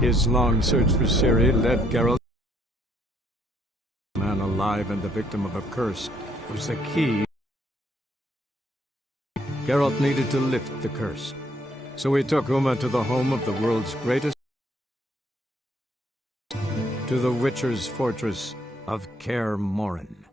His long search for Ciri led Geralt. Man alive and the victim of a curse was the key. Geralt needed to lift the curse, so he took Uma to the home of the world's greatest, to the Witcher's fortress of Kaer Morhen.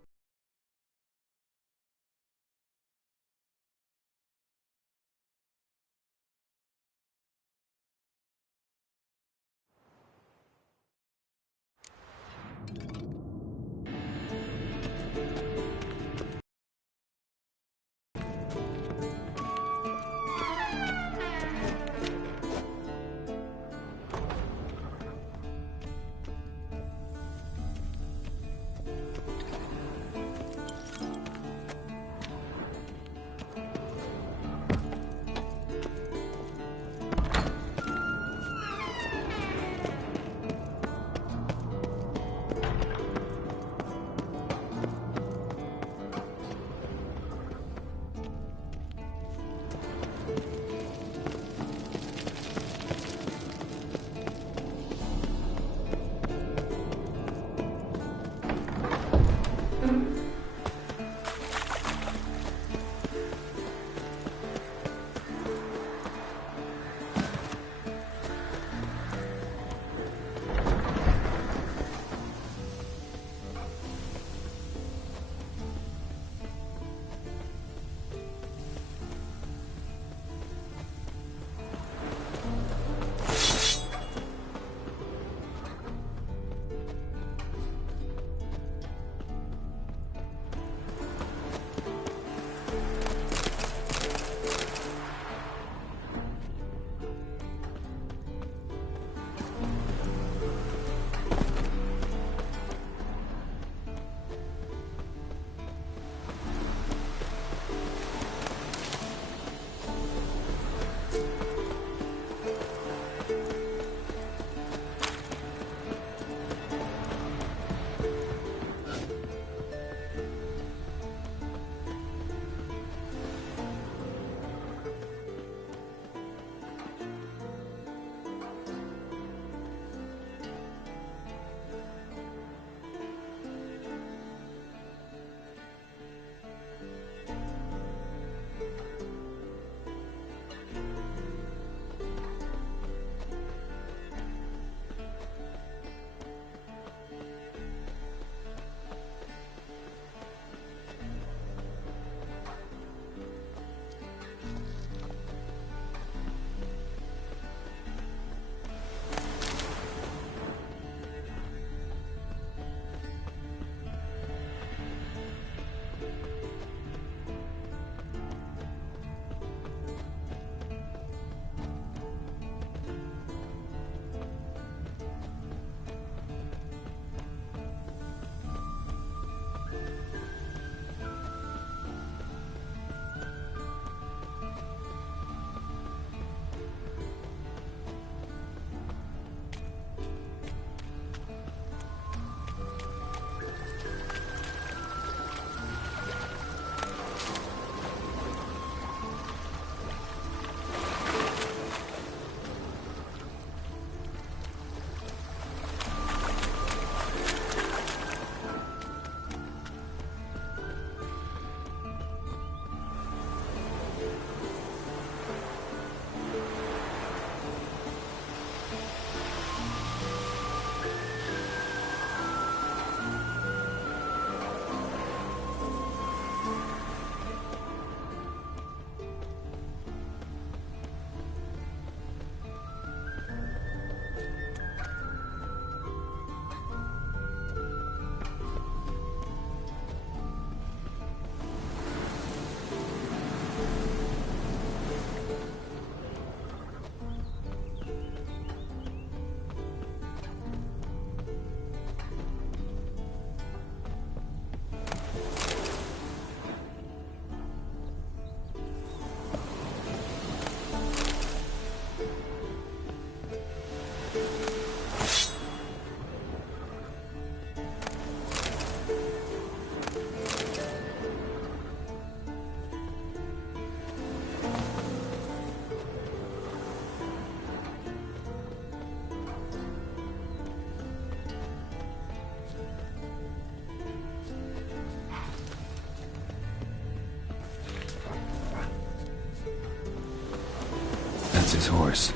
That's his horse.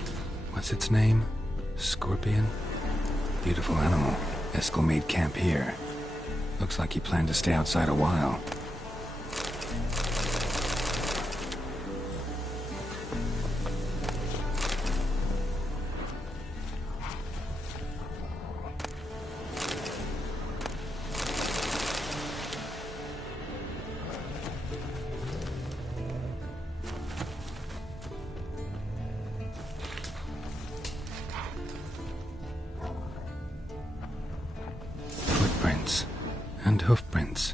What's its name? Scorpion? Beautiful animal. Eskel made camp here. Looks like he planned to stay outside a while. Footprints and hoofprints.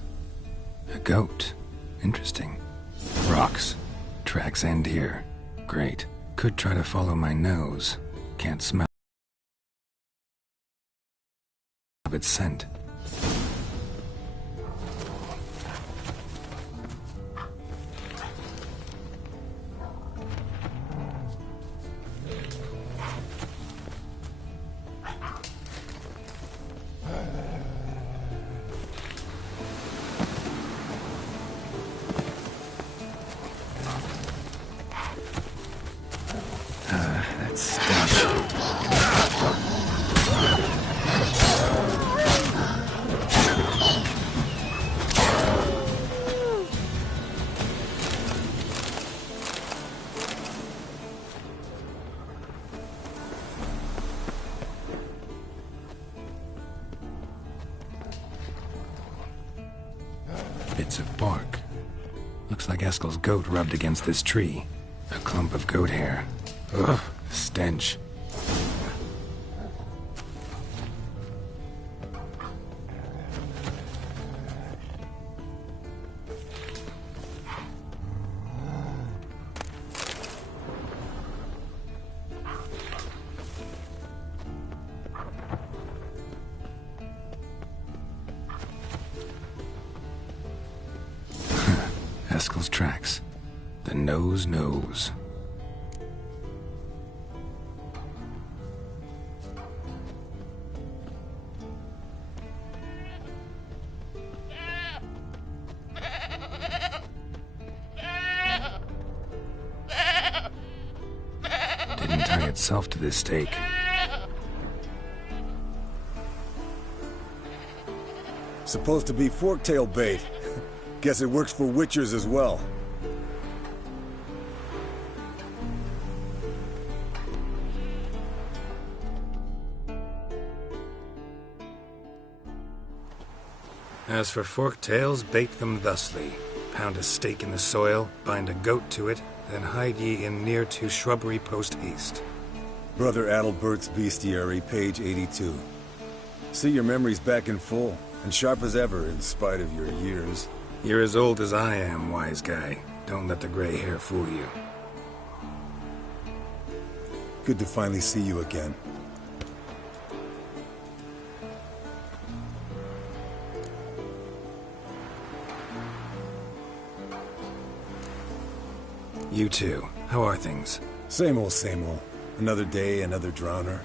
A goat. Interesting. Rocks. Tracks end here. Great. Could try to follow my nose. Can't smell of its scent. That stench. Bits of bark. Looks like Eskel's goat rubbed against this tree. A clump of goat hair. Ugh, stench. Eskel's tracks. The nose knows. Didn't tie itself to this stake. Supposed to be forktail bait. Guess it works for witchers as well. As for forked tails, bait them thusly. Pound a stake in the soil, bind a goat to it, then hide ye in near to shrubbery post haste. Brother Adalbert's Bestiary, page 82. See your memories back in full, and sharp as ever in spite of your years. You're as old as I am, wise guy. Don't let the gray hair fool you. Good to finally see you again. You too. How are things? Same old, same old. Another day, another drowner.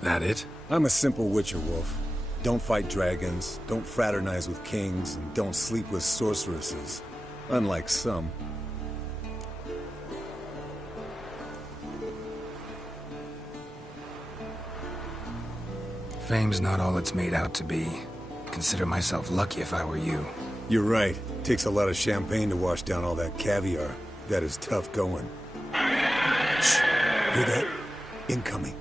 That it? I'm a simple witcher wolf. Don't fight dragons, don't fraternize with kings, and don't sleep with sorceresses. Unlike some. Fame's not all it's made out to be. Consider myself lucky if I were you. You're right. Takes a lot of champagne to wash down all that caviar. That is tough going. Shh. Hear that? Incoming.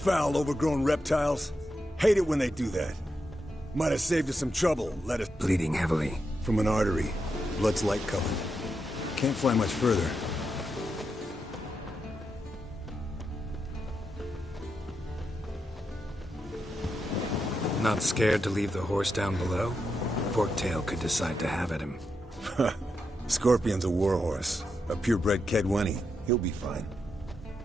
Foul, overgrown reptiles. Hate it when they do that. Might have saved us some trouble, let us... Bleeding heavily. From an artery. Blood's light colored. Can't fly much further. Not scared to leave the horse down below? Forktail could decide to have at him. Scorpion's a warhorse. A purebred Kedwenny. He'll be fine.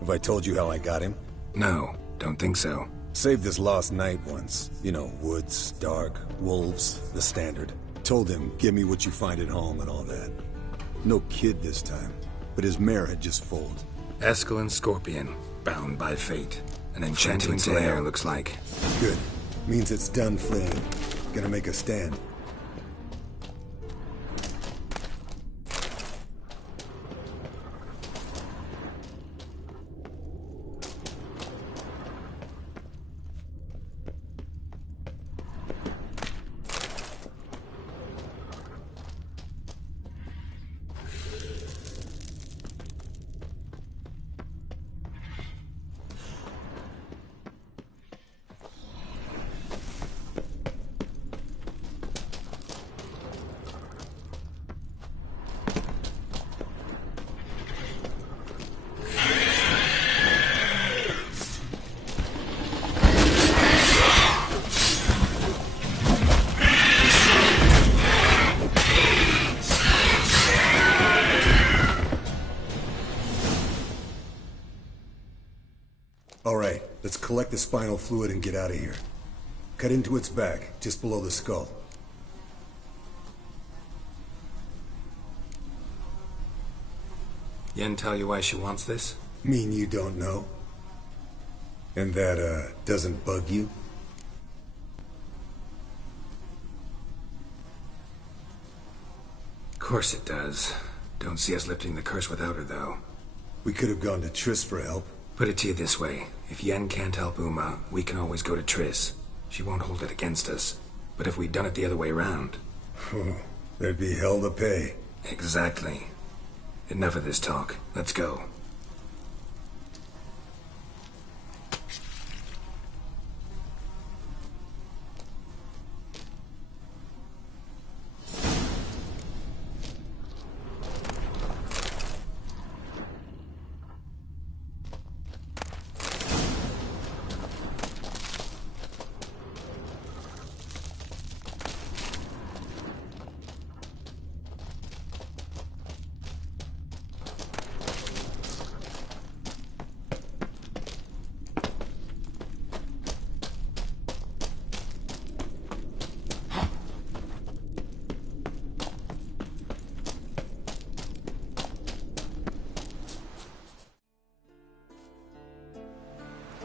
Have I told you how I got him? No, don't think so. Saved this lost knight once. You know, woods, dark, wolves, the standard. Told him, give me what you find at home and all that. No kid this time, but his mare had just foaled. Eskel Scorpion, bound by fate. An enchanting lair, looks like. Good. Means it's done fleeing. Gonna make a stand. Alright, let's collect the spinal fluid and get out of here. Cut into its back, just below the skull. Yen tell you why she wants this? Mean you don't know? And that, doesn't bug you? Of course it does. Don't see us lifting the curse without her, though. We could have gone to Tr3 for help. Put it to you this way. If Yen can't help Uma, we can always go to Tr3. She won't hold it against us. But if we'd done it the other way around... There'd be hell to pay. Exactly. Enough of this talk. Let's go.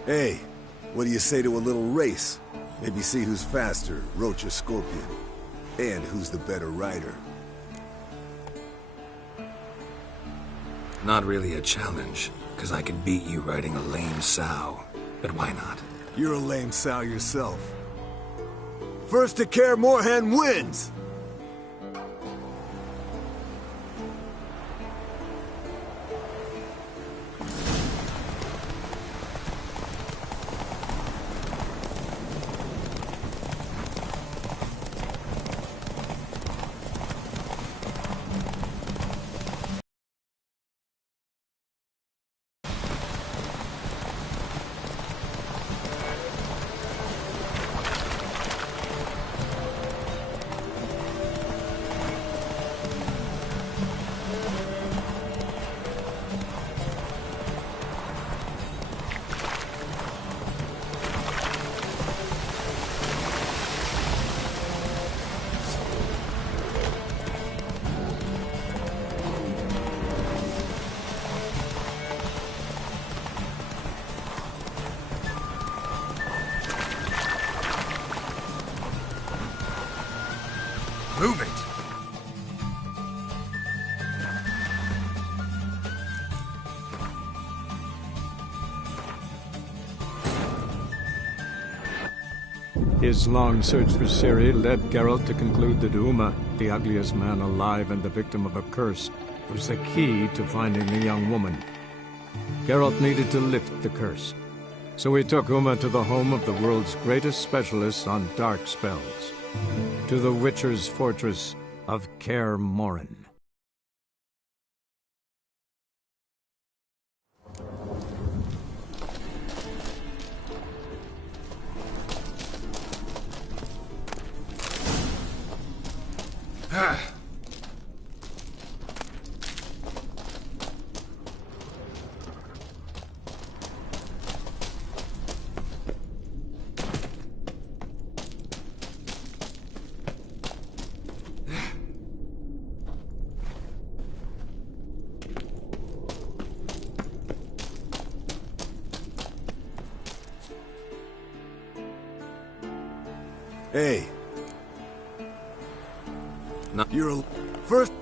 Hey, what do you say to a little race? Maybe see who's faster, Roach or Scorpion. And who's the better rider. Not really a challenge, because I could beat you riding a lame sow. But why not? You're a lame sow yourself. First to Kaer Morhen wins! Move it! His long search for Ciri led Geralt to conclude that Uma, the ugliest man alive and the victim of a curse, was the key to finding the young woman. Geralt needed to lift the curse, So we took Uma to the home of the world's greatest specialists on dark spells, to the Witcher's fortress of Kaer Morhen. Hey. No. You're a... First...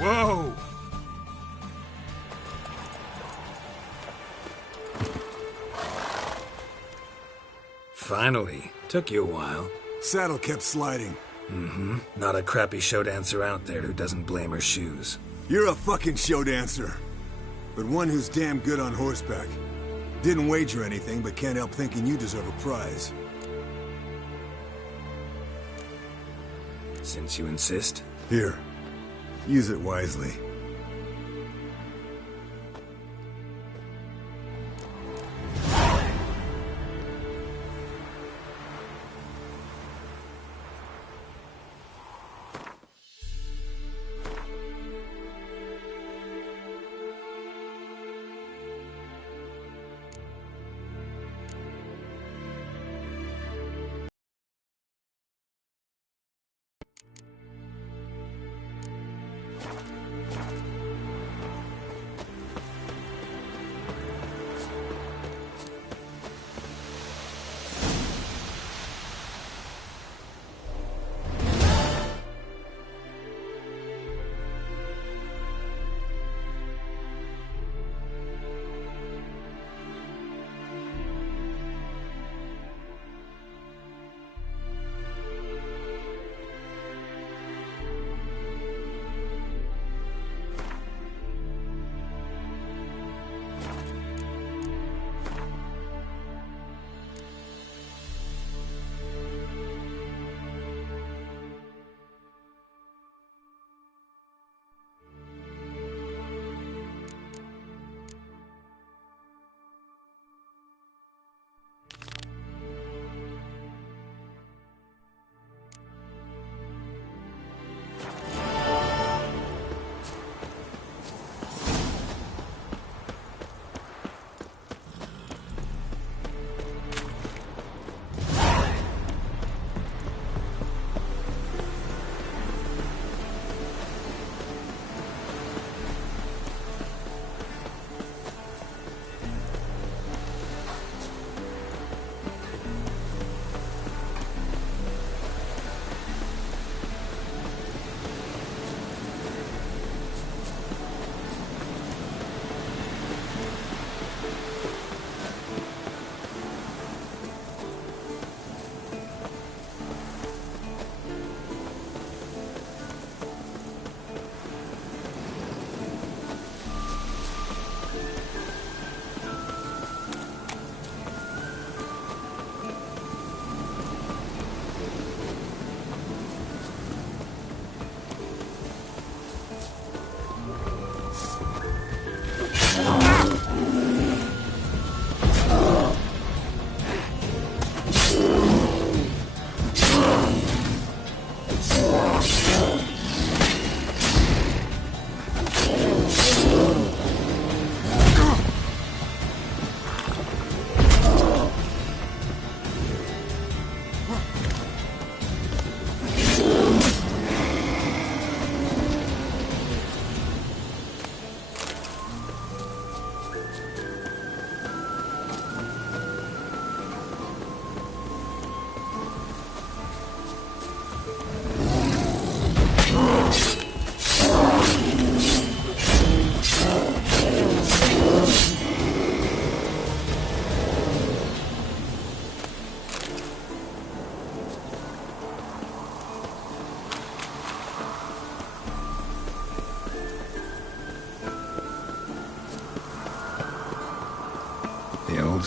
Whoa! Finally. Took you a while. Saddle kept sliding. Mm-hmm. Not a crappy show dancer out there who doesn't blame her shoes. You're a fucking show dancer. But one who's damn good on horseback. Didn't wager anything, but can't help thinking you deserve a prize. Since you insist. Here. Use it wisely.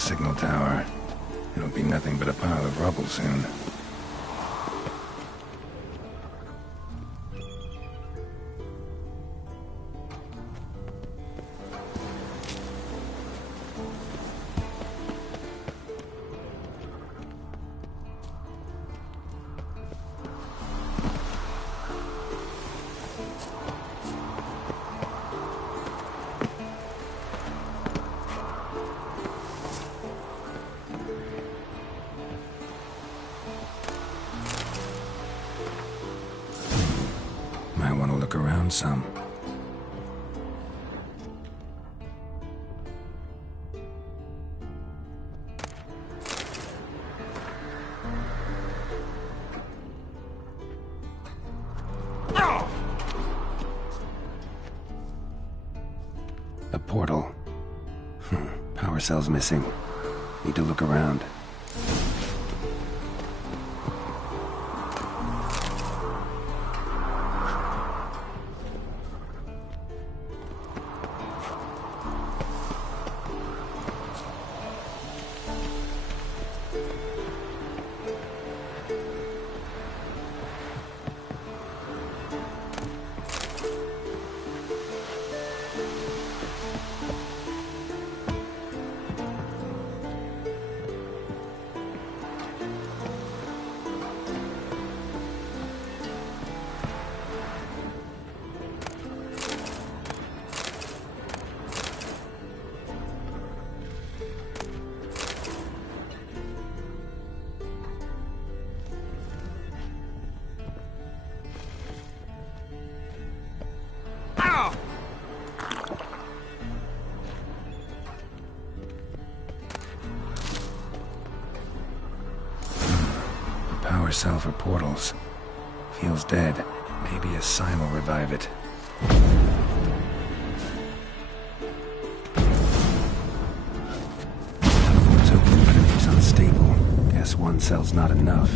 signal tower. It'll be nothing but a pile of rubble soon. Might want to look around some. A portal. Power cell's missing. Need to look around. Power cell for portals. Feels dead. Maybe a sign will revive it. Teleport's open, but it's unstable. Guess one cell's not enough.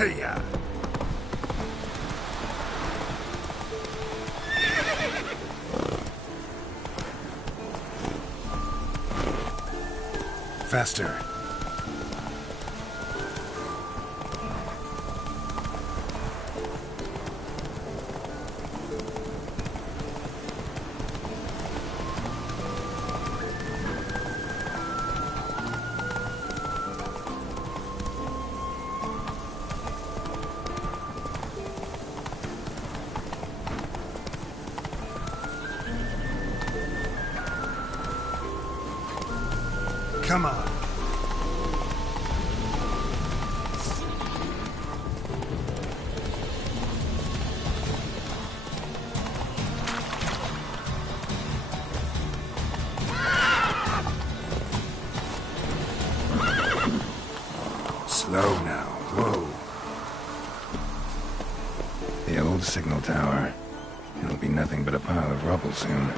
Hey-ya! Faster. Come on. Slow now. Whoa. The old signal tower. It'll be nothing but a pile of rubble soon.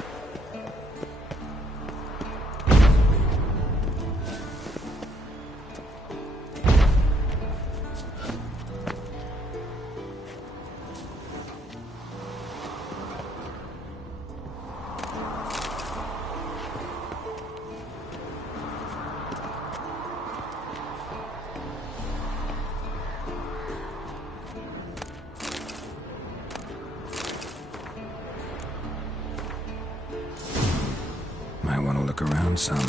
Might want to look around some.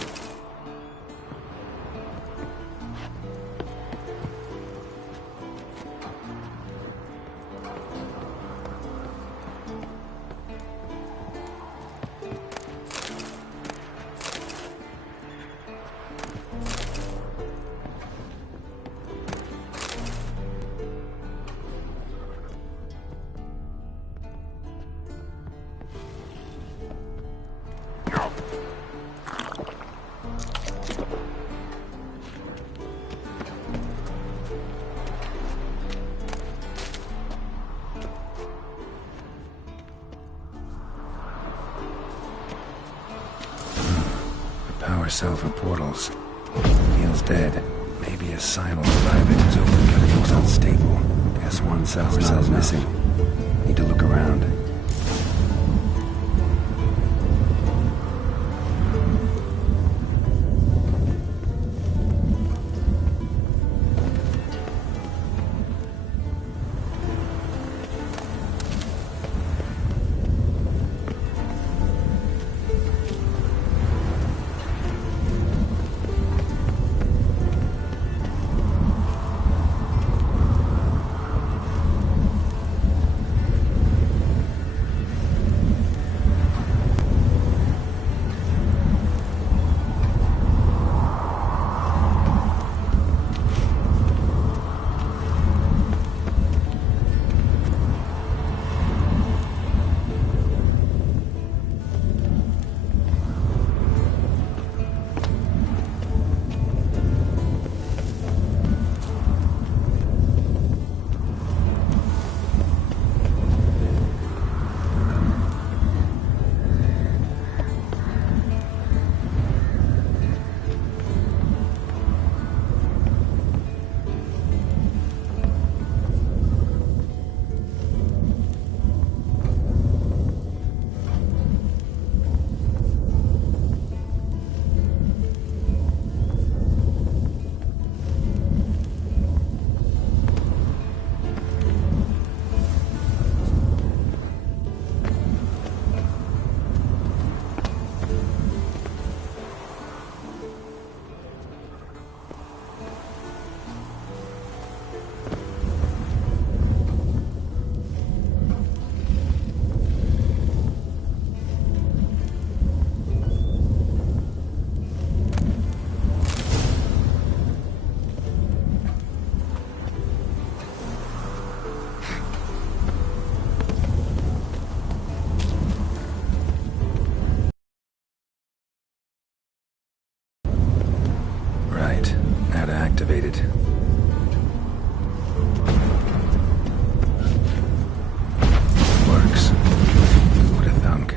Power cell for portals. Feels dead. Maybe a sign will revive it. It's over. It looks unstable. Guess one cell's missing. Need to look around. Activated. Works. Who would have thunk?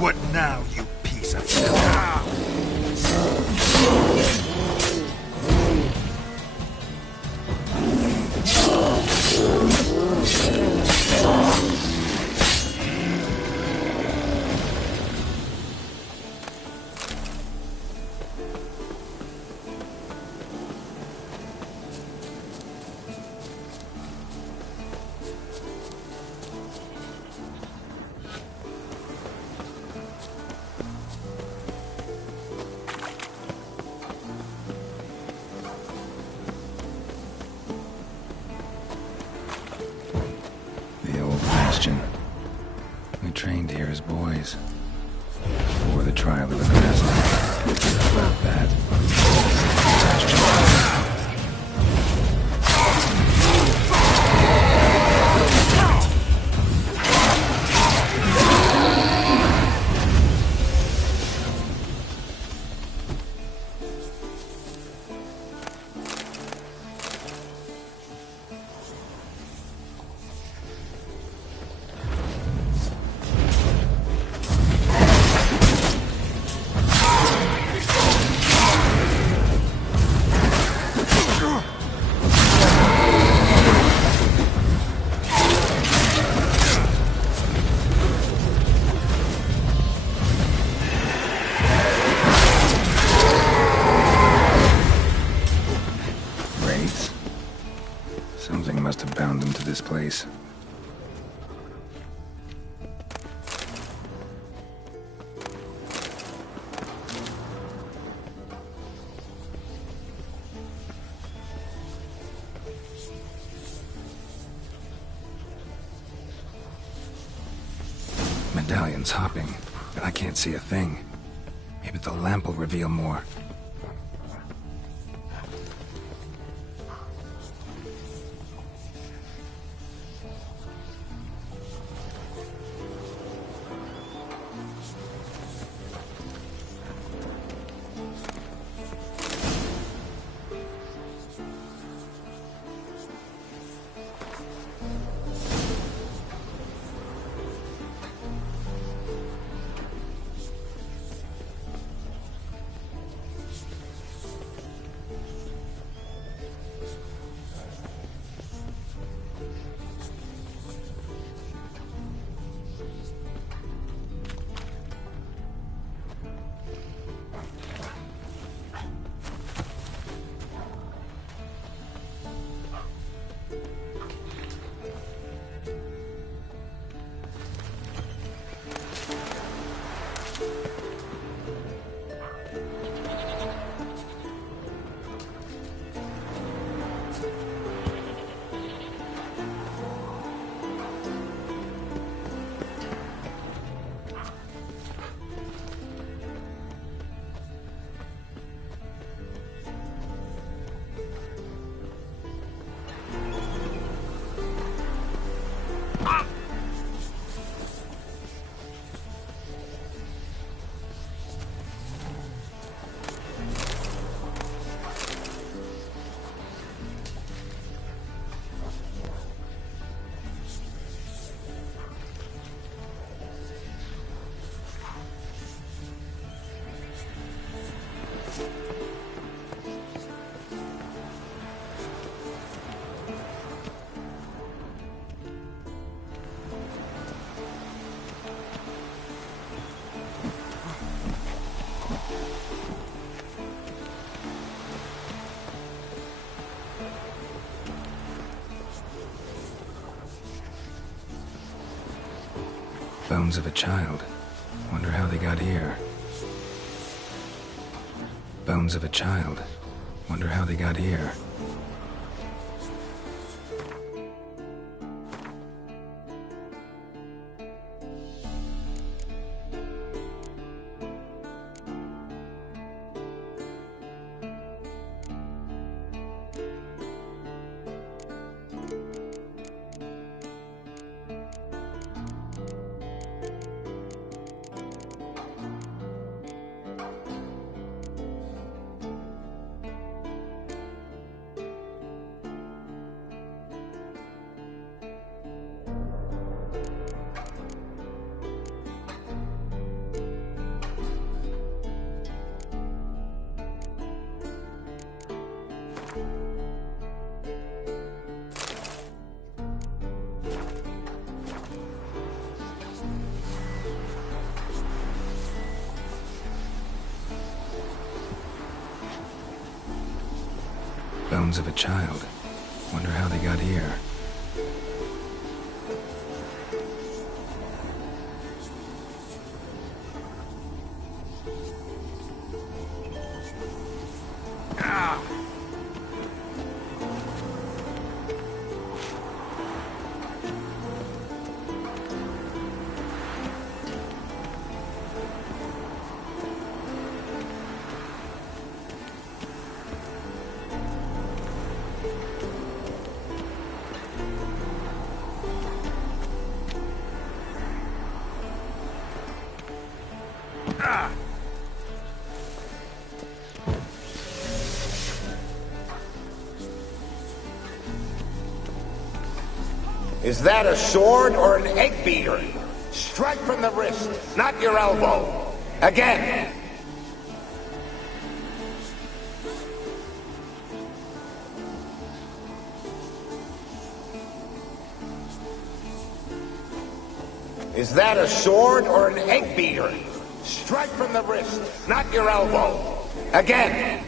What now, you piece of filth? The old bastion. We trained here as boys. Before the trial of the past. Not bad. Something must have bound them to this place. Medallion's hopping, but I can't see a thing. Maybe the lamp will reveal more. Bones of a child. Wonder how they got here. Bones of a child. Wonder how they got here. bones of a child. Wonder how they got here. Is that a sword or an egg beater? Strike from the wrist, not your elbow. Again. Is that a sword or an egg beater? Strike from the wrist, not your elbow. Again.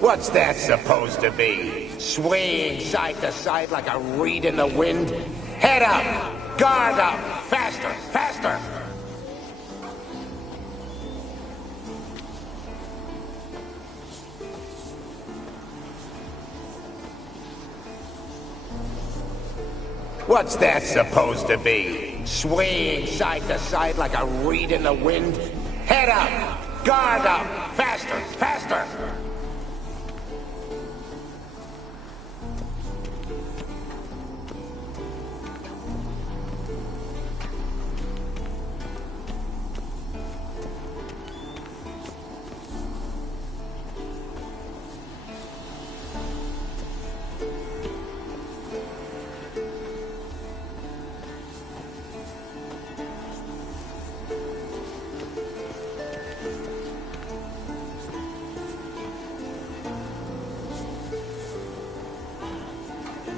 What's that supposed to be? Swaying side to side like a reed in the wind? Head up! Guard up! Faster! Faster! What's that supposed to be? Swaying side to side like a reed in the wind? Head up! Guard up! Faster! Faster!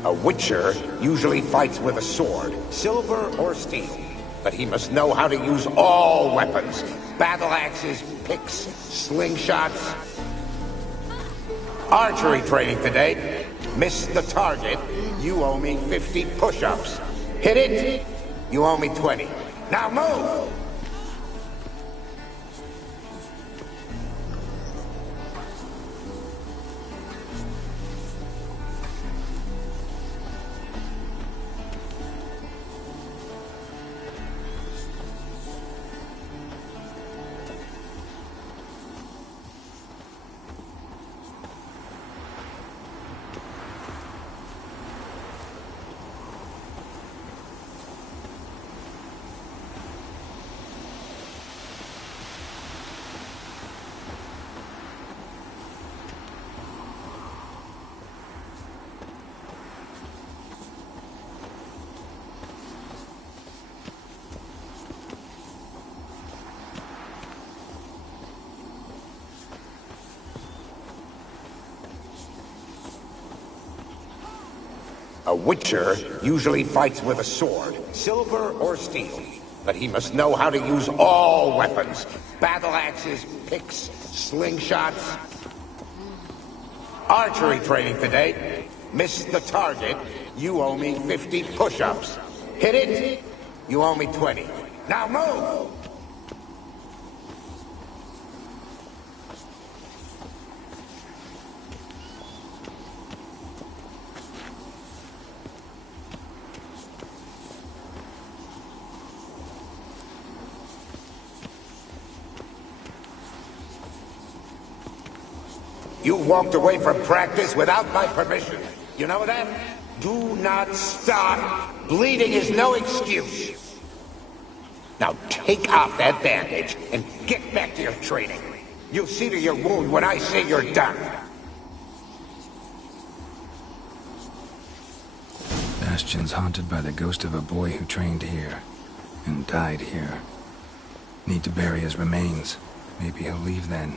A witcher usually fights with a sword, silver or steel. But he must know how to use all weapons. Battle axes, picks, slingshots. Archery training today. Miss the target, you owe me 50 push-ups. Hit it, you owe me 20. Now move! A witcher usually fights with a sword, silver or steel. But he must know how to use all weapons. Battle axes, picks, slingshots. Archery training today. Miss the target, you owe me 50 push-ups. Hit it, you owe me 20. Now move! You walked away from practice without my permission. You know that? Do not stop. Bleeding is no excuse. Now take off that bandage and get back to your training. You'll see to your wound when I say you're done. Bastion's haunted by the ghost of a boy who trained here and died here. Need to bury his remains. Maybe he'll leave then.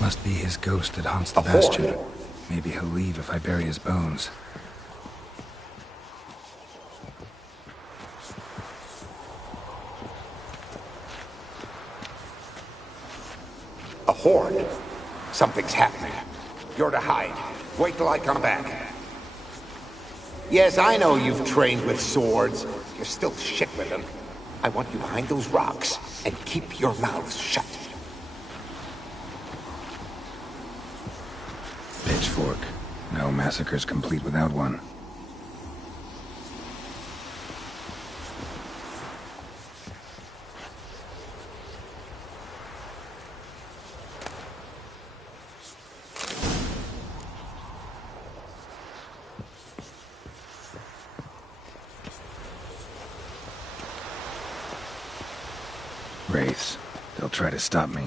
Must be his ghost that haunts the Bastion. Maybe he'll leave if I bury his bones. A horde. Something's happening. You're to hide. Wait till I come back. Yes, I know you've trained with swords. You're still shit with them. I want you behind those rocks, and keep your mouths shut. Pitchfork. No massacre's complete without one. Wraiths. They'll try to stop me.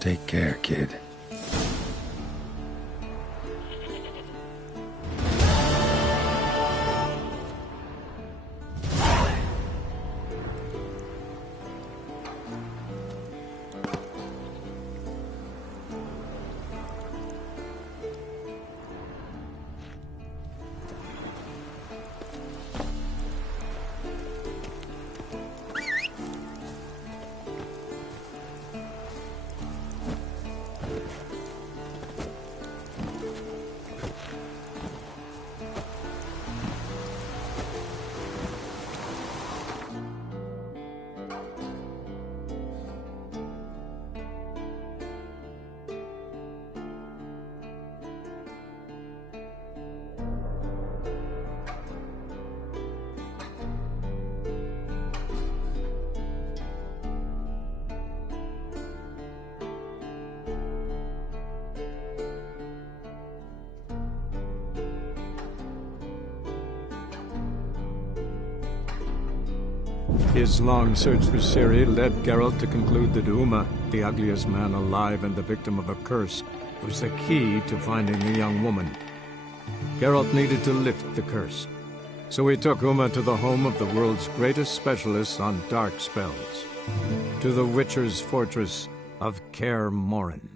Take care, kid. His long search for Ciri led Geralt to conclude that Uma, the ugliest man alive and the victim of a curse, was the key to finding the young woman. Geralt needed to lift the curse, so he took Uma to the home of the world's greatest specialist on dark spells, to the Witcher's fortress of Kaer Morhen.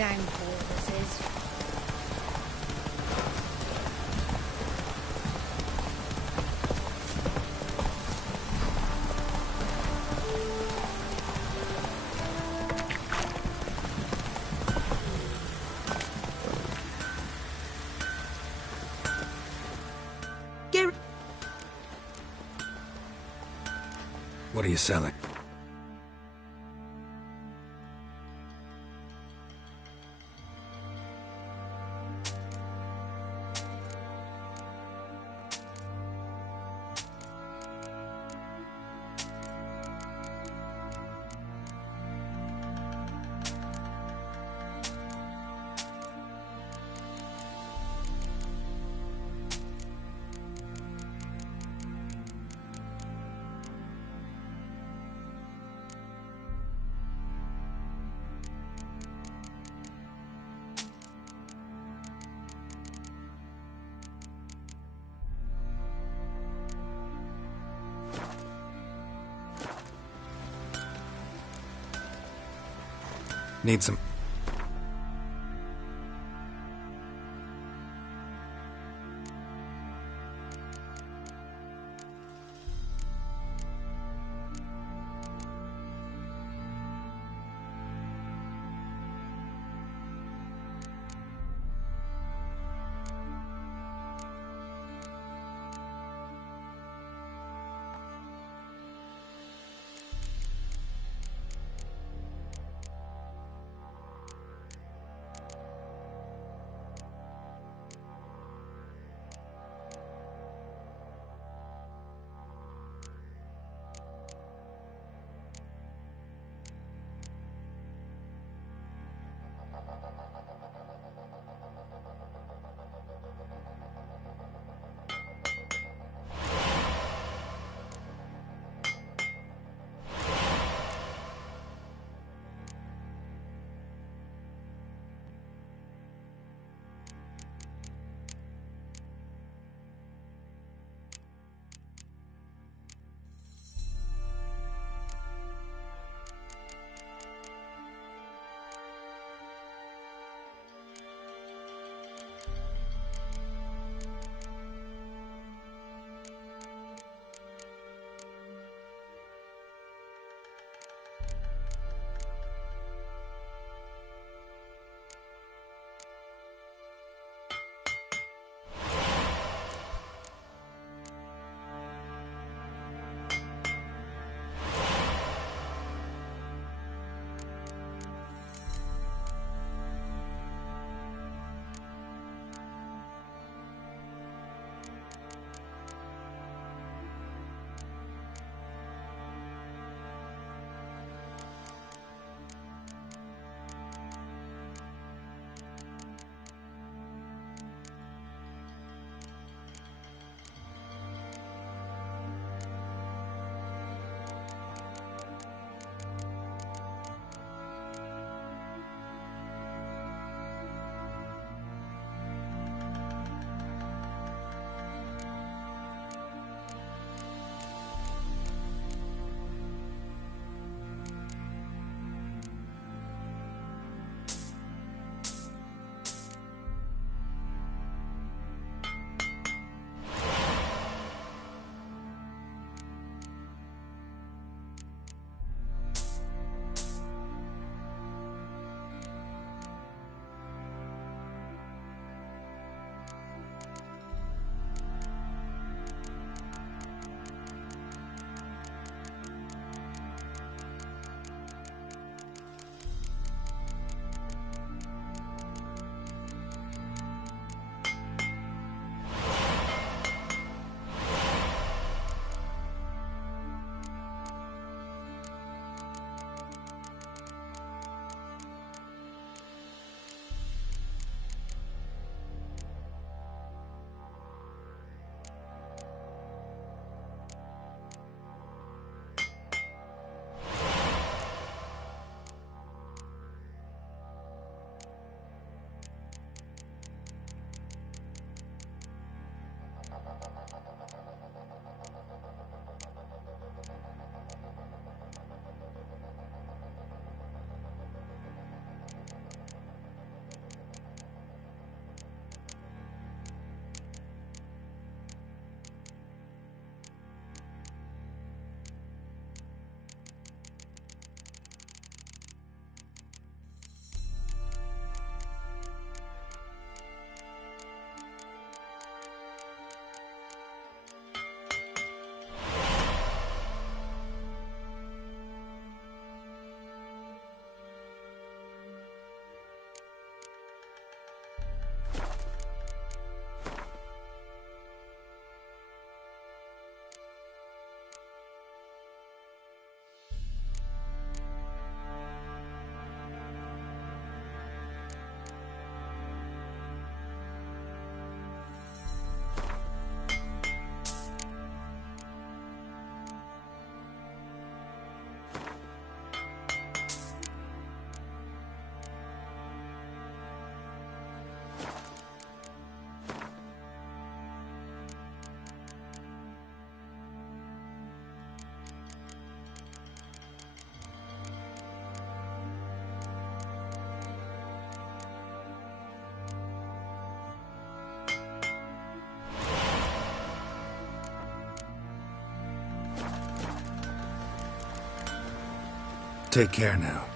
downpour this is. What are you selling? Need some... Take care now.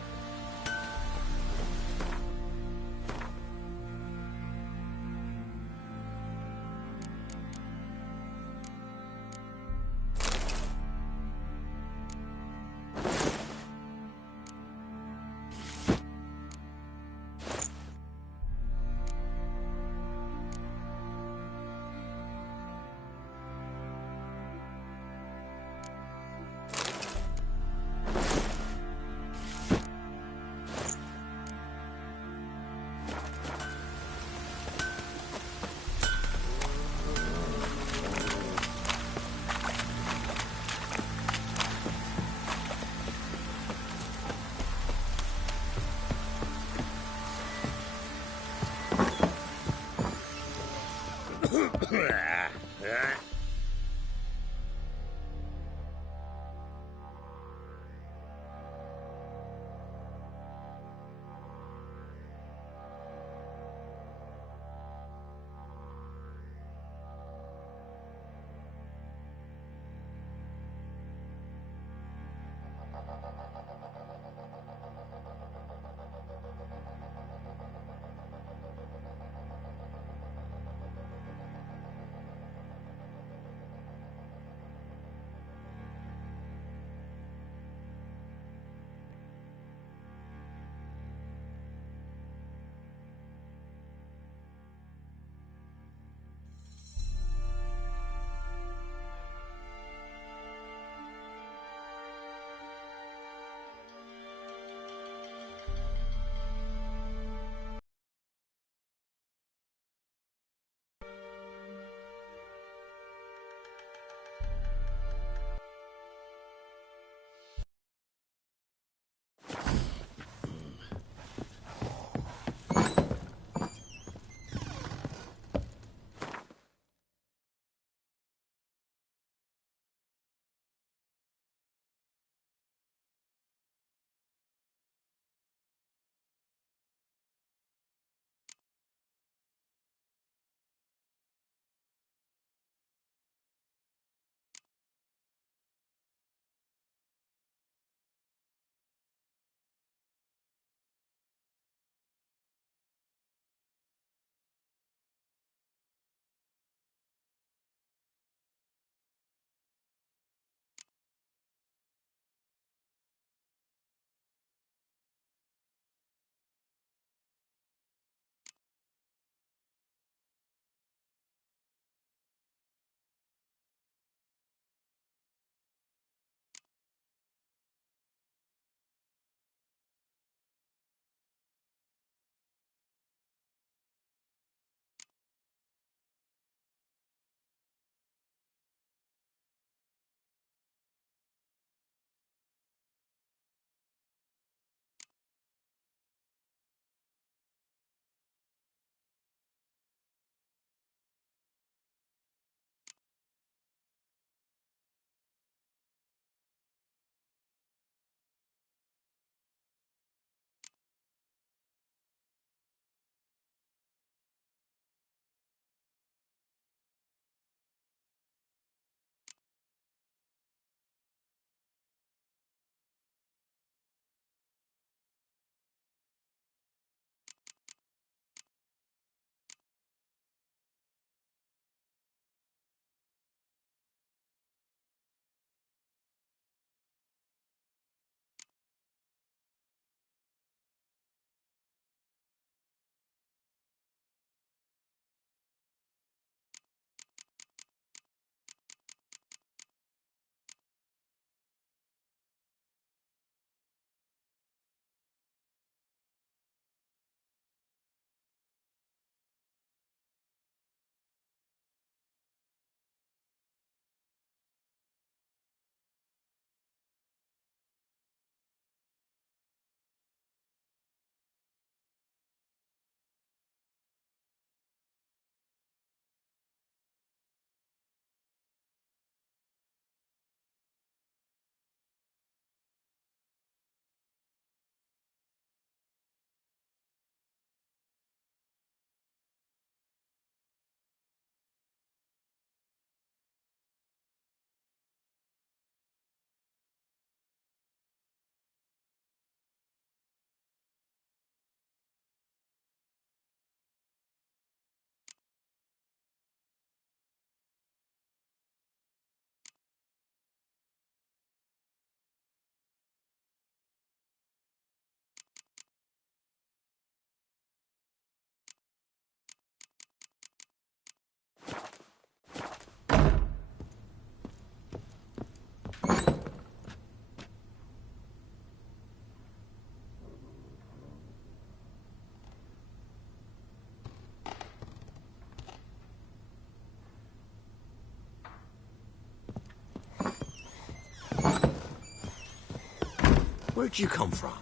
Where'd you come from?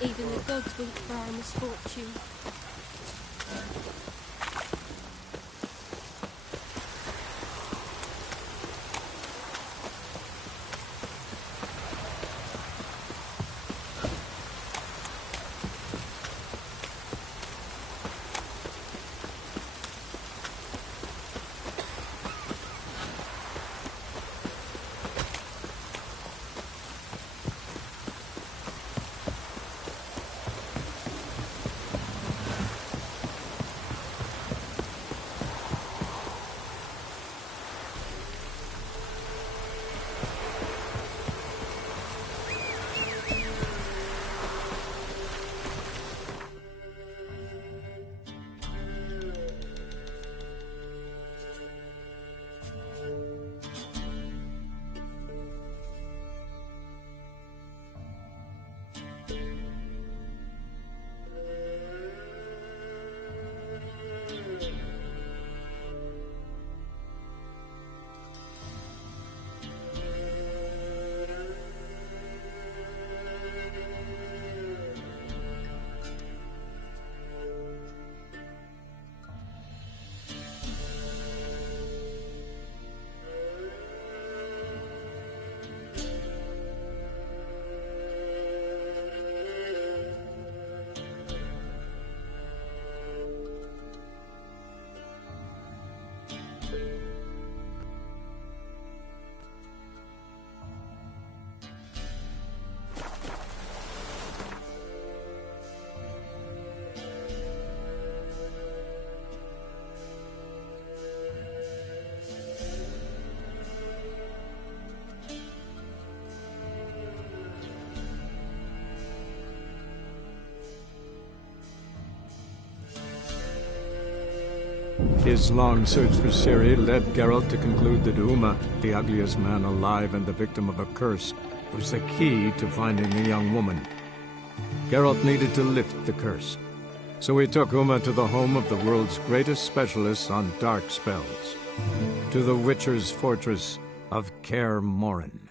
Even the gods weep for our misfortune. His long search for Ciri led Geralt to conclude that Uma, the ugliest man alive and the victim of a curse, was the key to finding the young woman. Geralt needed to lift the curse, so he took Uma to the home of the world's greatest specialists on dark spells, to the Witcher's fortress of Kaer Morhen.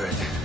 good.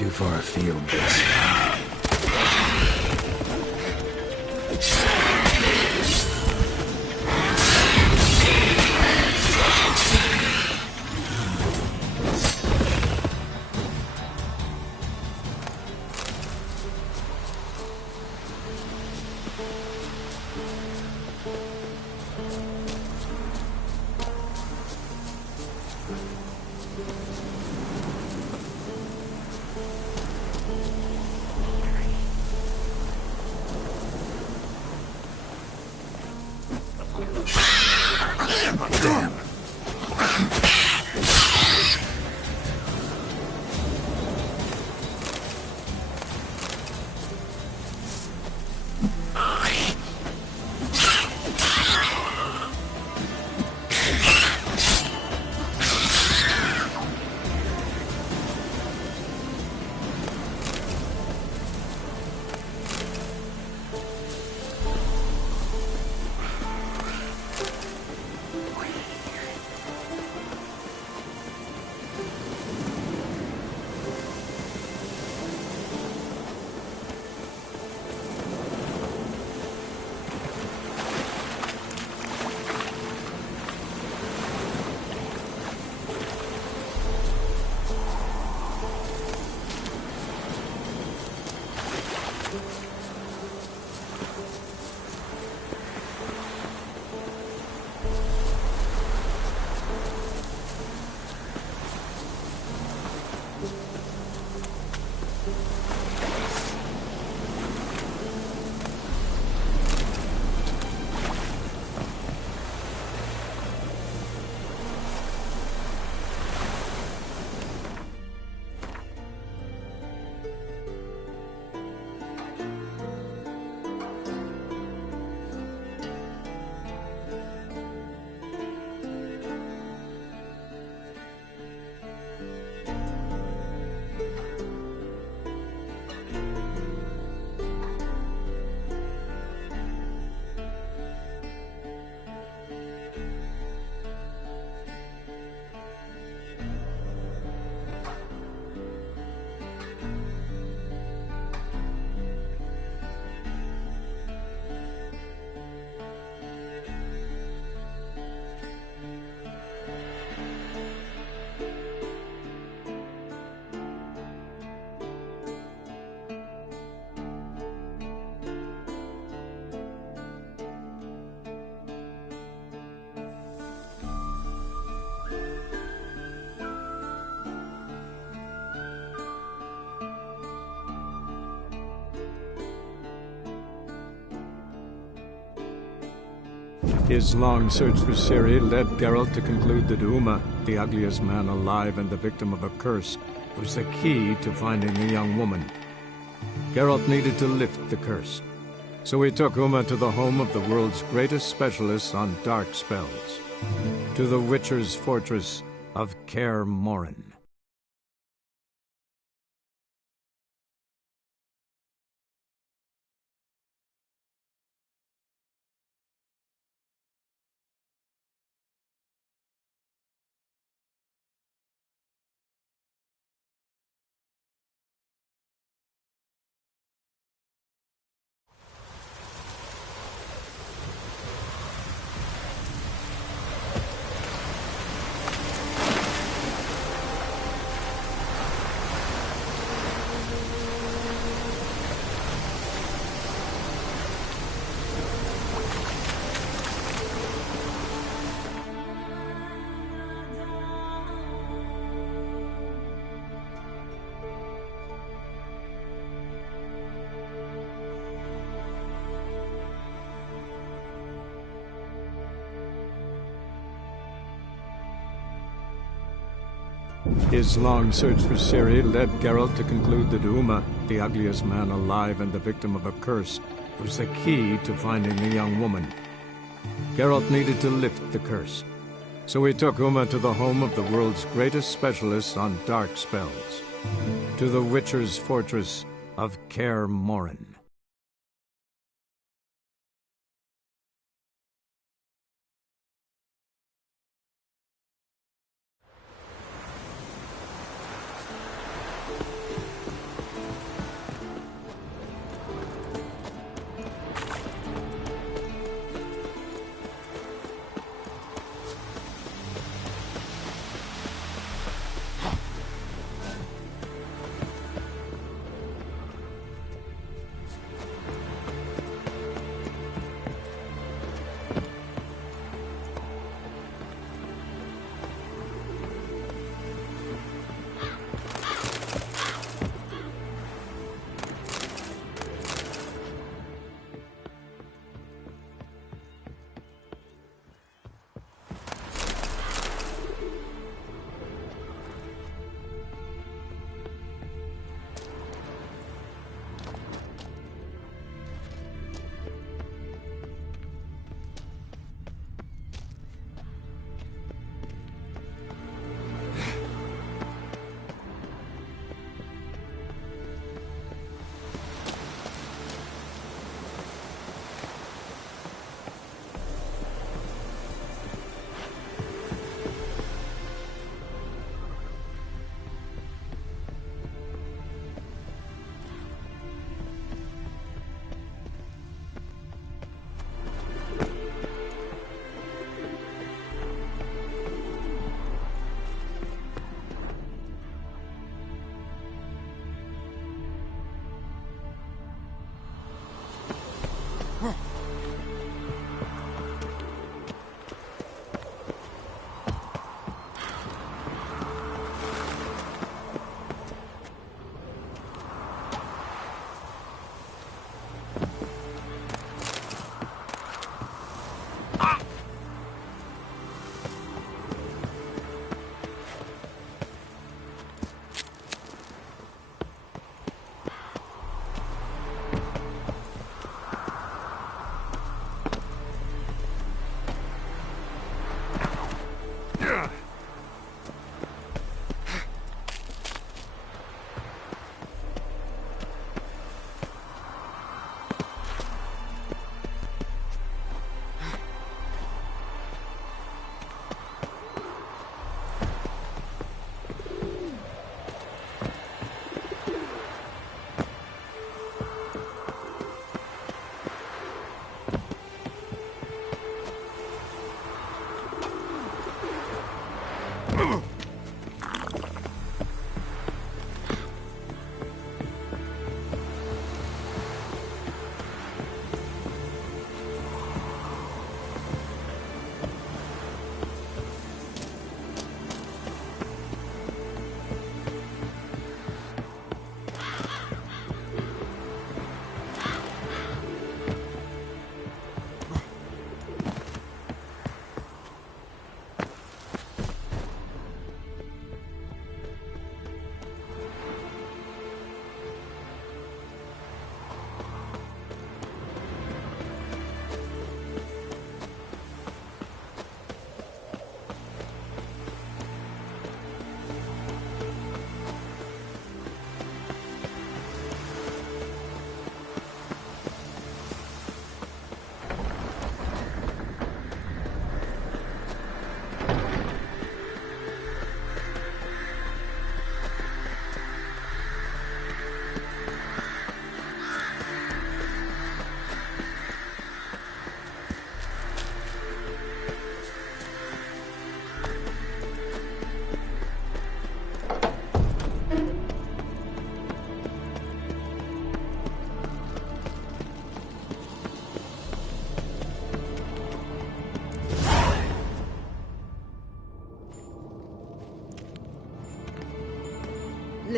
too far afield, this. Damn. His long search for Ciri led Geralt to conclude that Uma, the ugliest man alive and the victim of a curse, was the key to finding the young woman. Geralt needed to lift the curse, so he took Uma to the home of the world's greatest specialist on dark spells, to the Witcher's fortress of Kaer Morhen. His long search for Ciri led Geralt to conclude that Uma, the ugliest man alive and the victim of a curse, was the key to finding the young woman. Geralt needed to lift the curse, so he took Uma to the home of the world's greatest specialist on dark spells, to the Witcher's fortress of Kaer Morhen.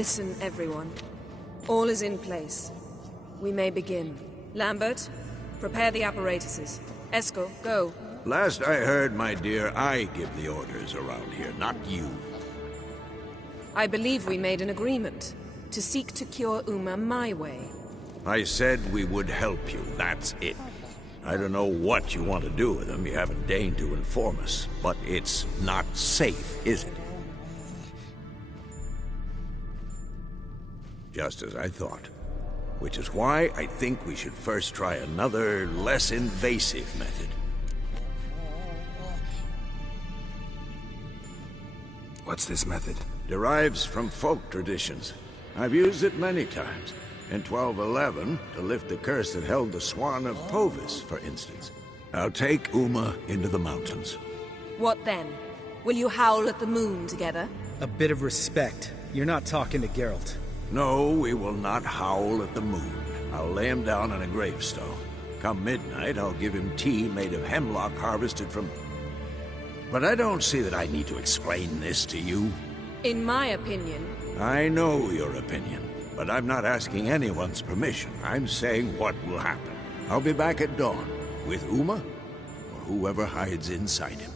Listen, everyone. All is in place. We may begin. Lambert, prepare the apparatuses. Eskel, go. Last I heard, my dear, I give the orders around here, not you. I believe we made an agreement to seek to cure Uma my way. I said we would help you, that's it. I don't know what you want to do with them, you haven't deigned to inform us. But it's not safe, is it? Just as I thought. Which is why I think we should first try another, less invasive method. What's this method? Derives from folk traditions. I've used it many times. In 1211, to lift the curse that held the Swan of Povis, for instance. I'll take Uma into the mountains. What then? Will you howl at the moon together? A bit of respect. You're not talking to Geralt. No, we will not howl at the moon. I'll lay him down on a gravestone. Come midnight, I'll give him tea made of hemlock harvested from... But I don't see that I need to explain this to you. In my opinion... I know your opinion, but I'm not asking anyone's permission. I'm saying what will happen. I'll be back at dawn, with Uma, or whoever hides inside him.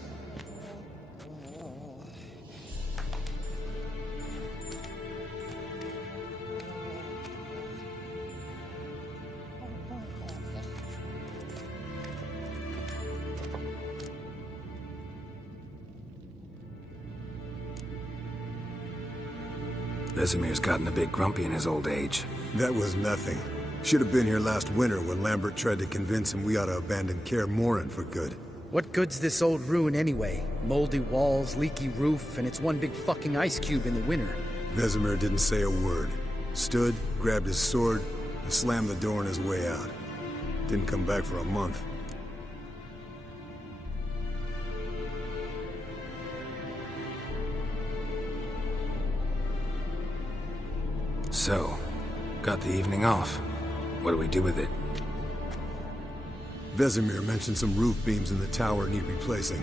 Vesemir's gotten a bit grumpy in his old age. That was nothing. Should have been here last winter when Lambert tried to convince him we ought to abandon Kaer Morhen for good. What good's this old ruin anyway? Moldy walls, leaky roof, and it's one big fucking ice cube in the winter. Vesemir didn't say a word. Stood, grabbed his sword, and slammed the door on his way out. Didn't come back for a month. So, got the evening off. What do we do with it? Vesemir mentioned some roof beams in the tower need replacing.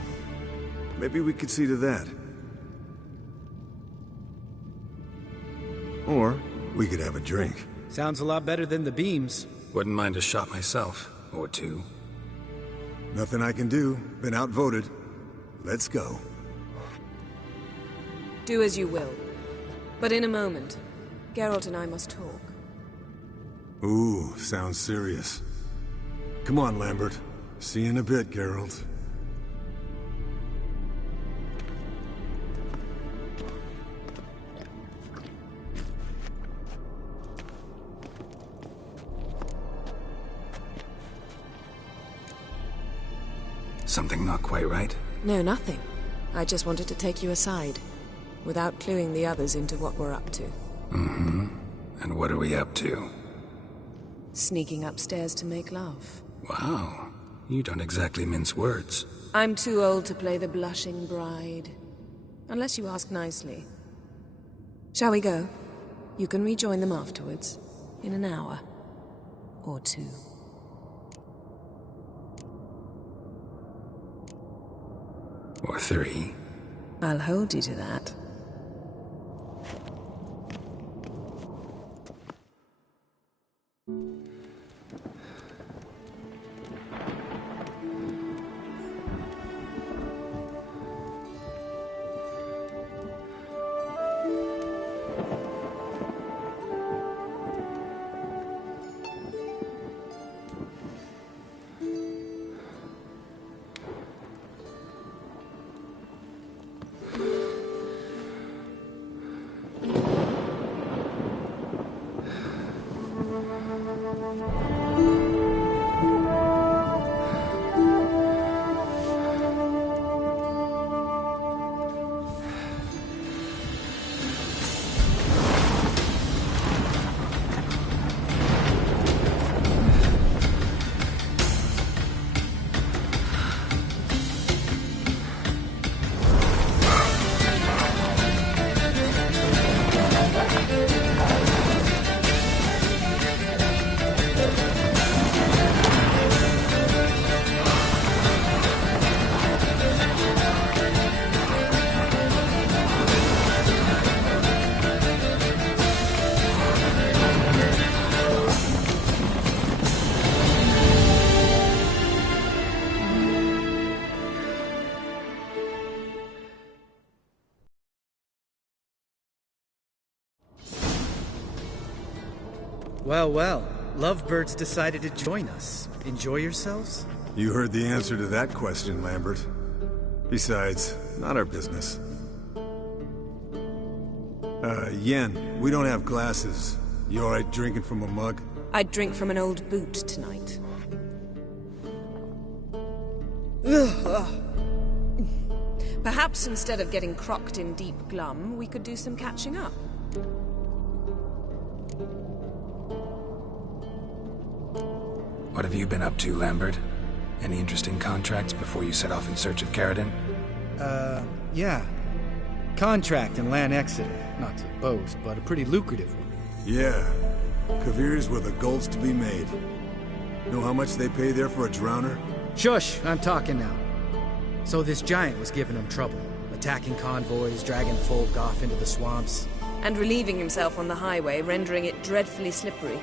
Maybe we could see to that. Or we could have a drink. Sounds a lot better than the beams. Wouldn't mind a shot myself, or two. Nothing I can do. Been outvoted. Let's go. Do as you will. But in a moment, Geralt and I must talk. Ooh, sounds serious. Come on, Lambert. See you in a bit, Geralt. Something not quite right? No, nothing. I just wanted to take you aside, without cluing the others into what we're up to. Mm-hmm. And what are we up to? Sneaking upstairs to make love. Wow. You don't exactly mince words. I'm too old to play the blushing bride. Unless you ask nicely. Shall we go? You can rejoin them afterwards. In an hour. Or two. Or three. I'll hold you to that. Well, well. Lovebirds decided to join us. Enjoy yourselves? You heard the answer to that question, Lambert. Besides, not our business. Yen, we don't have glasses. You alright drinking from a mug? I'd drink from an old boot tonight. Perhaps instead of getting crocked in deep glum, we could do some catching up. What have you been up to, Lambert? Any interesting contracts before you set off in search of Carradine? Yeah. Contract in Lan Exeter. Not to boast, but a pretty lucrative one. Yeah. Kavir's where the gold's to be made. Know how much they pay there for a drowner? Shush! I'm talking now. So this giant was giving him trouble. Attacking convoys, dragging folk off into the swamps. And relieving himself on the highway, rendering it dreadfully slippery.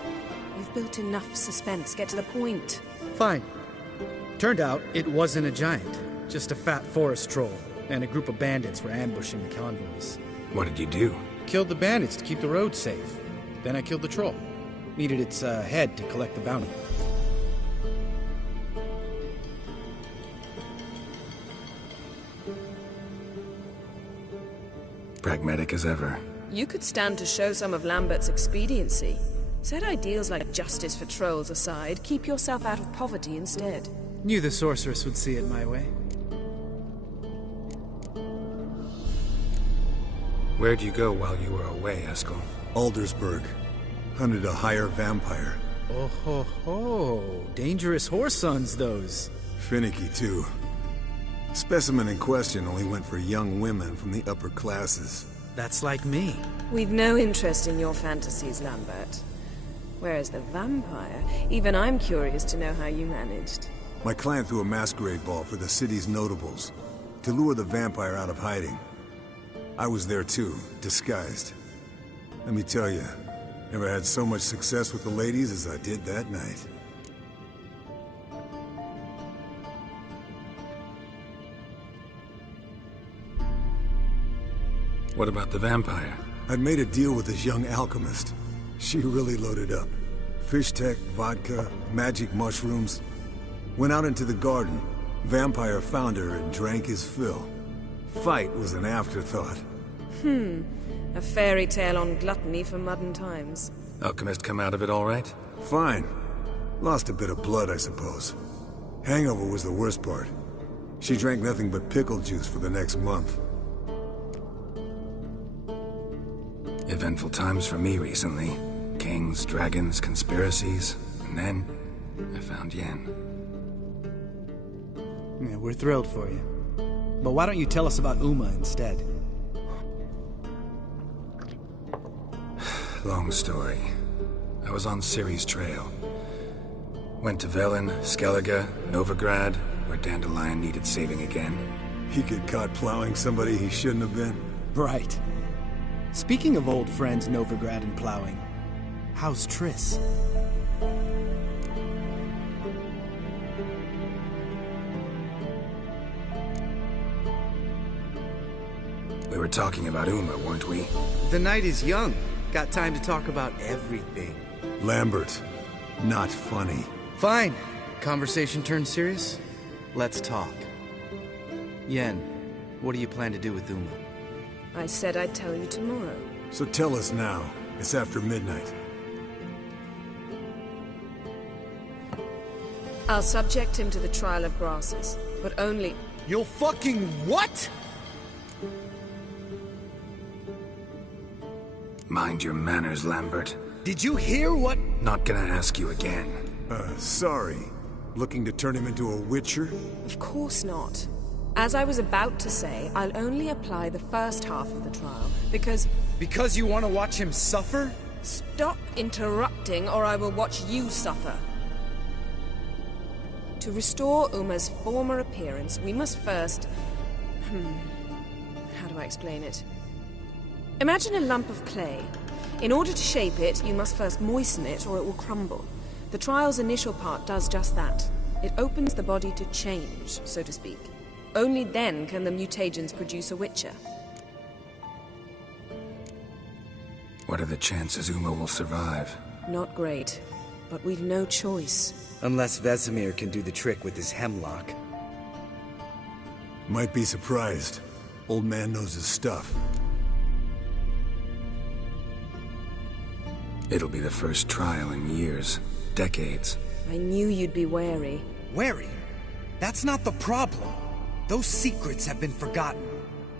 You've built enough suspense. Get to the point. Fine. Turned out it wasn't a giant. Just a fat forest troll. And a group of bandits were ambushing the convoys. What did you do? Killed the bandits to keep the road safe. Then I killed the troll. Needed its head to collect the bounty. Pragmatic as ever. You could stand to show some of Lambert's expediency. Set ideals like justice for trolls aside, keep yourself out of poverty instead. Knew the sorceress would see it my way. Where'd you go while you were away, Eskel? Aldersburg. Hunted a higher vampire. Oh ho ho. Dangerous horse sons, those. Finicky, too. Specimen in question only went for young women from the upper classes. That's like me. We've no interest in your fantasies, Lambert. Whereas the vampire, even I'm curious to know how you managed. My client threw a masquerade ball for the city's notables, to lure the vampire out of hiding. I was there too, disguised. Let me tell you, never had so much success with the ladies as I did that night. What about the vampire? I'd made a deal with this young alchemist. She really loaded up. Fish tech, vodka, magic mushrooms. Went out into the garden. Vampire found her and drank his fill. Fight was an afterthought. A fairy tale on gluttony for modern times. Alchemist come out of it all right? Fine. Lost a bit of blood, I suppose. Hangover was the worst part. She drank nothing but pickle juice for the next month. Eventful times for me recently. Kings, dragons, conspiracies, and then I found Yen. Yeah, we're thrilled for you. But why don't you tell us about Uma instead? Long story. I was on Ciri's trail. Went to Velen, Skellige, Novigrad, where Dandelion needed saving again. He get caught plowing somebody he shouldn't have been. Right. Speaking of old friends Novigrad and plowing, how's Triss? We were talking about Uma, weren't we? The night is young. Got time to talk about everything. Lambert, not funny. Fine. Conversation turned serious? Let's talk. Yen, what do you plan to do with Uma? I said I'd tell you tomorrow. So tell us now. It's after midnight. I'll subject him to the trial of grasses, but only... You'll fucking what? Mind your manners, Lambert. Did you hear what? Not gonna ask you again. Sorry. Looking to turn him into a witcher? Of course not. As I was about to say, I'll only apply the first half of the trial, because... Because you want to watch him suffer? Stop interrupting, or I will watch you suffer. To restore Uma's former appearance, we must first... How do I explain it? Imagine a lump of clay. In order to shape it, you must first moisten it, or it will crumble. The trial's initial part does just that. It opens the body to change, so to speak. Only then can the mutagens produce a witcher. What are the chances Uma will survive? Not great, but we've no choice. Unless Vesemir can do the trick with his hemlock. Might be surprised. Old man knows his stuff. It'll be the first trial in years. Decades. I knew you'd be wary. Wary? That's not the problem. Those secrets have been forgotten.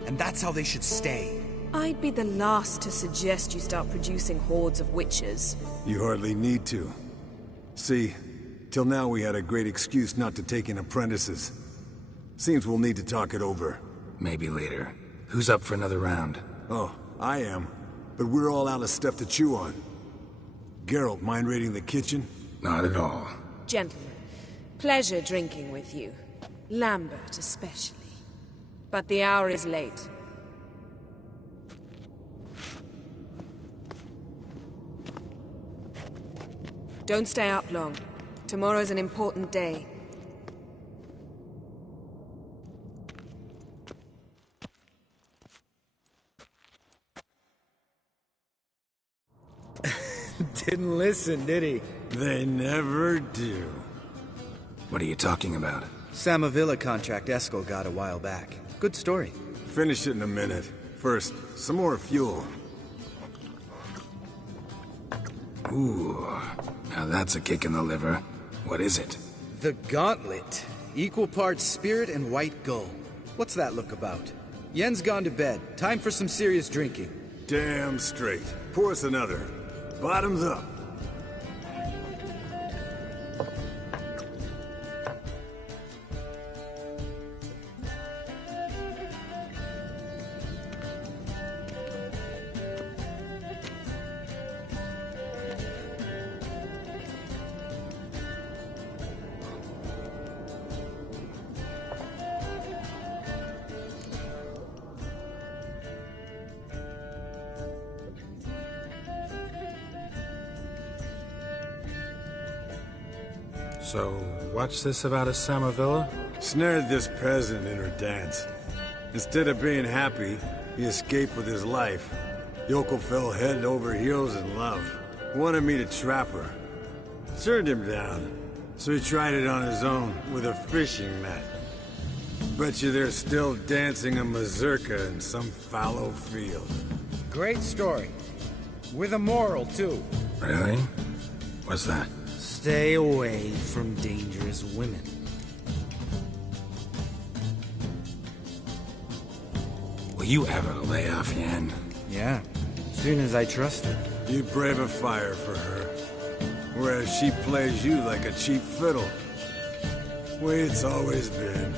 And that's how they should stay. I'd be the last to suggest you start producing hordes of witches. You hardly need to. See, till now we had a great excuse not to take in apprentices. Seems we'll need to talk it over. Maybe later. Who's up for another round? Oh, I am. But we're all out of stuff to chew on. Geralt, mind raiding the kitchen? Not at all. Gentlemen, pleasure drinking with you. Lambert especially. But the hour is late. Don't stay up long. Tomorrow's an important day. Didn't listen, did he? They never do. What are you talking about? Samavilla contract Eskel got a while back. Good story. Finish it in a minute. First, some more fuel. Ooh, now that's a kick in the liver. What is it? The Gauntlet. Equal parts spirit and white gull. What's that look about? Yen's gone to bed. Time for some serious drinking. Damn straight. Pour us another. Bottoms up. So, what's this about a Samavilla? Snared this peasant in her dance. Instead of being happy, he escaped with his life. Yoko fell head over heels in love. Wanted me to trap her. Turned him down. So he tried it on his own with a fishing net. Bet you they're still dancing a mazurka in some fallow field. Great story. With a moral, too. Really? What's that? Stay away from dangerous women. Will you ever lay off, Yen? Yeah, soon as I trust her. You brave a fire for her. Whereas she plays you like a cheap fiddle. Way it's always been.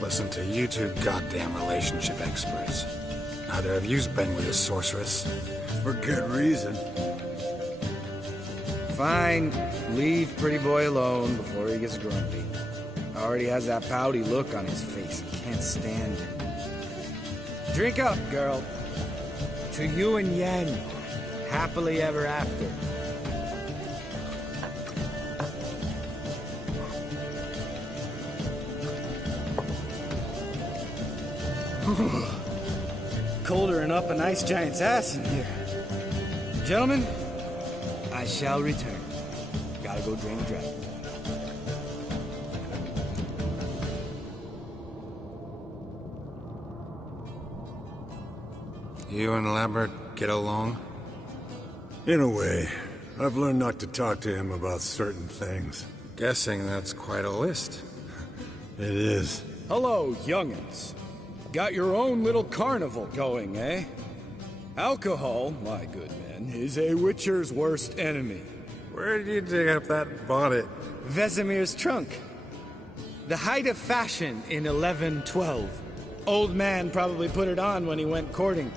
Listen to you two goddamn relationship experts. Neither of you's been with a sorceress. For good reason. Fine. Leave pretty boy alone before he gets grumpy. Already has that pouty look on his face. Can't stand it. Drink up, girl. To you and Yen. Happily ever after. Colder and up a nice giant's ass in here. Gentlemen, I shall return. Gotta go drain the dragon. You and Lambert get along? In a way. I've learned not to talk to him about certain things. Guessing that's quite a list. It is. Hello, young'uns. Got your own little carnival going, eh? Alcohol, my good men, is a witcher's worst enemy. Where did you dig up that bonnet? Vesemir's trunk. The height of fashion in 1112. Old man probably put it on when he went courting.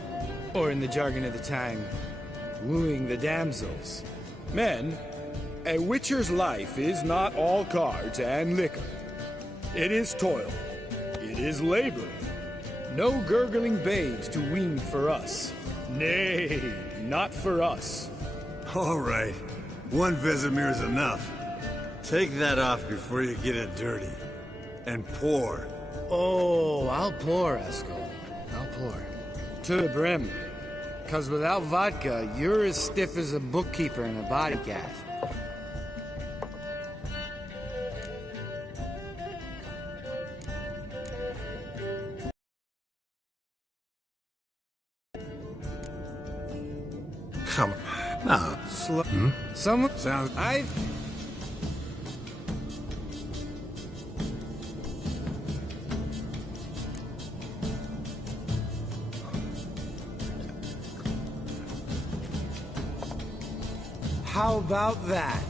Or in the jargon of the time, wooing the damsels. Men, a witcher's life is not all cards and liquor. It is toil. It is labor. No gurgling babes to wean for us. Nay, not for us. All right. One Vesemir's enough. Take that off before you get it dirty. And pour. Oh, I'll pour, Eskel. I'll pour. To the brim. 'Cause without vodka, you're as stiff as a bookkeeper in a body cast. Come on. No. Slow. Someone Sounds... How about that?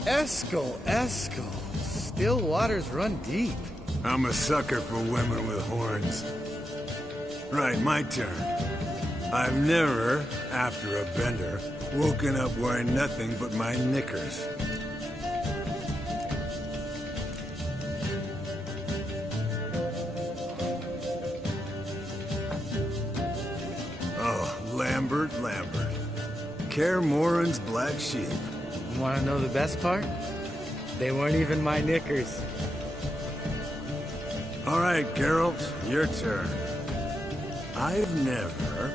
Eskel. Still waters run deep. I'm a sucker for women with horns. Right, my turn. I've never, after a bender, woken up wearing nothing but my knickers. Oh, Lambert. Kaer Morhen's black sheep. Wanna know the best part? They weren't even my knickers. All right, Geralt, your turn. I've never...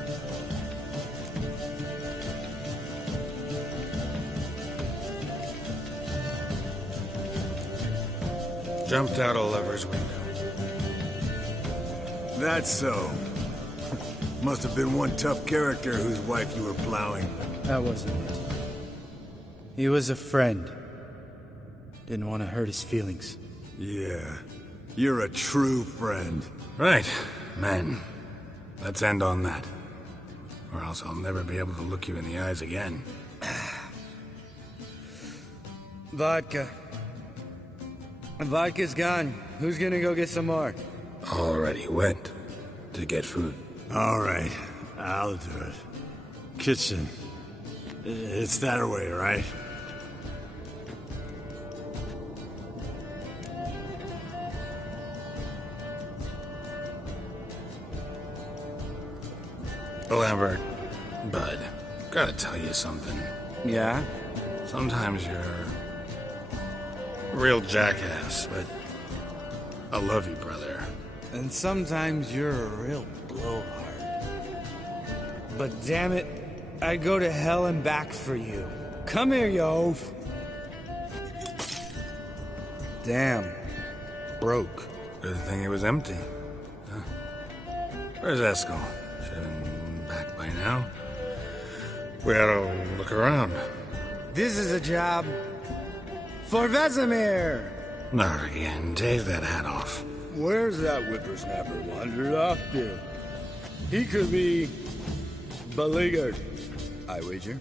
Jumped out a lover's window. That's so. Must have been one tough character whose wife you were plowing. That wasn't it. He was a friend. Didn't want to hurt his feelings. Yeah. You're a true friend. Right, men. Let's end on that. Or else I'll never be able to look you in the eyes again. Vodka. Vodka's gone. Who's gonna go get some more? Already went to get food. All right, I'll do it. Kitchen. It's that way, right? Lambert, bud, gotta tell you something. Yeah? Sometimes you're a real jackass, but I love you, brother. And sometimes you're a real blowhard. But damn it, I'd go to hell and back for you. Come here, you oaf. Damn. Broke. Good thing it was empty. Huh? Where's Eskel? Should have been back by now. We ought to look around. This is a job for Vesemir. Not again. Take that hat off. Where's that whippersnapper wandered off to? He could be beleaguered, I wager.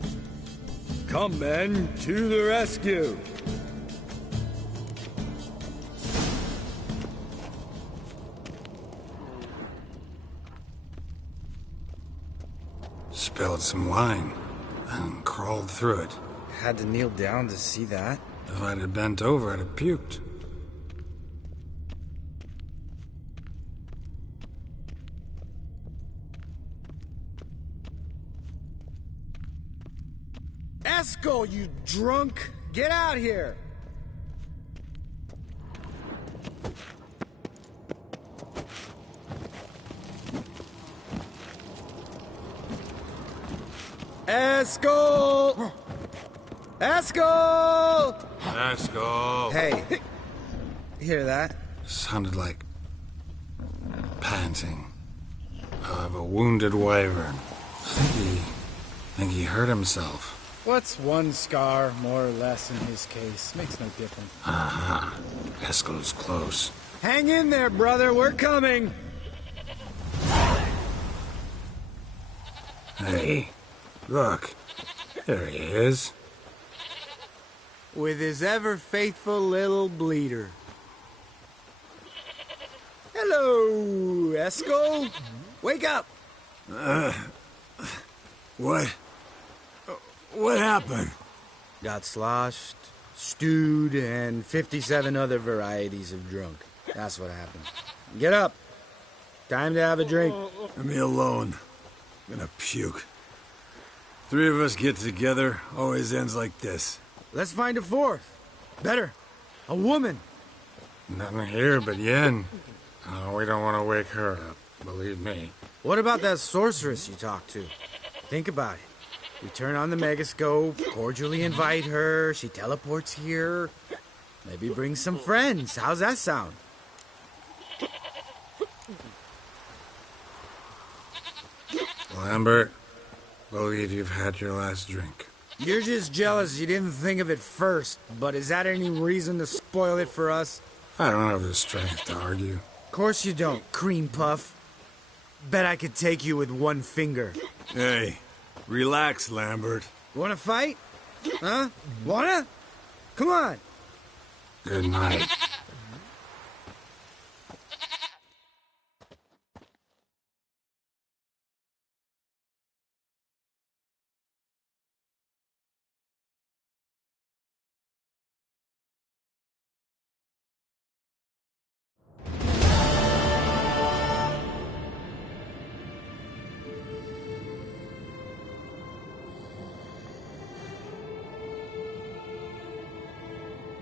Come, men, to the rescue! Spilled some wine and crawled through it. Had to kneel down to see that. If I'd have bent over, I'd have puked. Eskel, you drunk! Get out here! Eskel! Eskel! Eskel! Hey, hear that? Sounded like panting of a wounded wyvern. Think he hurt himself. What's one scar, more or less, in his case? Makes no difference. Aha. Eskel's close. Hang in there, brother. We're coming. Hey, look. There he is. With his ever-faithful little bleeder. Hello, Eskel. Wake up. What happened? Got sloshed, stewed, and 57 other varieties of drunk. That's what happened. Get up. Time to have a drink. Leave me alone. I'm gonna puke. Three of us get together, always ends like this. Let's find a fourth. Better. A woman. Nothing here but Yen. Oh, we don't want to wake her up. believe me. What about that sorceress you talked to? Think about it. We turn on the megascope, cordially invite her, she teleports here. Maybe bring some friends. How's that sound? Lambert, believe you've had your last drink. You're just jealous you didn't think of it first, but is that any reason to spoil it for us? I don't have the strength to argue. Of course you don't, cream puff. Bet I could take you with one finger. Hey, relax, Lambert. Wanna fight? Huh? Wanna? Come on. Good night.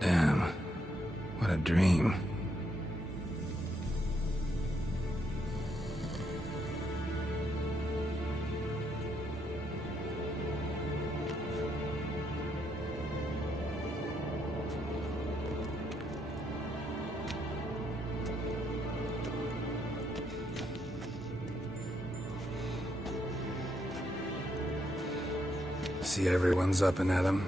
Damn. What a dream. See everyone's up and at 'em.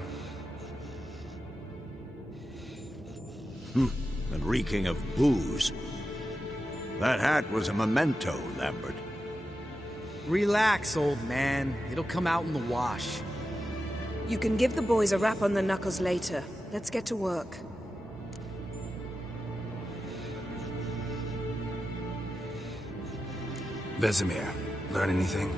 And reeking of booze. That hat was a memento, Lambert. Relax, old man. It'll come out in the wash. You can give the boys a rap on the knuckles later. Let's get to work. Vesemir, learn anything?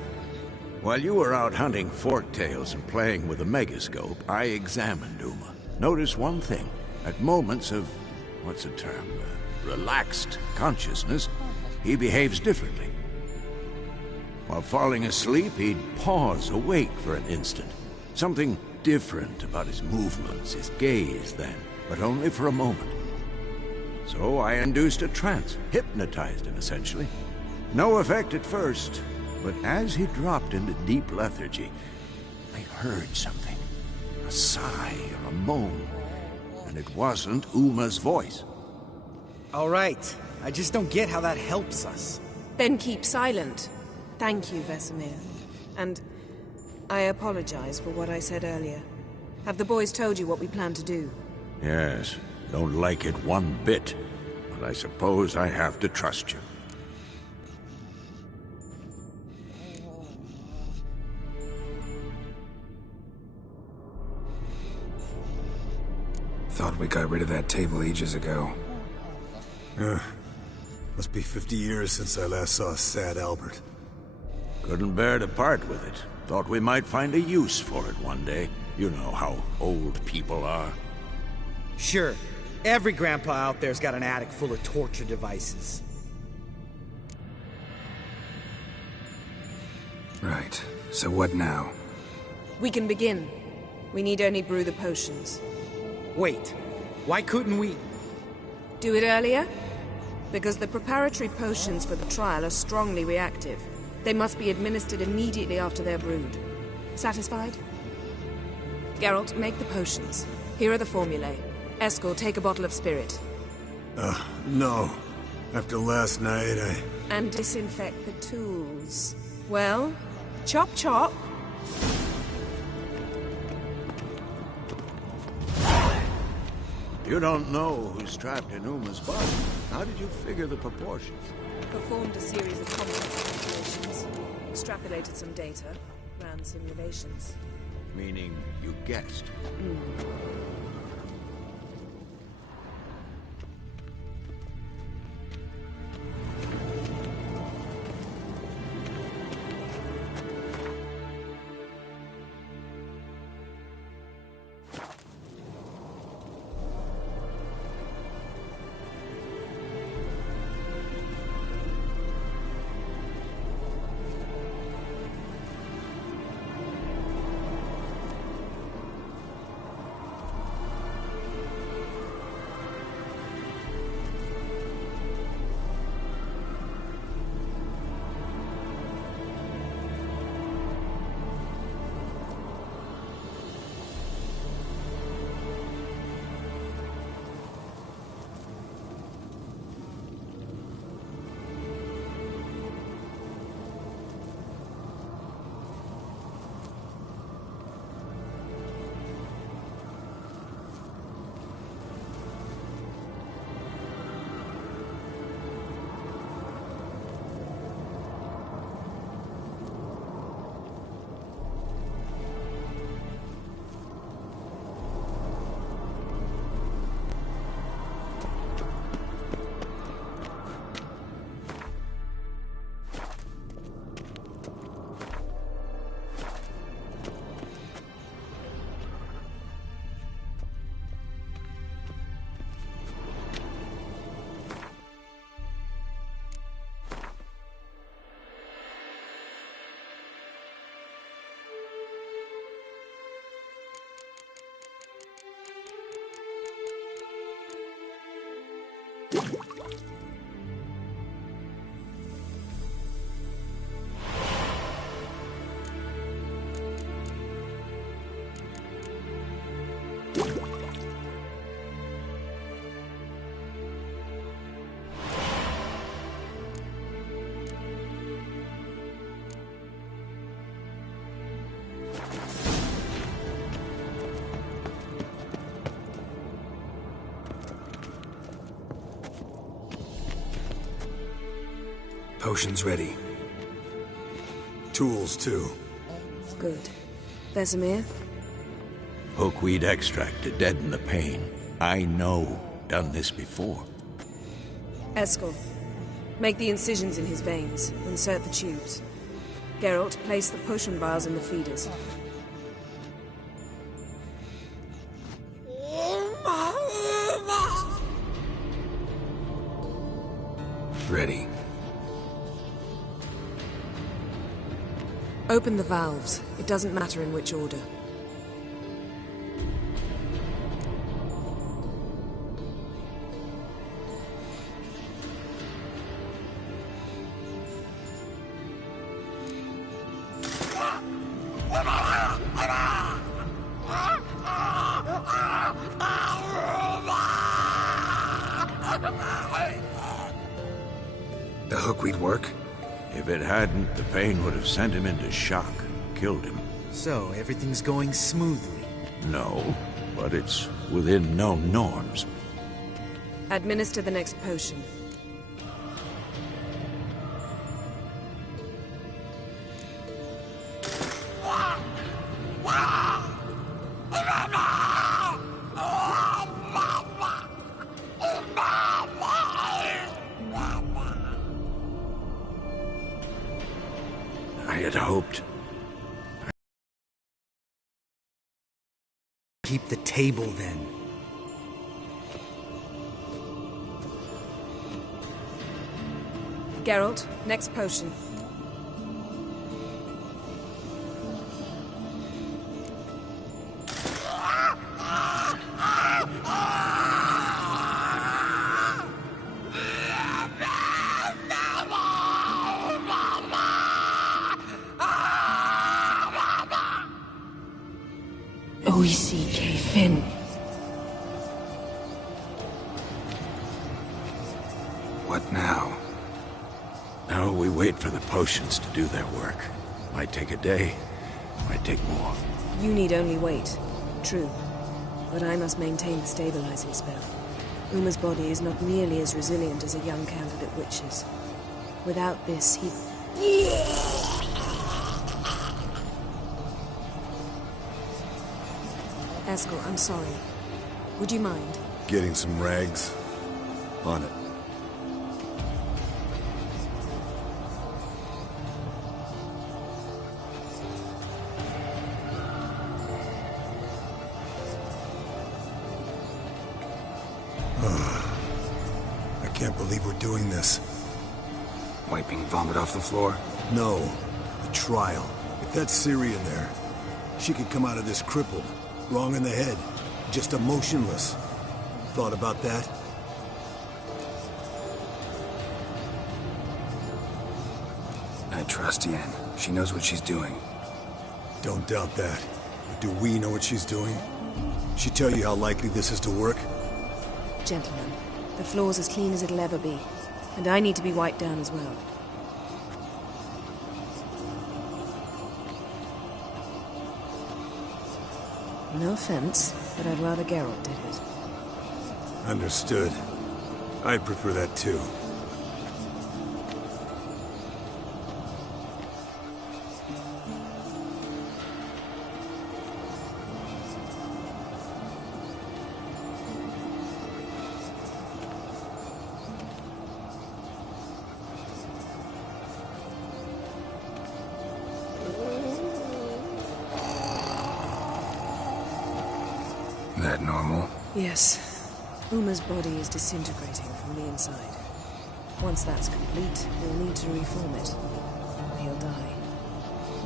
While you were out hunting forktails and playing with the megascope, I examined Uma. Notice one thing. At moments of, what's the term, relaxed consciousness, he behaves differently. While falling asleep, he'd pause awake for an instant. Something different about his movements, his gaze then, but only for a moment. So I induced a trance, hypnotized him essentially. No effect at first, but as he dropped into deep lethargy, I heard something. A sigh or a moan. And it wasn't Uma's voice. All right. I just don't get how that helps us. Then keep silent. Thank you, Vesemir. And I apologize for what I said earlier. Have the boys told you what we plan to do? Yes, don't like it one bit. But I suppose I have to trust you. Thought we got rid of that table ages ago. Must be 50 years since I last saw sad Albert. Couldn't bear to part with it. Thought we might find a use for it one day. You know how old people are. Sure. Every grandpa out there's got an attic full of torture devices. Right. So what now? We can begin. We need only brew the potions. Wait. Why couldn't we... Do it earlier? Because the preparatory potions for the trial are strongly reactive. They must be administered immediately after they're brewed. Satisfied? Geralt, make the potions. Here are the formulae. Eskel, take a bottle of spirit. No. After last night, And disinfect the tools. Well, chop chop. You don't know who's trapped in Uma's body. How did you figure the proportions? Performed a series of complex calculations. Extrapolated some data. Ran simulations. Meaning you guessed. Potions ready. Tools, too. Good. Vesemir? Hookweed extract to deaden the pain. I know. Done this before. Eskel. Make the incisions in his veins. Insert the tubes. Geralt, place the potion vials in the feeders. Ready. Open the valves. It doesn't matter in which order. The hookweed work? If it hadn't, the pain would have sent him into shock, killed him. So, everything's going smoothly. No, but it's within known norms. Administer the next potion. I had hoped. Keep the table, then. Geralt, next potion. O-E-C-K, Finn. What now? Now we wait for the potions to do their work. Might take a day, might take more. You need only wait. True. But I must maintain the stabilizing spell. Uma's body is not nearly as resilient as a young candidate witch's. Without this, he... Eskel, I'm sorry. Would you mind? Getting some rags? On it. I can't believe we're doing this. Wiping vomit off the floor? No. The trial. If that's Ciri in there, she could come out of this crippled. Wrong in the head. Just emotionless. Thought about that? I trust Yen. She knows what she's doing. Don't doubt that. But do we know what she's doing? She tell you how likely this is to work? Gentlemen, the floor's as clean as it'll ever be. And I need to be wiped down as well. No offense, but I'd rather Geralt did it. Understood. I'd prefer that too. That normal? Yes. Uma's body is disintegrating from the inside. Once that's complete, we'll need to reform it. Or he'll die.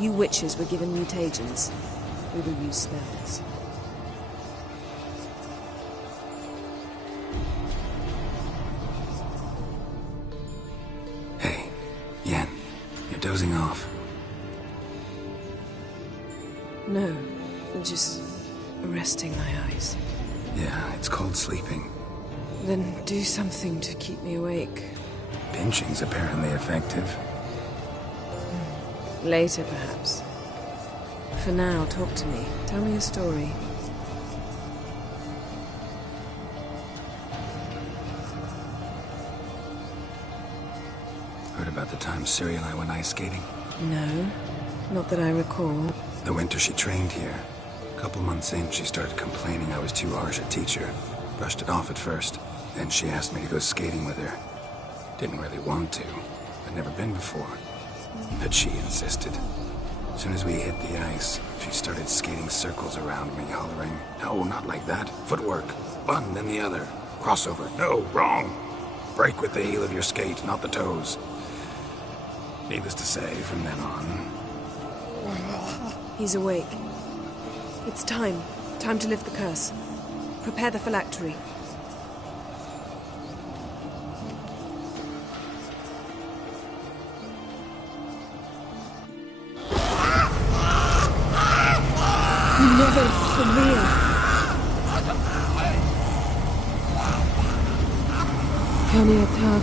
You witches were given mutagens. We will use spells. dozing off? No, just resting my eyes. Yeah, it's called sleeping. Then do something to keep me awake. Pinching's apparently effective. Later, perhaps. For now, talk to me. Tell me a story. Heard about the time Ciri and I went ice skating? No, not that I recall. The winter she trained here. A couple months in, she started complaining I was too harsh a teacher. Brushed it off at first. Then she asked me to go skating with her. Didn't really want to. I'd never been before. But she insisted. As soon as we hit the ice, she started skating circles around me, hollering, "No, not like that. Footwork. One, then the other. Crossover. No, wrong. Break with the heel of your skate, not the toes." Needless to say, from then on... He's awake. It's time. Time to lift the curse. Prepare the phylactery. Never severe. Kaniatad.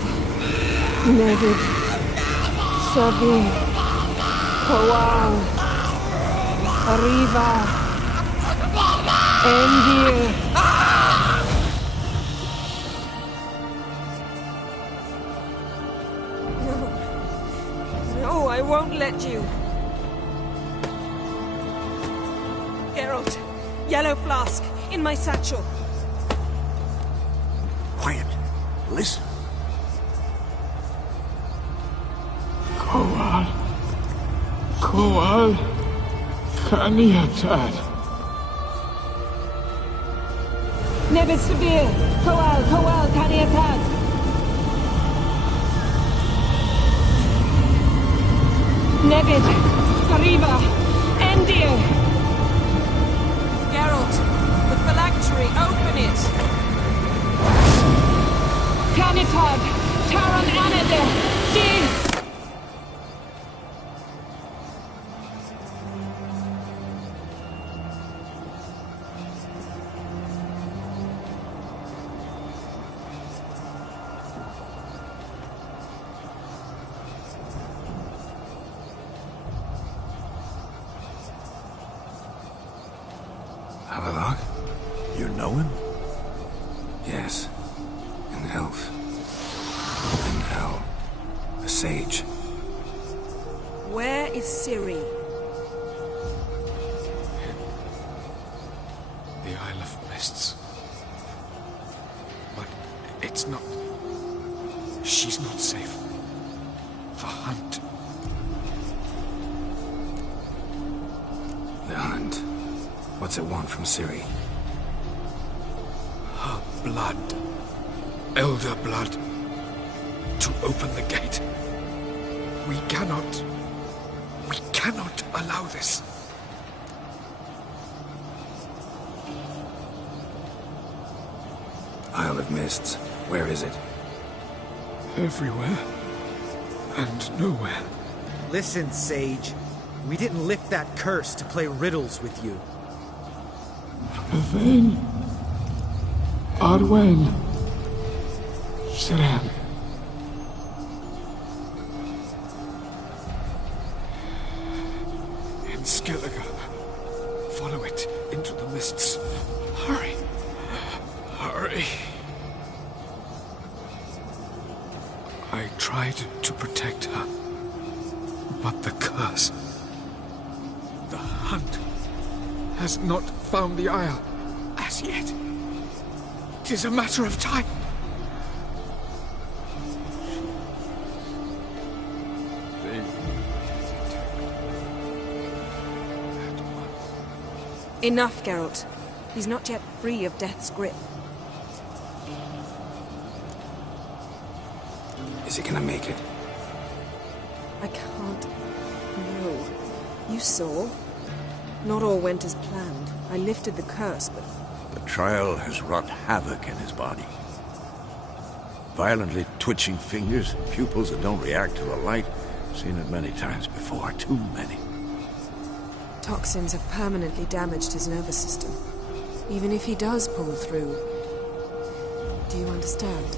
Nevid. Savi. Kowal. Arriva. Endir. No, I won't let you. Geralt, yellow flask, in my satchel. Quiet. Listen. Kowal. Kowal. Kaniatad. Nevid severe. Kowal. Kowal. Kaniatad. Nevid. Arriva. Endir. Geralt, the phylactery, open it! Kanitad, Taran Anade, Dis! Havelock? You know him? Yes. An elf. An elf. A sage. Where is Ciri? The Isle of Mists. But it's not... She's not safe. The hunt. The hunt. What's it want from Ciri? Her blood. Elder blood. To open the gate. We cannot allow this. Isle of Mists. Where is it? Everywhere. And nowhere. Listen, Sage. We didn't lift that curse to play riddles with you. Then... Arwen... Siran... In Skellige. Follow it into the mists. Hurry. Hurry. I tried to protect her. But the curse... The hunt... has not found the Isle as yet. 'Tis a matter of time. Enough, Geralt. He's not yet free of death's grip. Is he gonna make it? I can't. No. You saw. Not all went as planned. I lifted the curse, but... The trial has wrought havoc in his body. Violently twitching fingers, pupils that don't react to the light, Seen it many times before, too many. Toxins have permanently damaged his nervous system. Even if he does pull through, do you understand?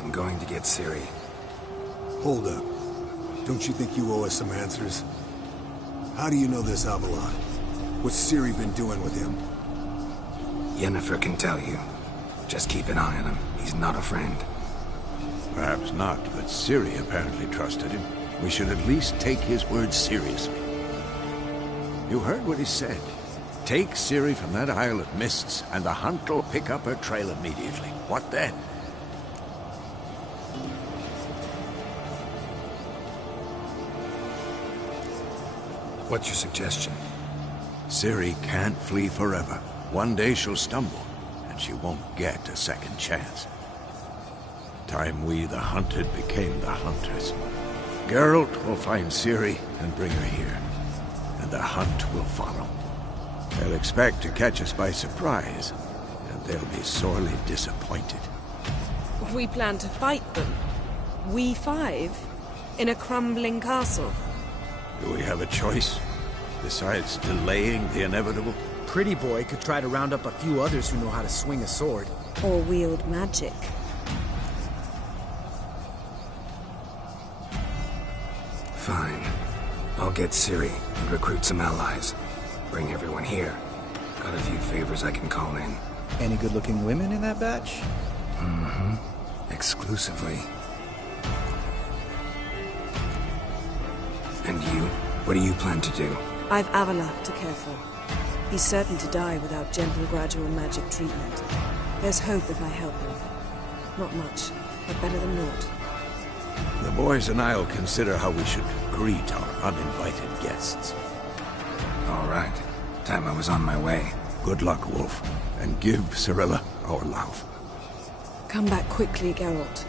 I'm going to get Ciri. Hold up. Don't you think you owe us some answers? How do you know this Avalon? What's Ciri been doing with him? Yennefer can tell you. Just keep an eye on him. He's not a friend. Perhaps not, but Ciri apparently trusted him. We should at least take his words seriously. You heard what he said. Take Ciri from that Isle of Mists, and the Hunt will pick up her trail immediately. What then? What's your suggestion? Ciri can't flee forever. One day she'll stumble, and she won't get a second chance. Time we, the hunted, became the hunters. Geralt will find Ciri and bring her here, and the hunt will follow. They'll expect to catch us by surprise, and they'll be sorely disappointed. We plan to fight them. We five? In a crumbling castle? Do we have a choice, besides delaying the inevitable? Pretty Boy could try to round up a few others who know how to swing a sword. Or wield magic. Fine. I'll get Ciri and recruit some allies. Bring everyone here. Got a few favors I can call in. Any good-looking women in that batch? Mm-hmm. Exclusively. And you? What do you plan to do? I've Avalaf to care for. He's certain to die without gentle, gradual magic treatment. There's hope if I help him. Not much, but better than naught. The boys and I'll consider how we should greet our uninvited guests. All right. Time I was on my way. Good luck, Wolf. And give Cirilla our love. Come back quickly, Geralt.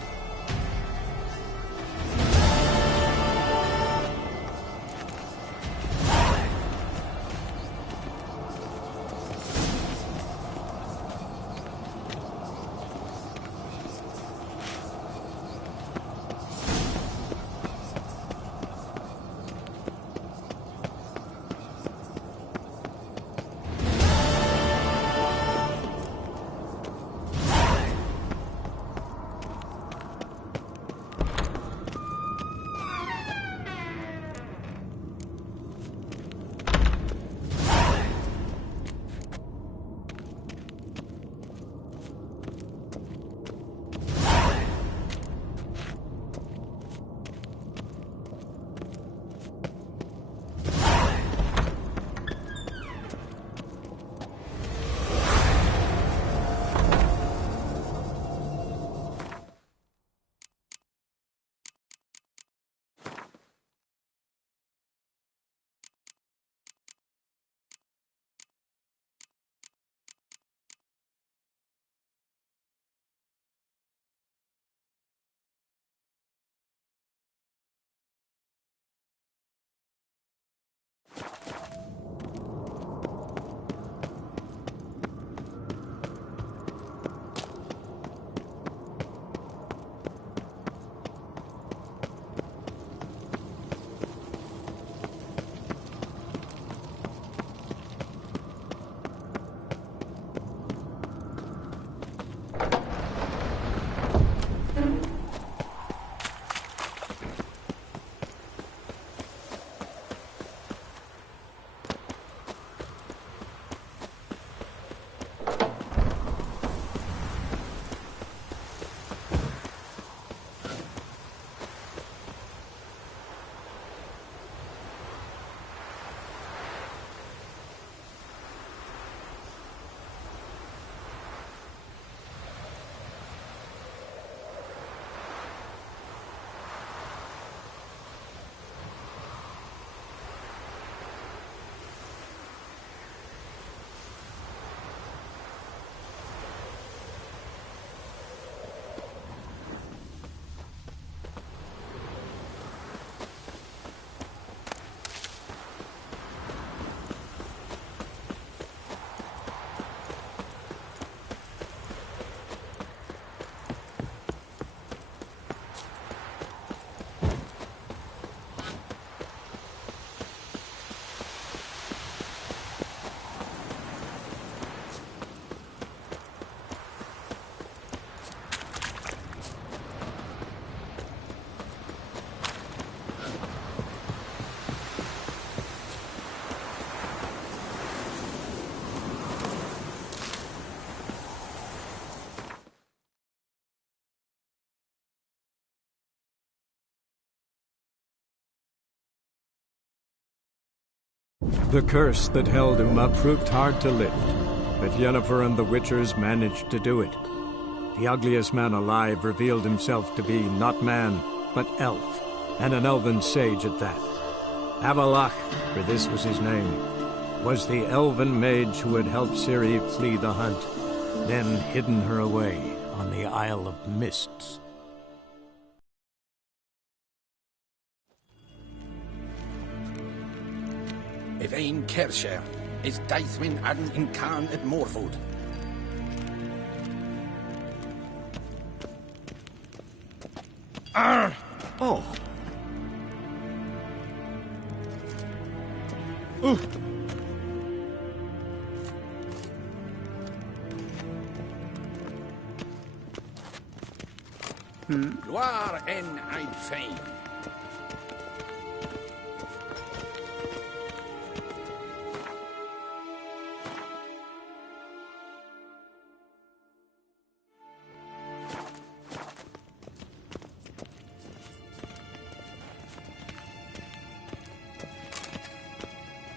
The curse that held Uma proved hard to lift, but Yennefer and the Witchers managed to do it. The ugliest man alive revealed himself to be not man, but elf, and an elven sage at that. Avalach, for this was his name, was the elven mage who had helped Ciri flee the hunt, then hidden her away on the Isle of Mists. If ein Kersher is Deithwin Adden in Khan at Morfood. Oh. Ooh. Gloire en Eid Fein.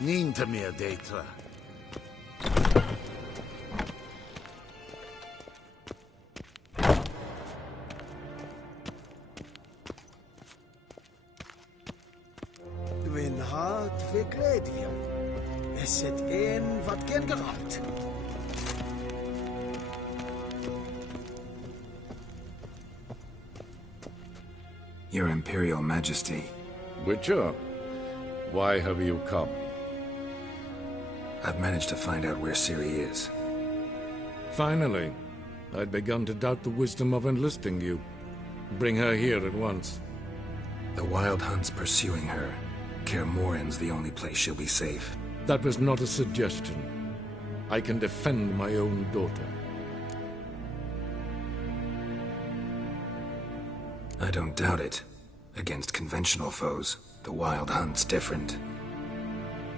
Ninta mir, Tw3. Dwi'n hart fi gledfion. Es het een wat gen geraakt. Your Imperial Majesty. Witcher, why have you come? I've managed to find out where Ciri is. Finally. I'd begun to doubt the wisdom of enlisting you. Bring her here at once. The Wild Hunt's pursuing her. Kaer Morhen's the only place she'll be safe. That was not a suggestion. I can defend my own daughter. I don't doubt it. Against conventional foes, the Wild Hunt's different.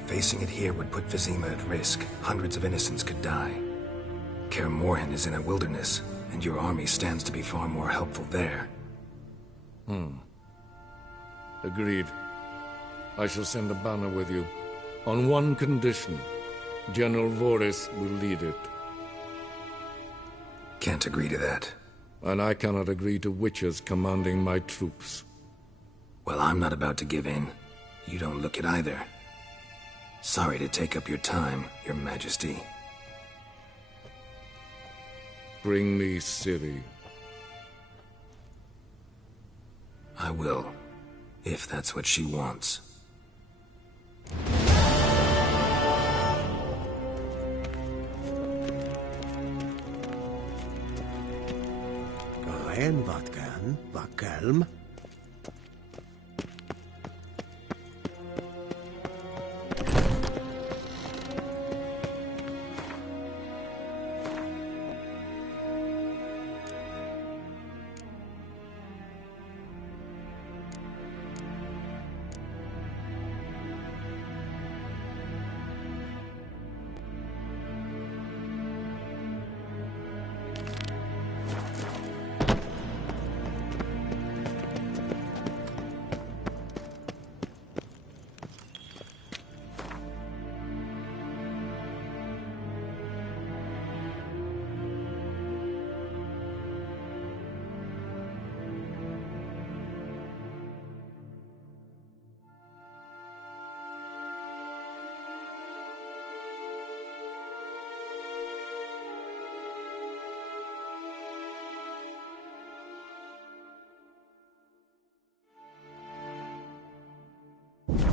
Facing it here would put Vizima at risk. Hundreds of innocents could die. Kaer Morhen is in a wilderness, and your army stands to be far more helpful there. Agreed. I shall send a banner with you. On one condition. General Voris will lead it. Can't agree to that. And I cannot agree to witches commanding my troops. Well, I'm not about to give in. You don't look it either. Sorry to take up your time, Your Majesty. Bring me Ciri. I will, if that's what she wants. En wat kan, wat kalm.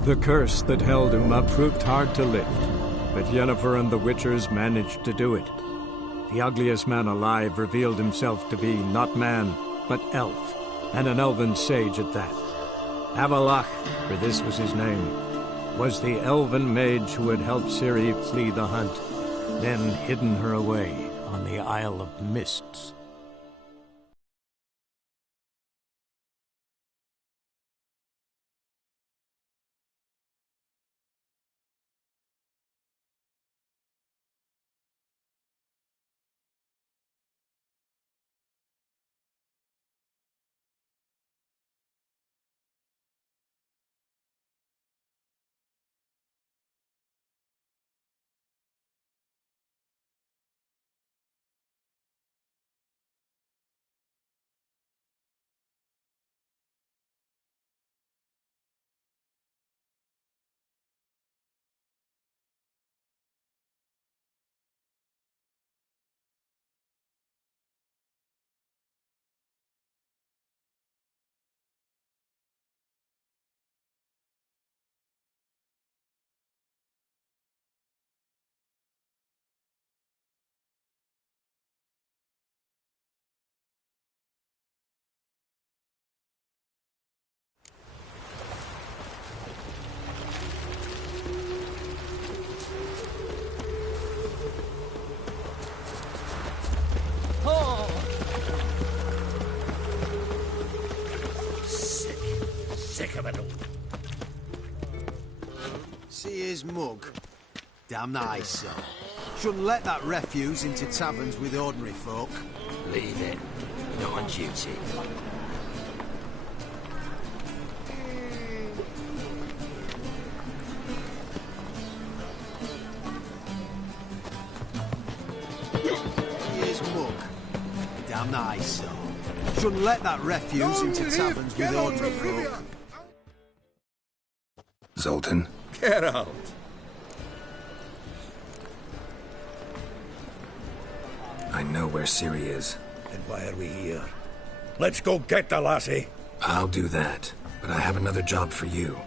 The curse that held Uma proved hard to lift, but Yennefer and the Witchers managed to do it. The ugliest man alive revealed himself to be not man, but elf, and an elven sage at that. Avalach, for this was his name, was the elven mage who had helped Ciri flee the hunt, then hidden her away on the Isle of Mists. his mug. Damn nice, son. Shouldn't let that refuse into taverns with ordinary folk. Leave it. Not on duty. His mug. Damn nice, son. Shouldn't let that refuse into taverns with ordinary folk. Zoltan? Get out! I know where Ciri is. Then why are we here? Let's go get the lassie! I'll do that, but I have another job for you.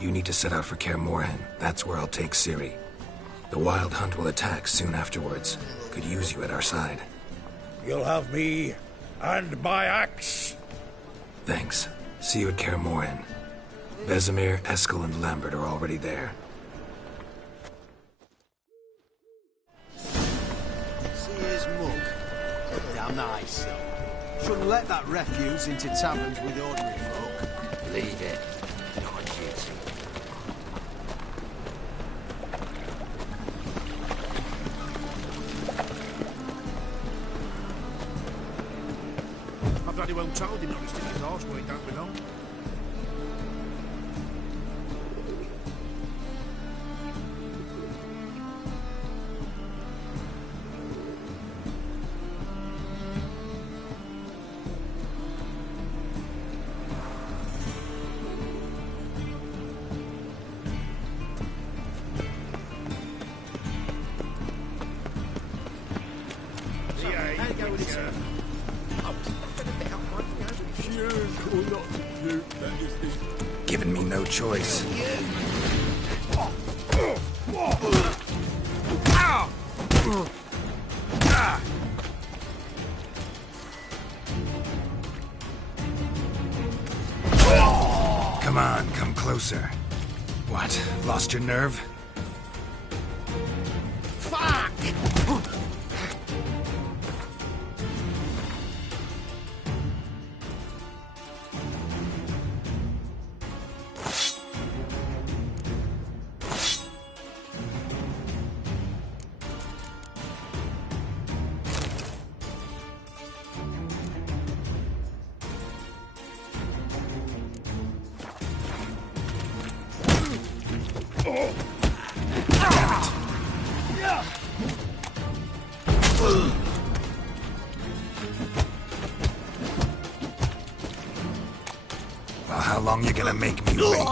You need to set out for Kaer Morhen. That's where I'll take Ciri. The Wild Hunt will attack soon afterwards. Could use you at our side. You'll have me and my axe. Thanks. See you at Kaer Morhen. Vesemir, Eskel, and Lambert are already there. See his mug. Damn nice, son. Shouldn't let that refuse into taverns with ordinary folk. Leave it. Not on duty. I bloody well told him not to stick his arse where he don't belong. Giving me no choice. Come on, come closer. What? Lost your nerve? Fuck! Well, how long you gonna make me wait?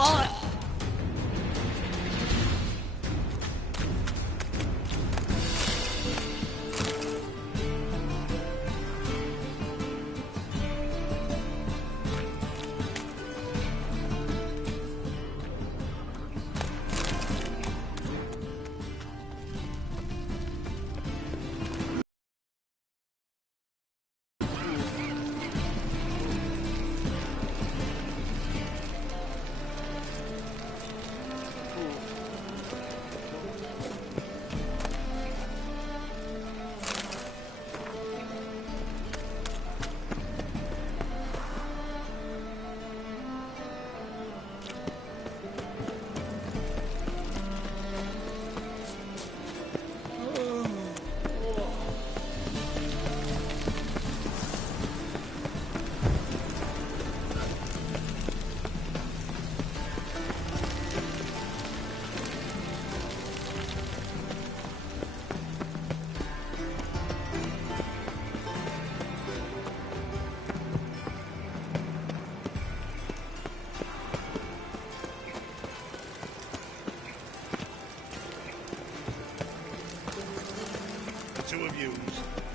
Two of yous,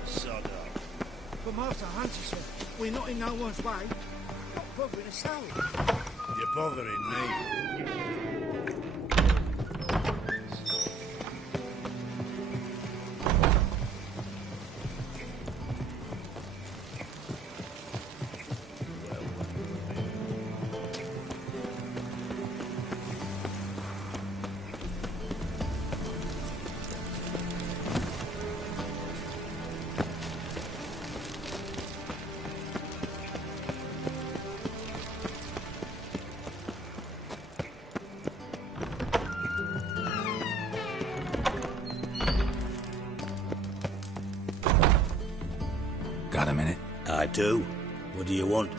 sod off. But Master Hunter said, we're not in no one's way. Not bothering a soul. You're bothering me. Got a minute? I do. What do you want?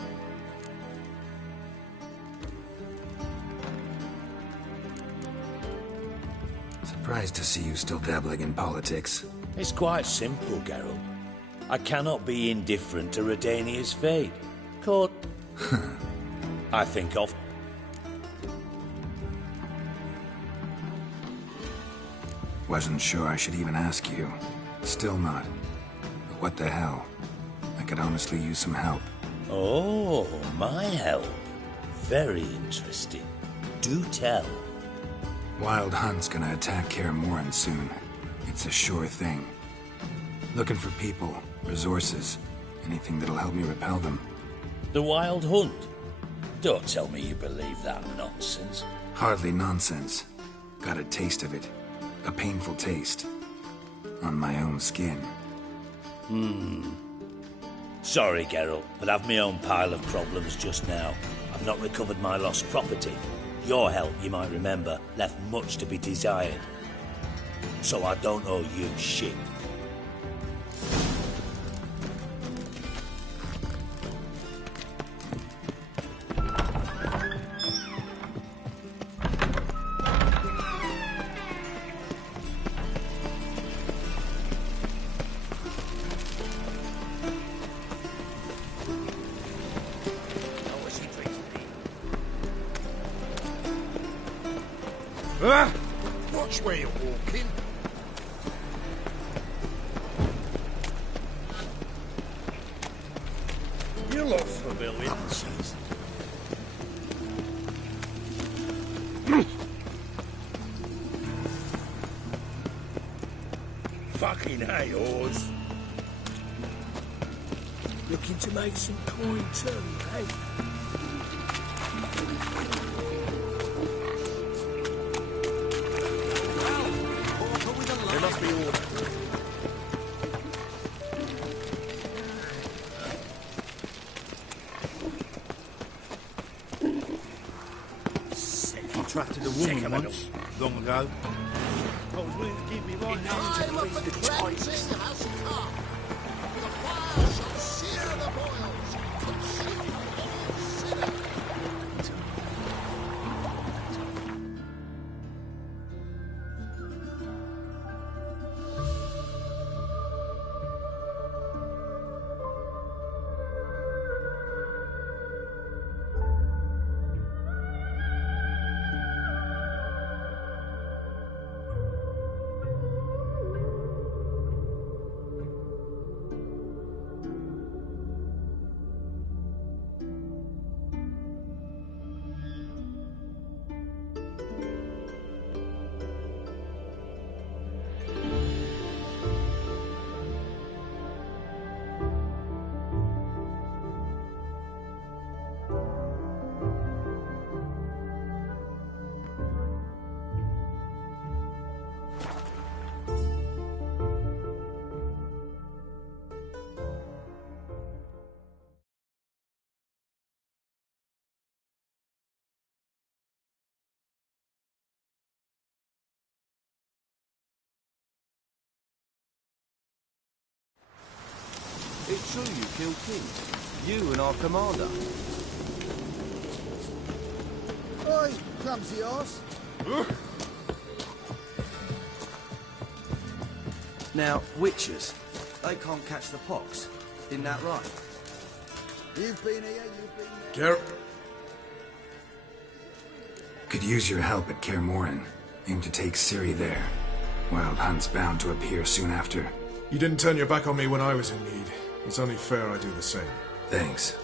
Surprised to see you still dabbling in politics. It's quite simple, Geralt. I cannot be indifferent to Redania's fate. Caught. I think of. Wasn't sure I should even ask you. Still not. But what the hell? I could honestly use some help. Oh, my help. Very interesting. Do tell. Wild Hunt's gonna attack Kaer Morhen soon. It's a sure thing. Looking for people, resources, anything that'll help me repel them. The Wild Hunt? Don't tell me you believe that nonsense. Hardly nonsense. Got a taste of it. A painful taste. On my own skin. Sorry, Geralt, but I've my own pile of problems just now. I've not recovered my lost property. Your help, you might remember, left much to be desired. So I don't owe you shit. Watch where you're walking. You're off for villains. Fucking A-Oars. Looking to make some coin too, eh? There must be order. I attracted a woman once, long ago. I was willing to give me right now to please the choice. The fire shall sear the boils, consume all sinner. It's true you killed kings. You and our commander. Oi, clumsy horse. Now, witches, they can't catch the pox. Isn't that right? You've been here, you've been there. Could use your help at Kaer Morhen. Aim to take Ciri there. Wild Hunt's bound to appear soon after. You didn't turn your back on me when I was in need. It's only fair I do the same. Thanks.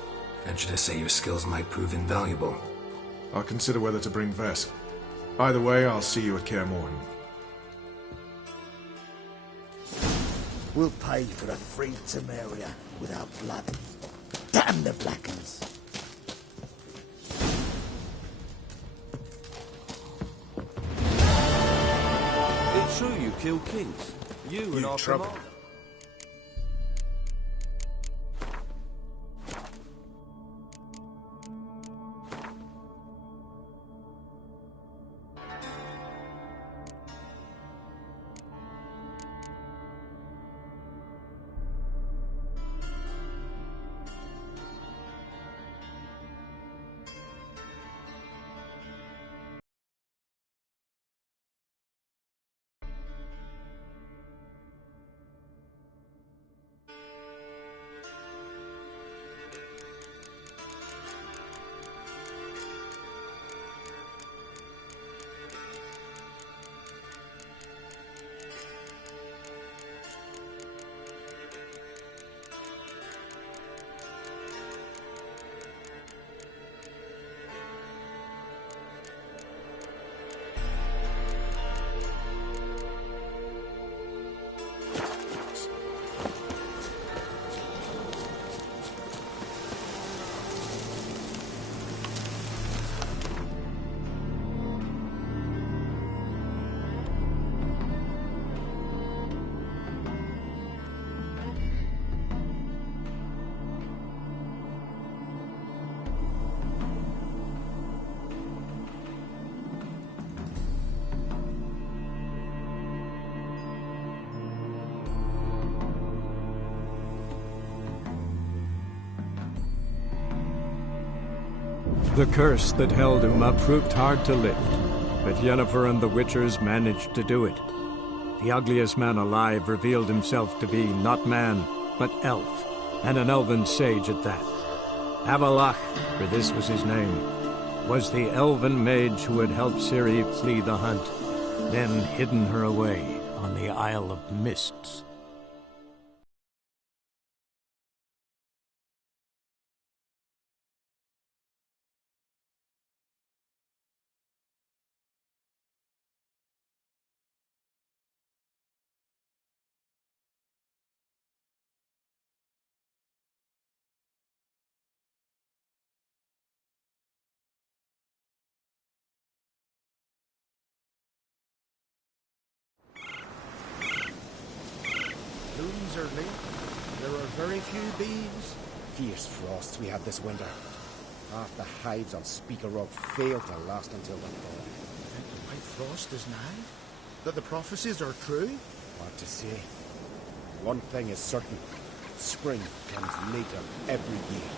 Venture to say your skills might prove invaluable. I'll consider whether to bring Ves. Either way, I'll see you at Kaer Morhen. We'll pay for a free Temeria without blood. Damn the Blackens! It's true you killed kings. You and our commander. The curse that held Uma proved hard to lift, but Yennefer and the Witchers managed to do it. The ugliest man alive revealed himself to be not man, but elf, and an elven sage at that. Avalach, for this was his name, was the elven mage who had helped Ciri flee the hunt, then hidden her away on the Isle of Mists. Blooms are late. There are very few bees. Fierce frosts we had this winter. Half the hives on Speaker Rock failed to last until the fall. Think the White Frost is nigh? That the prophecies are true? Hard to say. One thing is certain. Spring comes later every year.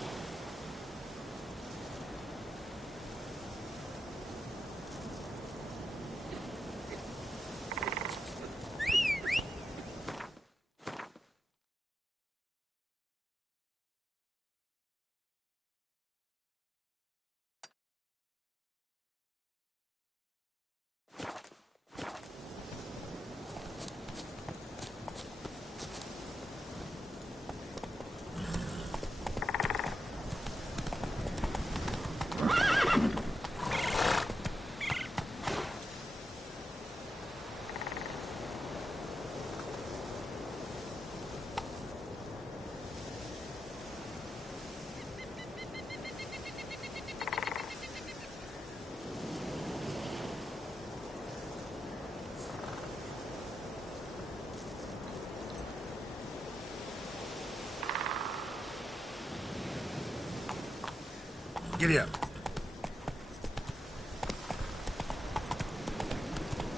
Giddy up.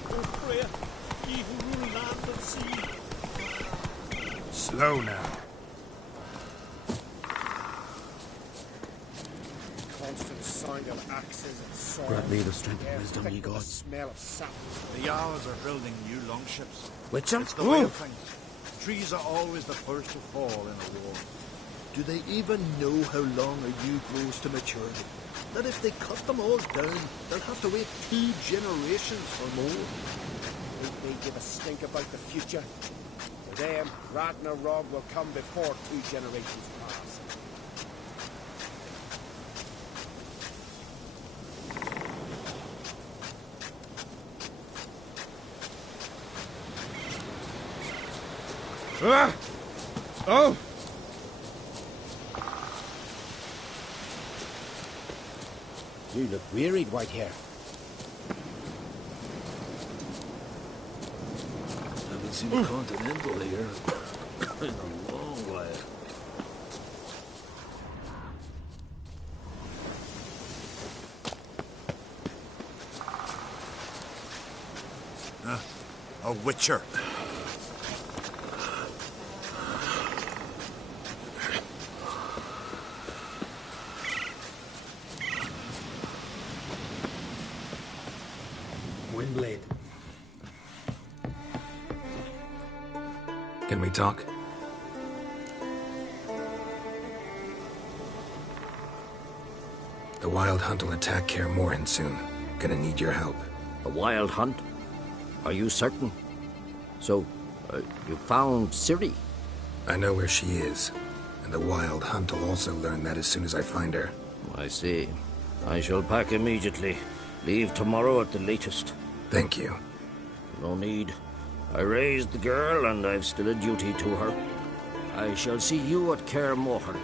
Oh, prayer, ye who rule land and sea. Slow now. Constant sound of axes and swords. Grant me the strength and wisdom, ye gods. Smell of sap. The Jarls are building new longships. Witcher? It's the way of things. Trees are always the first to fall in a war. Do they even know how long a yew grows to maturity? That if they cut them all down, they'll have to wait 2 generations or more. Think they give a stink about the future? For them, Ragnarok will come before 2 generations pass. Ah! Oh! You look wearied, Whitehair. Haven't seen a Continental here in a long while. A Witcher. Windblade. Can we talk? The Wild Hunt will attack Kaer Morhen soon. Gonna need your help. A wild hunt? Are you certain? So, you found Ciri? I know where she is, and the Wild Hunt will also learn that as soon as I find her. I see. I shall pack immediately. Leave tomorrow at the latest. Thank you. No need. I raised the girl, and I've still a duty to her. I shall see you at Kaer Morhen.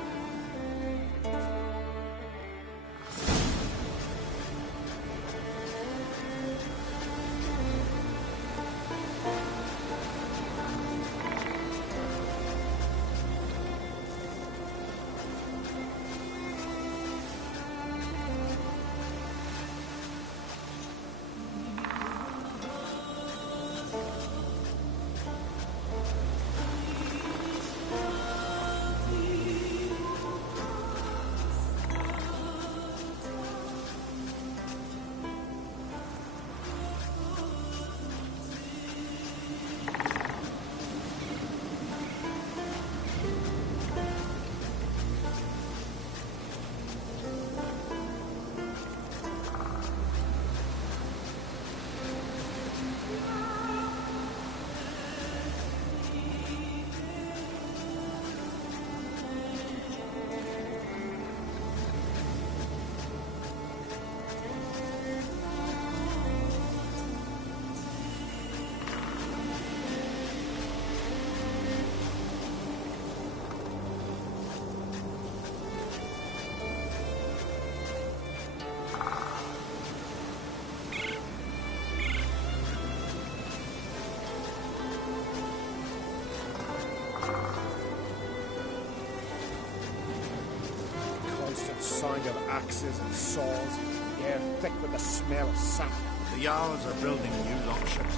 sound of axes and saws. The air thick with the smell of sap. The Jarls are building new longships.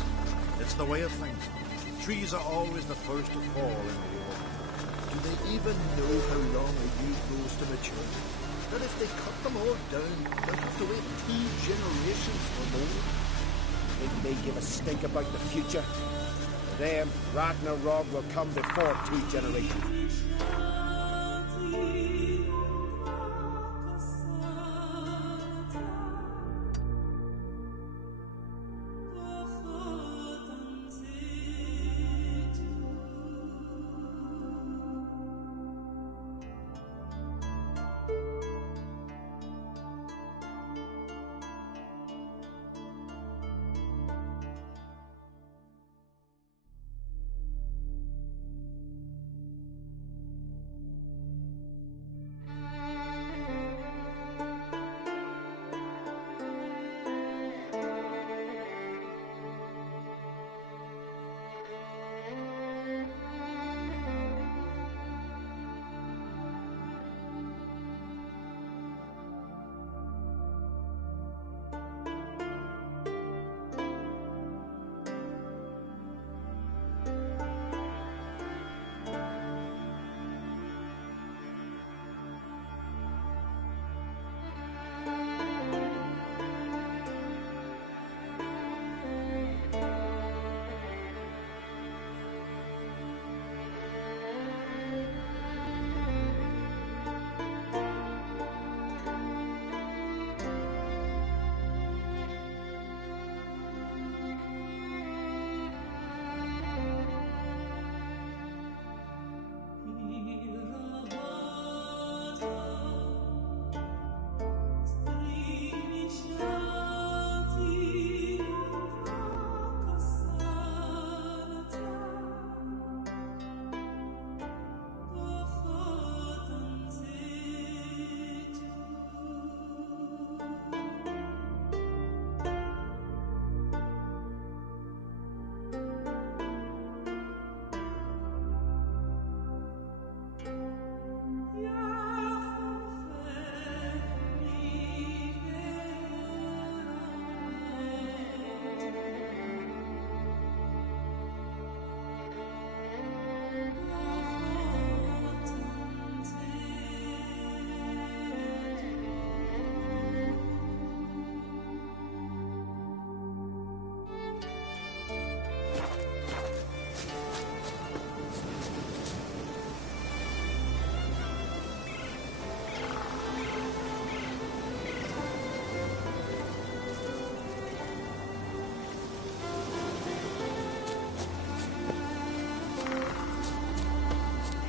It's the way of things. Trees are always the first to fall in war. Do they even know how long a yew grows to maturity? That if they cut them all down, they'll have to wait 2 generations or more. Think they give a stink about the future? For them, Ragnarok will come before 2 generations.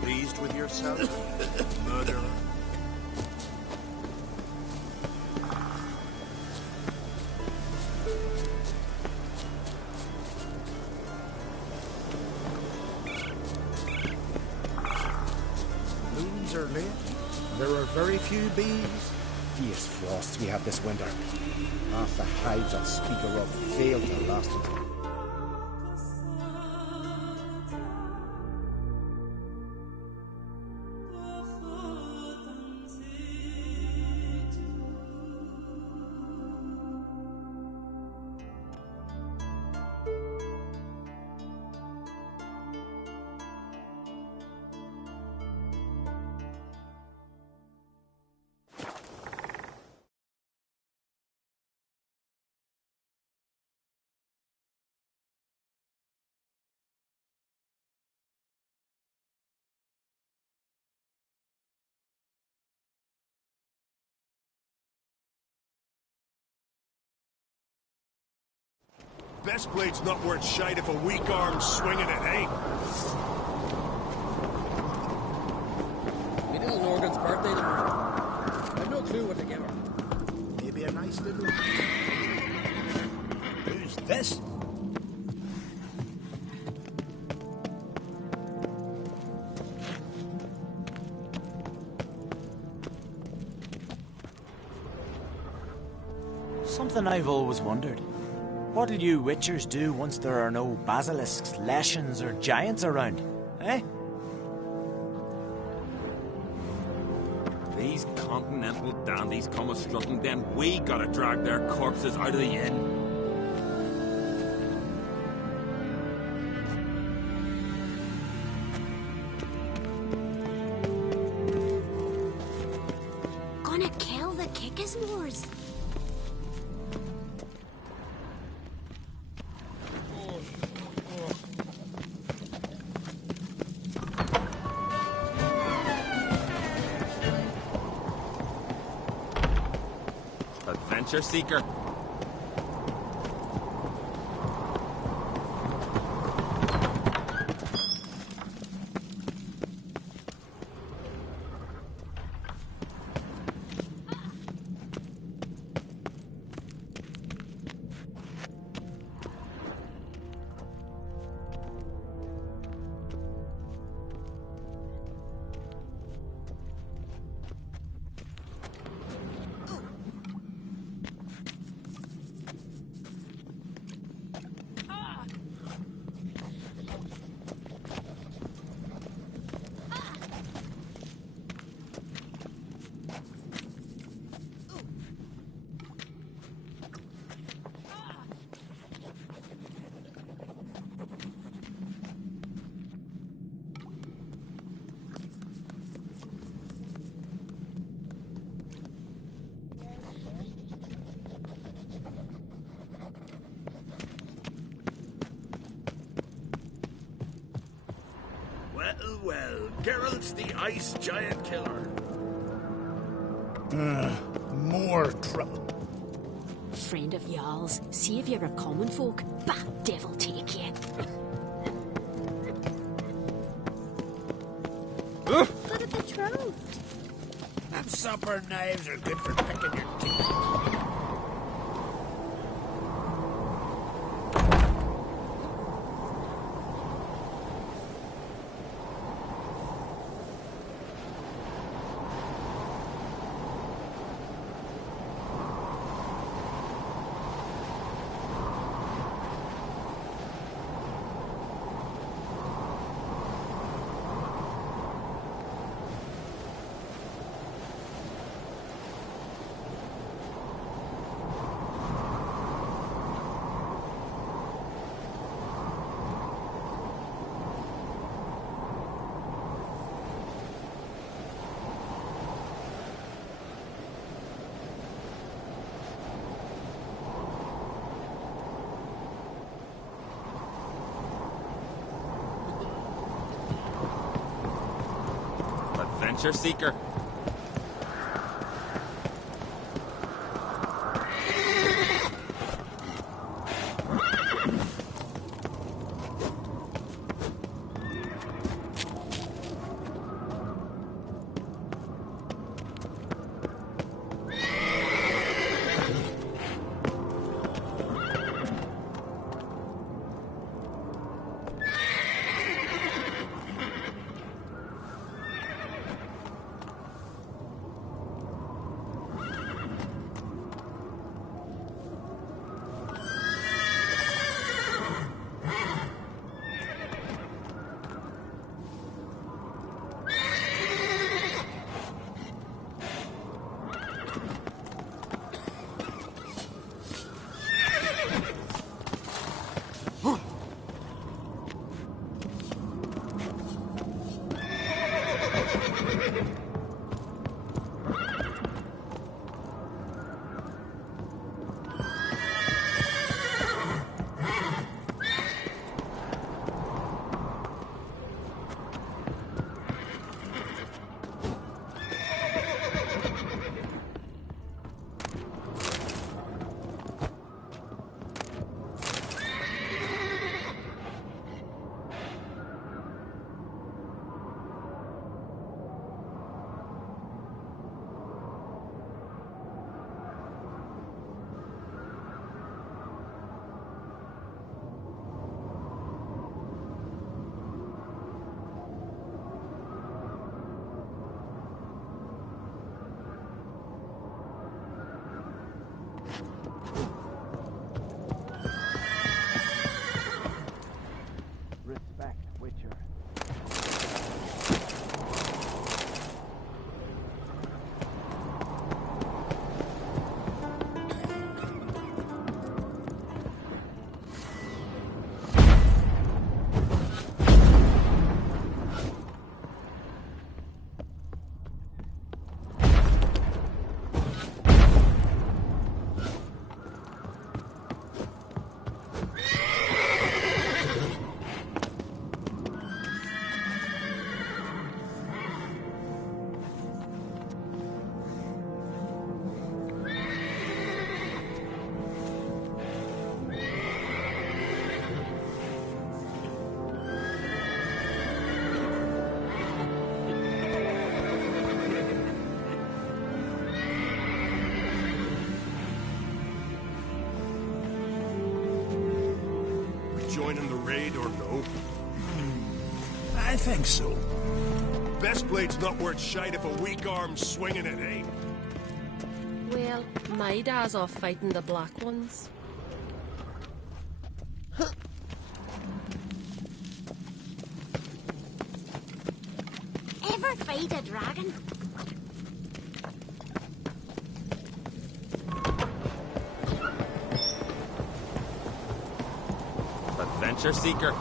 Pleased with yourself, murderer? Moons are late. There are very few bees. Fierce frosts we had this winter. Half the hives on Speaker Rock failed to last until Best blade's not worth shite if a weak arm's swinging it, eh? Me little Norgan's birthday tomorrow. I've no clue what to give her. Maybe a nice little... Who's this? Something I've always wondered. What'll you Witchers do once there are no basilisks, leshens, or giants around, eh? These continental dandies come a-strutting, then we gotta drag their corpses out of the inn. Gonna kill the Kickasmores. Adventure seeker. Well, Geralt's the ice giant killer. More trouble. Friend of y'all's, see if you're a common folk. Bah, devil take you. For the betrothed. Them supper knives are good for picking your teeth. Adventure seeker. I think so. Best blade's not worth shite if a weak arm's swinging it, eh? Well, my dad's off fighting the black ones. Ever fight a dragon? Adventure seeker.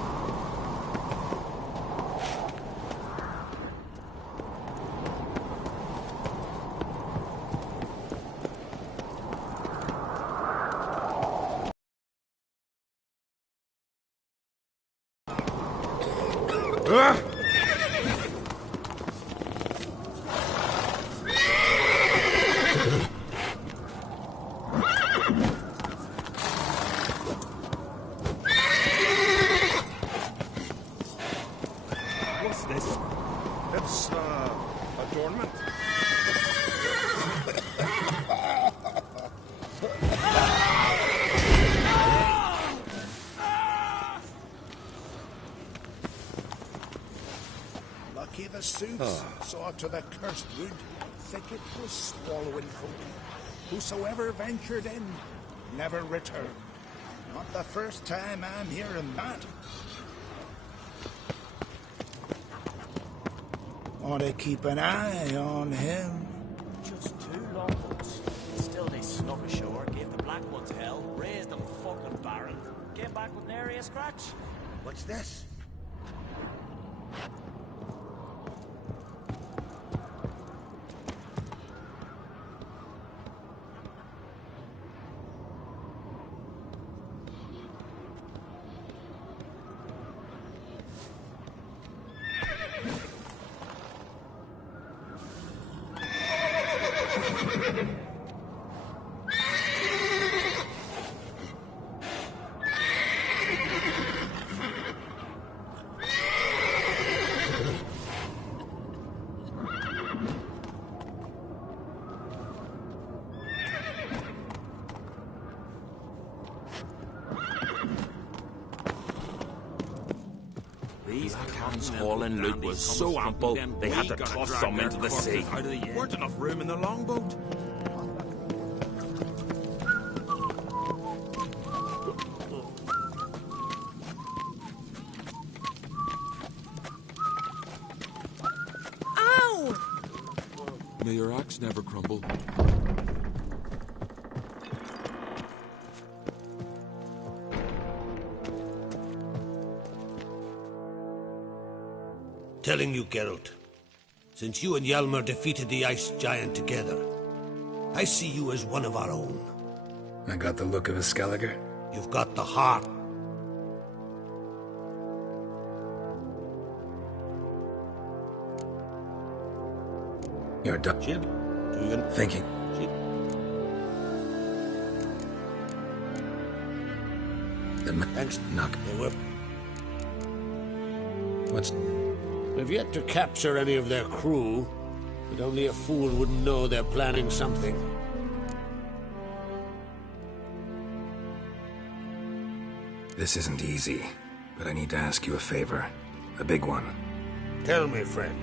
What's this? It's, adornment. Lucky the suits saw to the cursed wood. Thick it was swallowing folk. Whosoever ventured in, never returned. Not the first time I'm hearing that. Ought to keep an eye on him. Just 2 longboats. Still they snuck ashore, gave the black ones hell, raised them fucking barren. Came back with nary a scratch. What's this? These cans hauling loot was so ample, they had to toss some into the sea. Weren't enough room in the longboat. Ow! May your axe never crumble. Telling you, Geralt, since you and Hjalmar defeated the ice giant together, I see you as one of our own. I got the look of a Skelliger. You've got the heart. You're done. Thinking. Thanks. Knock. What's... We've yet to capture any of their crew, but only a fool wouldn't know they're planning something. This isn't easy, but I need to ask you a favor. A big one. Tell me, friend.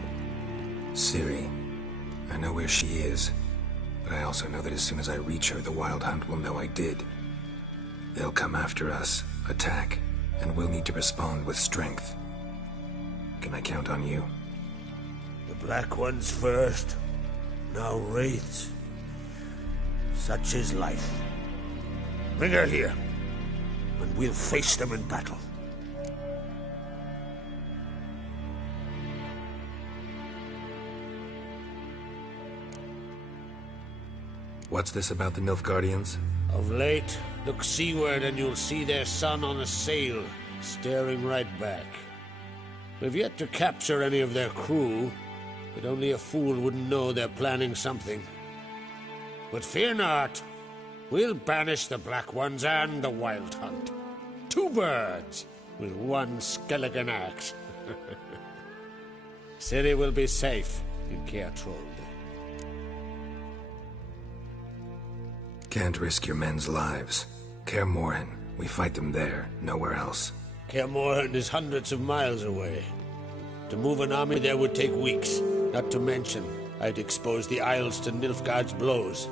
Ciri. I know where she is, but I also know that as soon as I reach her, the Wild Hunt will know I did. They'll come after us, attack, and we'll need to respond with strength. Can I count on you? The Black Ones first, now Wraiths. Such is life. Bring her here, and we'll face them in battle. What's this about the Nilfgaardians? Of late, look seaward and you'll see their sun on a sail, staring right back. We've yet to capture any of their crew, but only a fool wouldn't know they're planning something. But fear not, we'll banish the Black Ones and the Wild Hunt. 2 birds with 1 skeleton axe. Ciri will be safe in Tw3. Can't risk your men's lives. Kaer Morhen, we fight them there, nowhere else. Kaer Morhen is hundreds of miles away. To move an army there would take weeks. Not to mention, I'd expose the Isles to Nilfgaard's blows.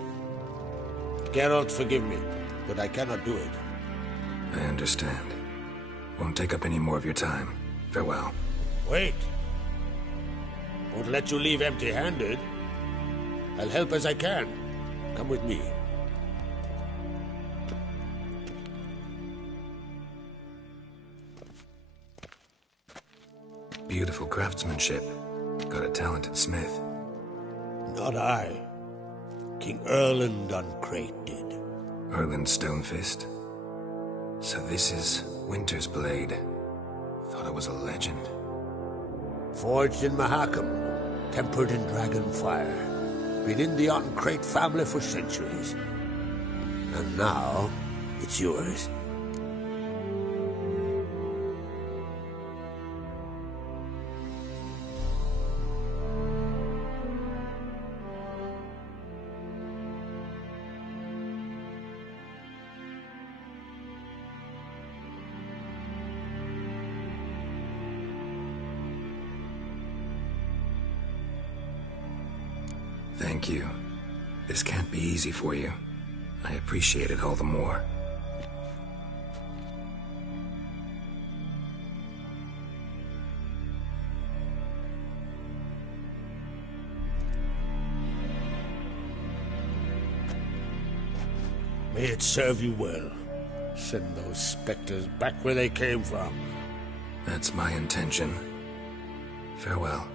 Geralt, forgive me, but I cannot do it. I understand. Won't take up any more of your time. Farewell. Wait. Won't let you leave empty-handed. I'll help as I can. Come with me. Beautiful craftsmanship. Got a talented smith. Not I. King Erland Uncrate did. Erland Stonefist? So this is Winter's blade. Thought it was a legend. Forged in Mahakam, tempered in dragon fire. Been in the Uncrate family for centuries. And now, it's yours. Thank you. This can't be easy for you. I appreciate it all the more. May it serve you well. Send those specters back where they came from. That's my intention. Farewell.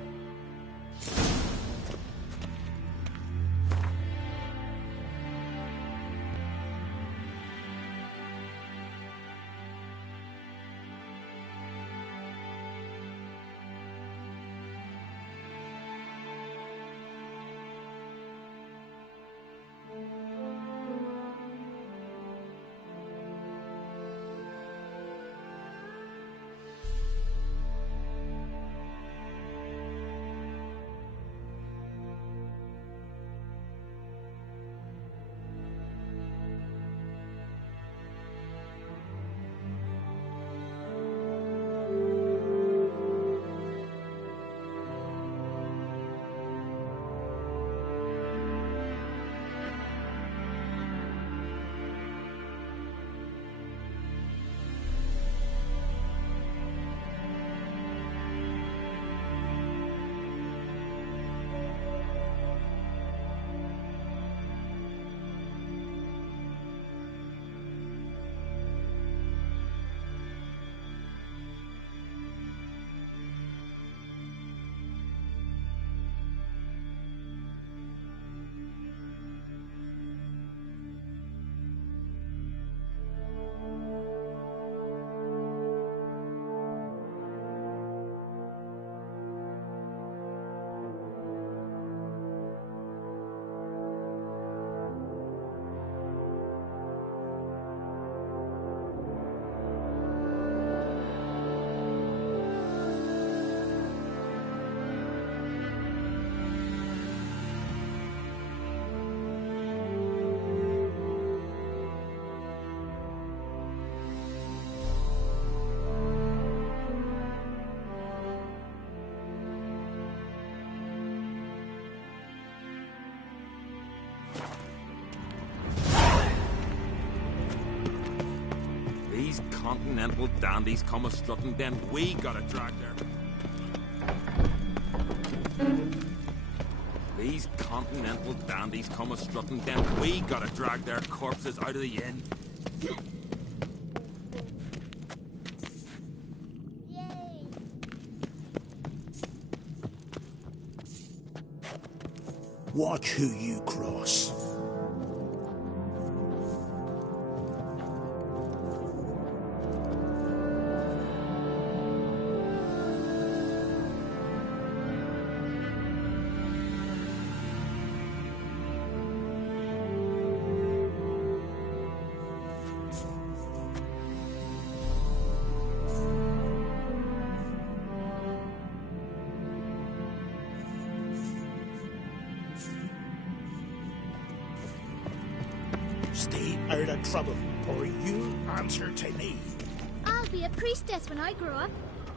These continental dandies come a-strutting, then we gotta drag their... These continental dandies come a-strutting, then we gotta drag their corpses out of the inn. Watch who you cross. Stay out of trouble, or you'll answer to me. I'll be a priestess when I grow up.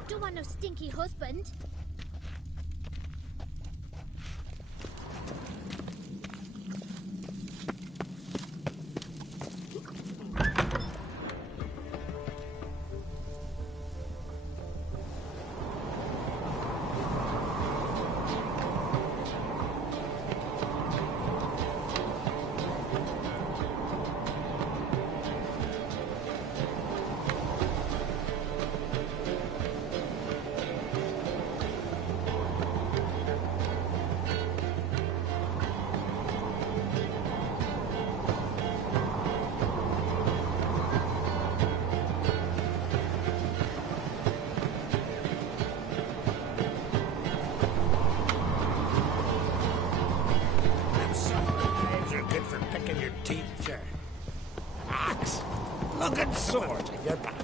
Don't want no stinky husband. sword, you're back.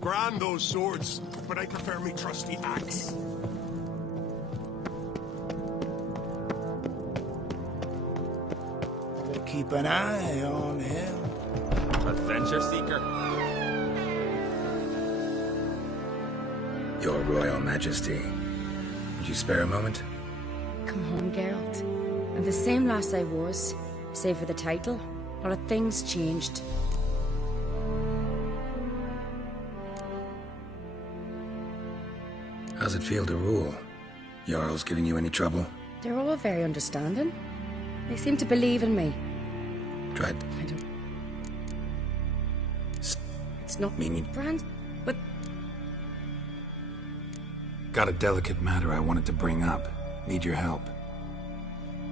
Grand those swords, but I prefer me trusty axe. We'll keep an eye on him. Adventure seeker. Your Royal Majesty, would you spare a moment? Come home, Geralt. I'm the same lass I was, save for the title. A lot of things changed. How's it feel to rule? Jarl's giving you any trouble? They're all very understanding. They seem to believe in me. Tried. I don't... It's not Mimi. Brand, but... Got a delicate matter I wanted to bring up. Need your help.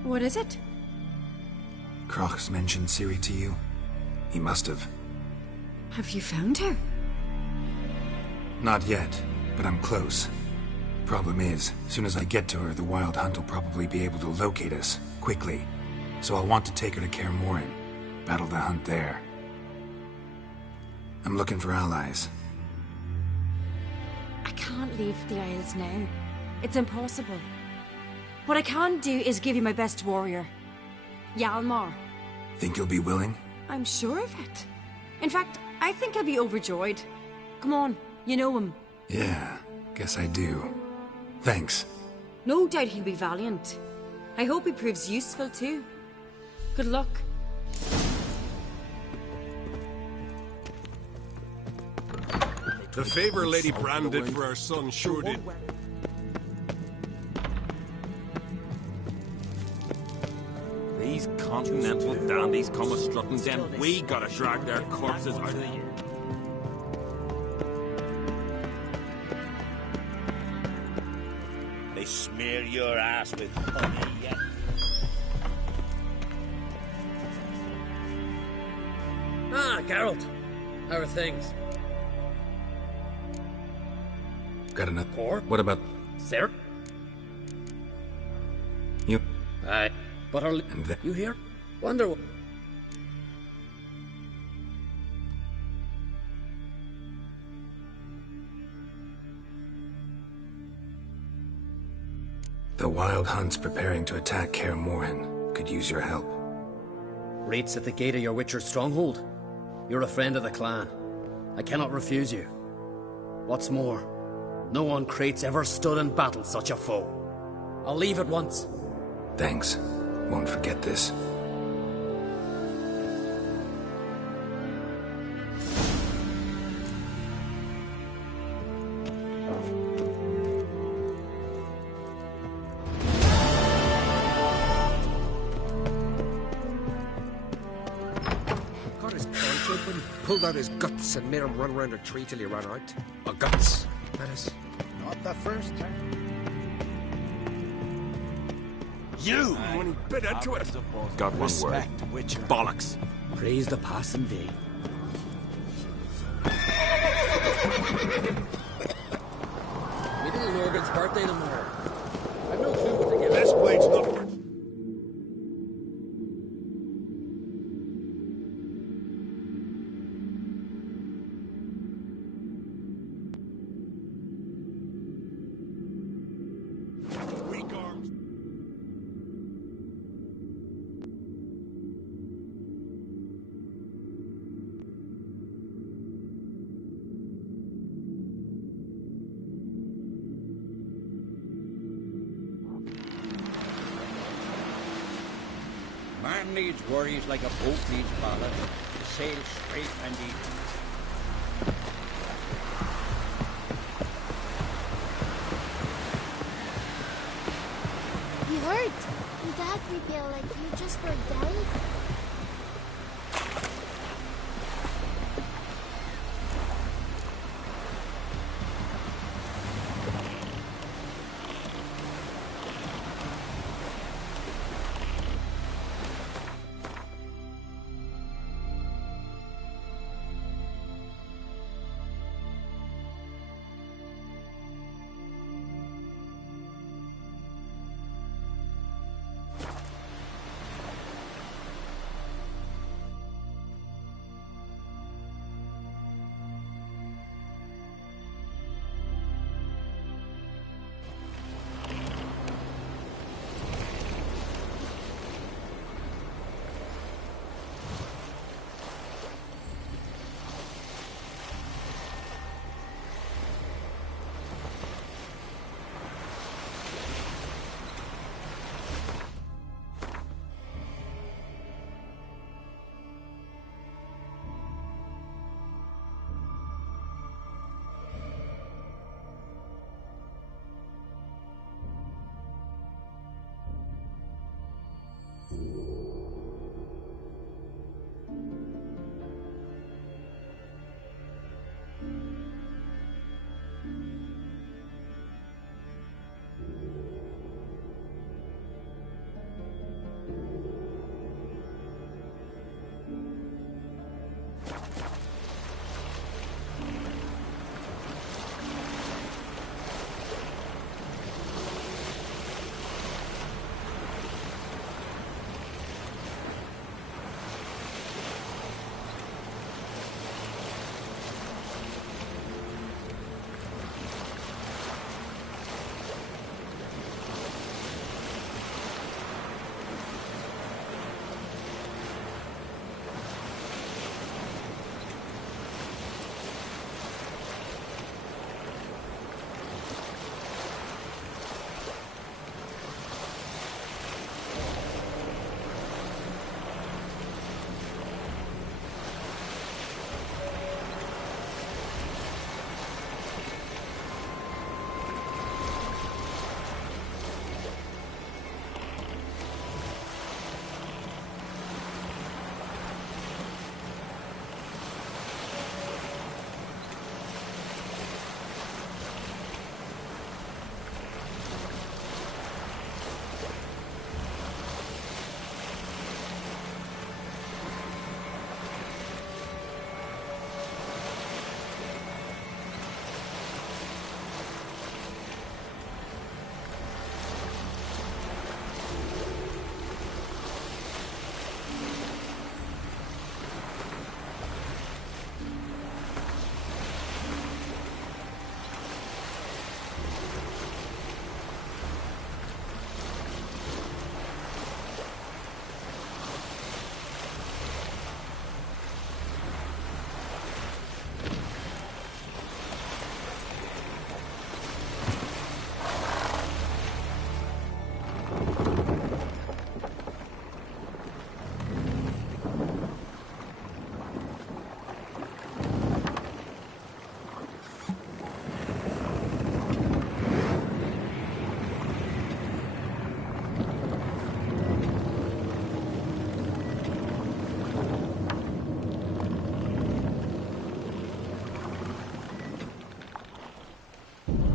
What is it? Croc's mentioned Ciri to you? He must have. Have you found her? Not yet, but I'm close. Problem is, as soon as I get to her, the Wild Hunt will probably be able to locate us, quickly. So I'll want to take her to Kaer Morhen. Battle the hunt there. I'm looking for allies. I can't leave the Isles now. It's impossible. What I can do is give you my best warrior. Hjalmar. Think you'll be willing? I'm sure of it. In fact, I think I'll be overjoyed. Come on, you know him. Yeah, guess I do. Thanks. No doubt he'll be valiant. I hope he proves useful too. Good luck. The favor Lady Brand did for our son sure did. These continental dandies come a-strutting, then we gotta drag their corpses out of the... They smear your ass with honey, yeah. Ah, Geralt. How are things? Got enough? Poor? What about... Sir? You? Aye. But are... And then... You hear? Wonder... The Wild Hunt's preparing to attack Kaer Morhen. Could use your help. Rates at the gate of your Witcher's stronghold. You're a friend of the clan. I cannot refuse you. What's more, no one Crate's ever stood in battle such a foe. I'll leave at once. Thanks. Won't forget this. Got his paunch open, pulled out his guts and made him run round a tree till he ran out. Or guts, that is. Not the first time. You! When he bit into it! Got one word. Respect, Witcher. Bollocks. Praise the passing day. Me little Morgan's birthday tomorrow. I've no clue what to give. This blade's not worth... Weak arms. Man needs worries like a boat needs ballast. Sail straight and easy. You hurt? You gagged me, Bill, like you just broke down.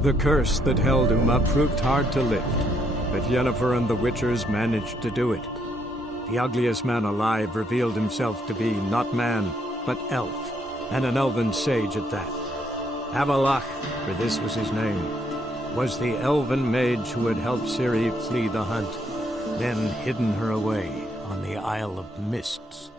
The curse that held Uma proved hard to lift, but Yennefer and the Witchers managed to do it. The ugliest man alive revealed himself to be not man, but elf, and an elven sage at that. Avalach, for this was his name, was the elven mage who had helped Ciri flee the hunt, then hidden her away on the Isle of Mists.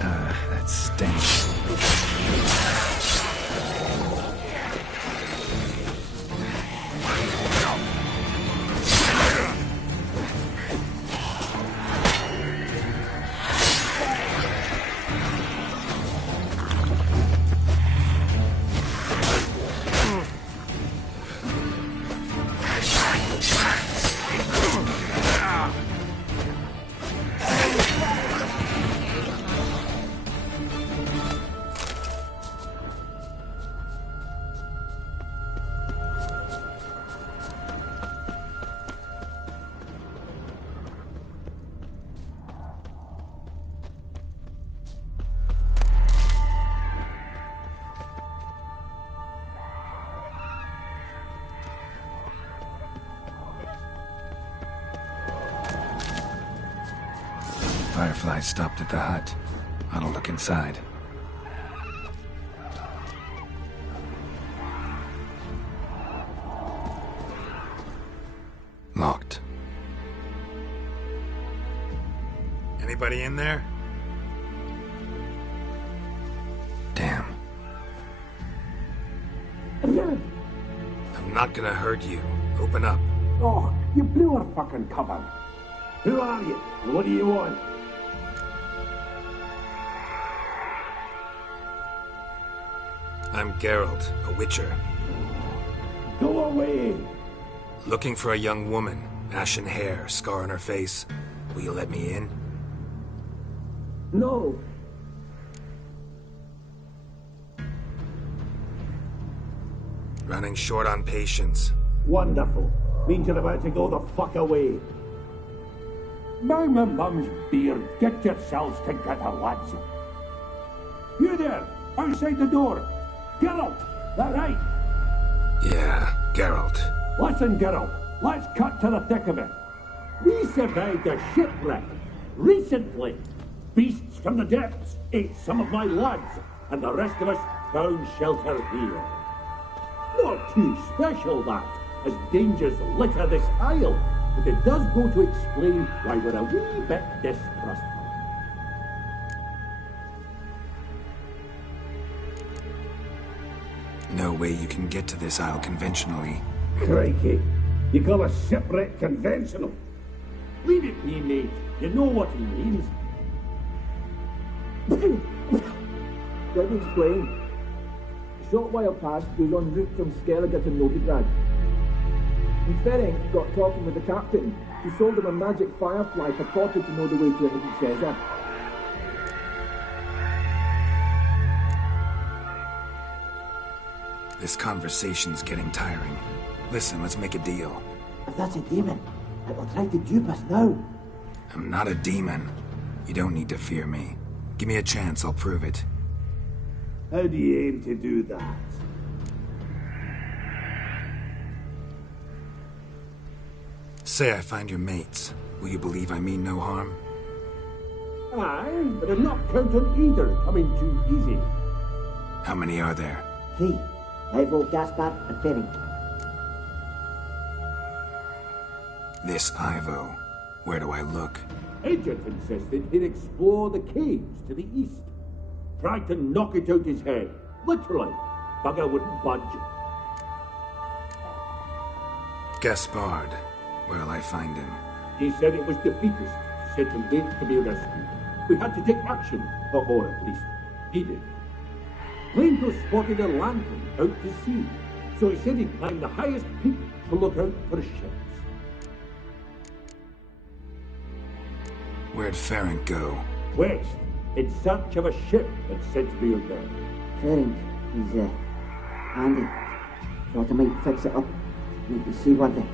That stinks. Firefly stopped at the hut. I'll look inside. Locked. Anybody in there? Damn. I'm not gonna hurt you. Open up. Oh, you blew our fucking cover. Who are you? And what do you want? I'm Geralt, a witcher. Go away! Looking for a young woman. Ashen hair, scar on her face. Will you let me in? No. Running short on patience. Wonderful. Means you're about to go the fuck away. By my mum's beard, get yourselves together, lads. You there, outside the door. Geralt, that right? Yeah, Geralt. Listen, Geralt, let's cut to the thick of it. We survived a shipwreck recently. Beasts from the depths ate some of my lads, and the rest of us found shelter here. Not too special, that, as dangers litter this isle, but it does go to explain why we're a wee bit distrustful. No way you can get to this isle conventionally. Crikey, you call a shipwreck conventional? Leave it be, mate. You know what he means. Let me explain. A short while past, we was en route from Skellige to Novigrad. And Ferenc got talking with the captain, who sold him a magic firefly purported to know the way to a hidden treasure. This conversation's getting tiring. Listen, let's make a deal. If that's a demon, it will try to dupe us now. I'm not a demon. You don't need to fear me. Give me a chance, I'll prove it. How do you aim to do that? Say I find your mates. Will you believe I mean no harm? Aye, but I'm not counting either coming too easy. How many are there? 3. Ivo, Gaspar, and Ferenc. This Ivo. Where do I look? Agent insisted he'd explore the caves to the east. Tried to knock it out his head. Literally. Bugger wouldn't budge. Gaspard. Where'll I find him? He said it was defeatist, said to wait to be rescued. We had to take action, or at least, he did. Plainville spotted a lantern out to sea, so he said he'd climb the highest peak to look out for ships. Where'd Ferenc go? West, in search of a ship that's said to be out there. Ferenc, he's, handy. Thought I might fix it up. Make you see what they...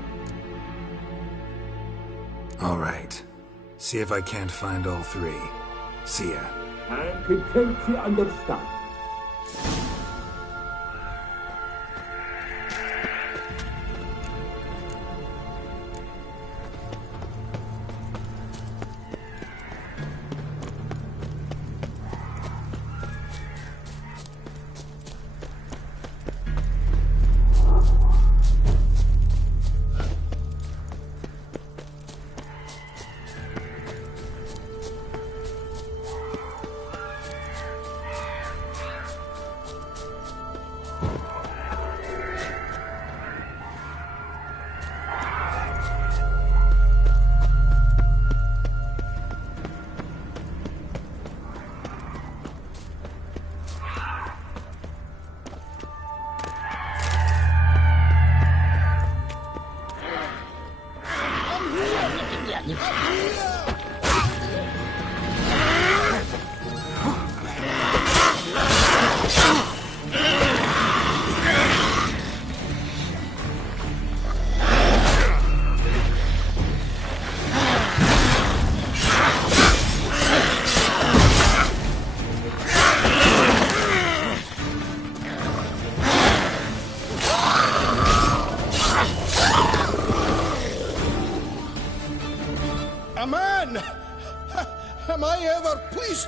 All right. See if I can't find all 3. See ya. I'm content to understand.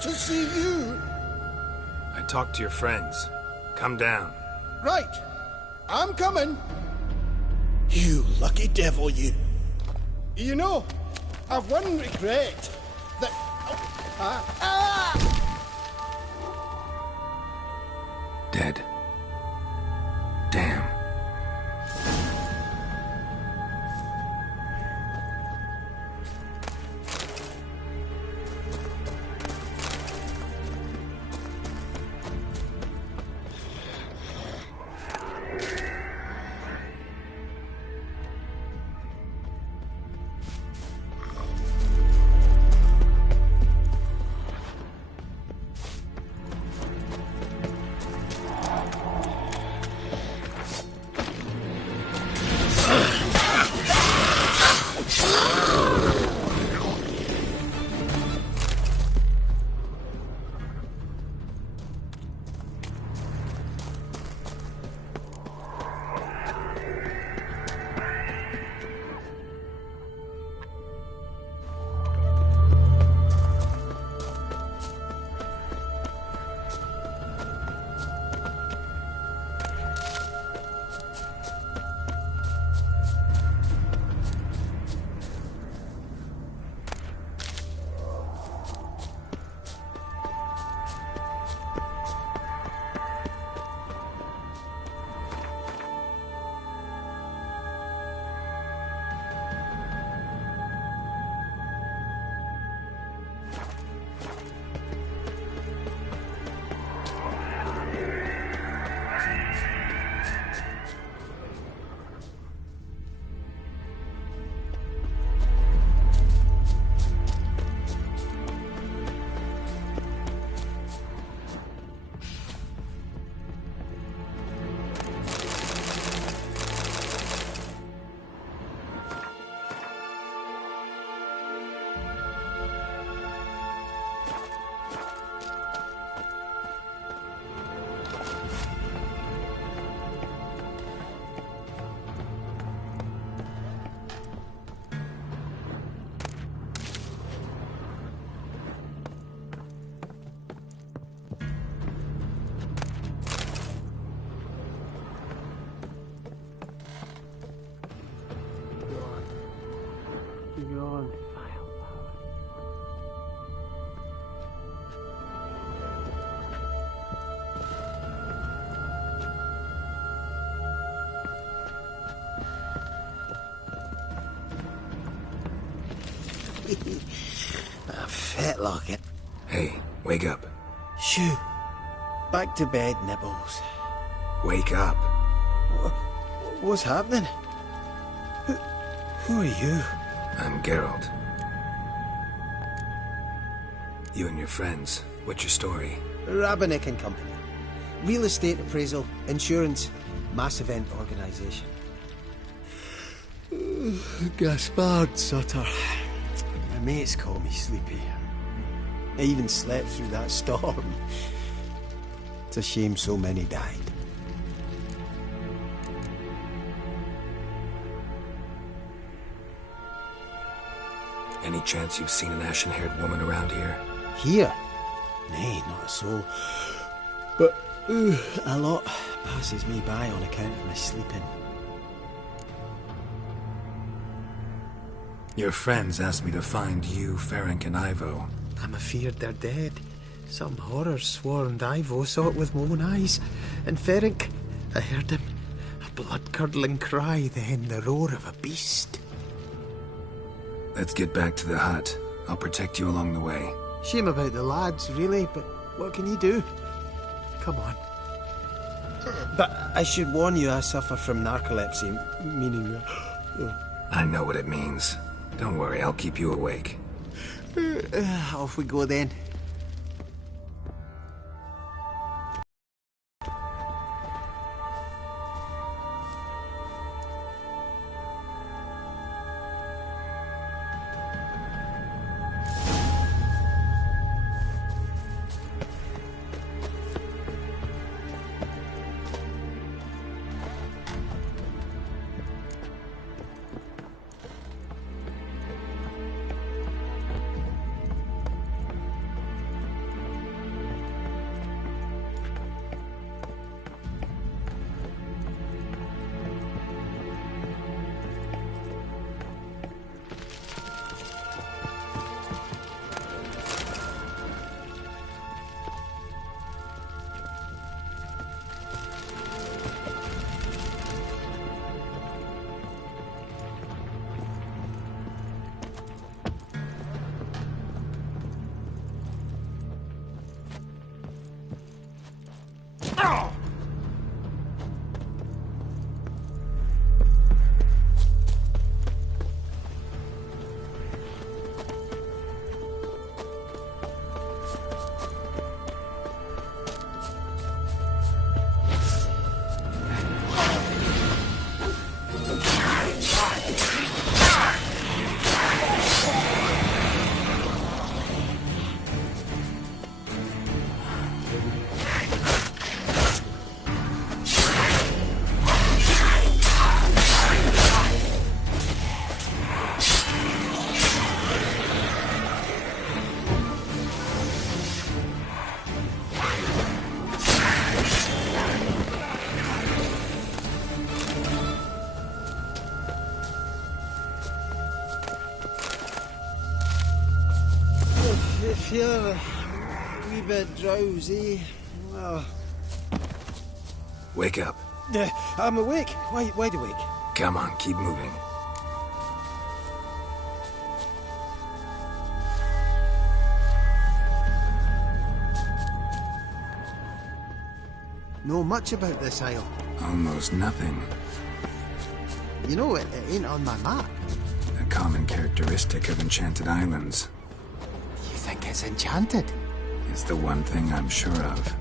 To see you. I talked to your friends. Come down. Right. I'm coming. You lucky devil, you. You know, I've one regret. That... Dead. Damn. bit like it. Hey, wake up. Shoo. Back to bed, Nibbles. Wake up. What's happening? Who are you? I'm Geralt. You and your friends, what's your story? Rabbinick and Company. Real estate appraisal, insurance, mass event organisation. Gaspard Sutter. My mates call me Sleepy. I even slept through that storm. It's a shame so many died. Any chance you've seen an ashen-haired woman around here? Here? Nay, not a soul. But a lot passes me by on account of my sleeping. Your friends asked me to find you, Ferenc, and Ivo. I'm afeard they're dead. Some horror swarmed Ivo, saw it with my own eyes. And Ferenc, I heard him. A blood-curdling cry, then the roar of a beast. Let's get back to the hut. I'll protect you along the way. Shame about the lads, really, but what can you do? Come on. But I should warn you, I suffer from narcolepsy, meaning... I know what it means. Don't worry, I'll keep you awake. Off we go then. Feeling a wee bit drowsy. Oh. Wake up. I'm awake. Wide awake. Come on, keep moving. Know much about this isle? Almost nothing. You know, it ain't on my map. A common characteristic of enchanted islands. You think it's enchanted? It's the one thing I'm sure of.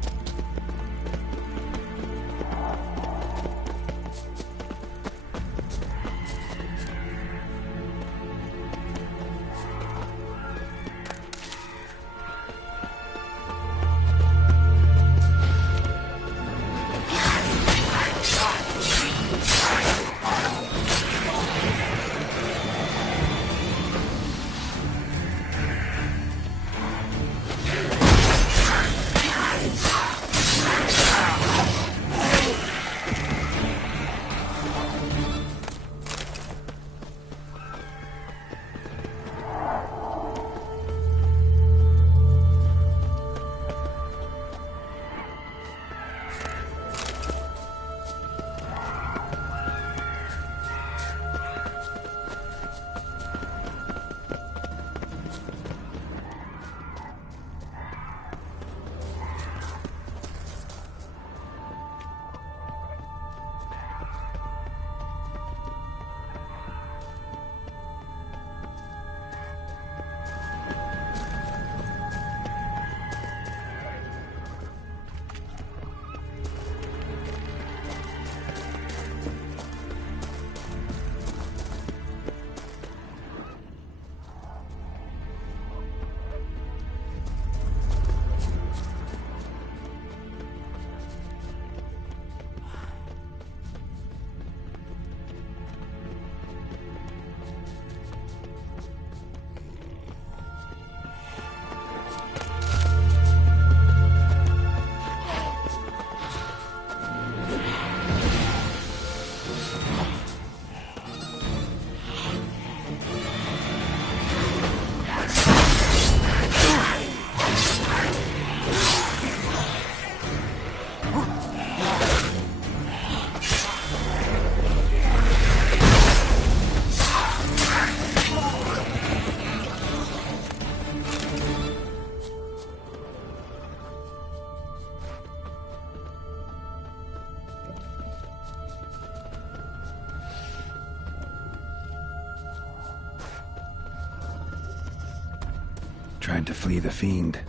Tried to flee the fiend.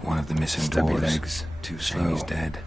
One of the missing Stubby dwarves. legs. Too slow. He's dead.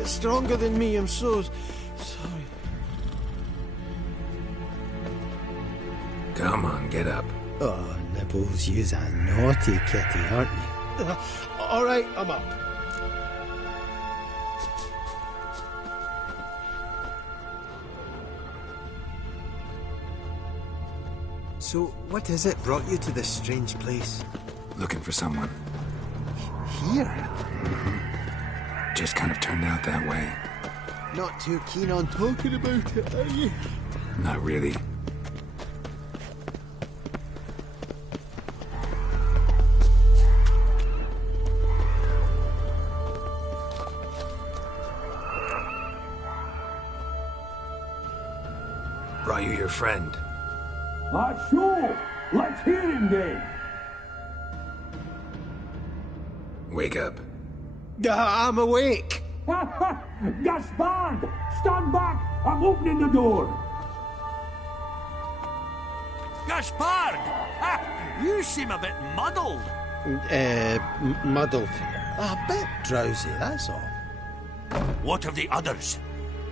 It's stronger than me, I'm so sorry. Come on, get up. Oh, Nibbles, you's a naughty kitty, aren't you? All right, I'm up. So, what is it brought you to this strange place? Looking for someone. Here? Just kind of turned out that way. Not too keen on talking about it, are you? Not really. Brought you your friend. Sure. Let's hear him then. Wake up. I'm awake. Gaspard! Stand back! I'm opening the door. Gaspard! You seem a bit muddled. Muddled. A bit drowsy, that's all. What of the others?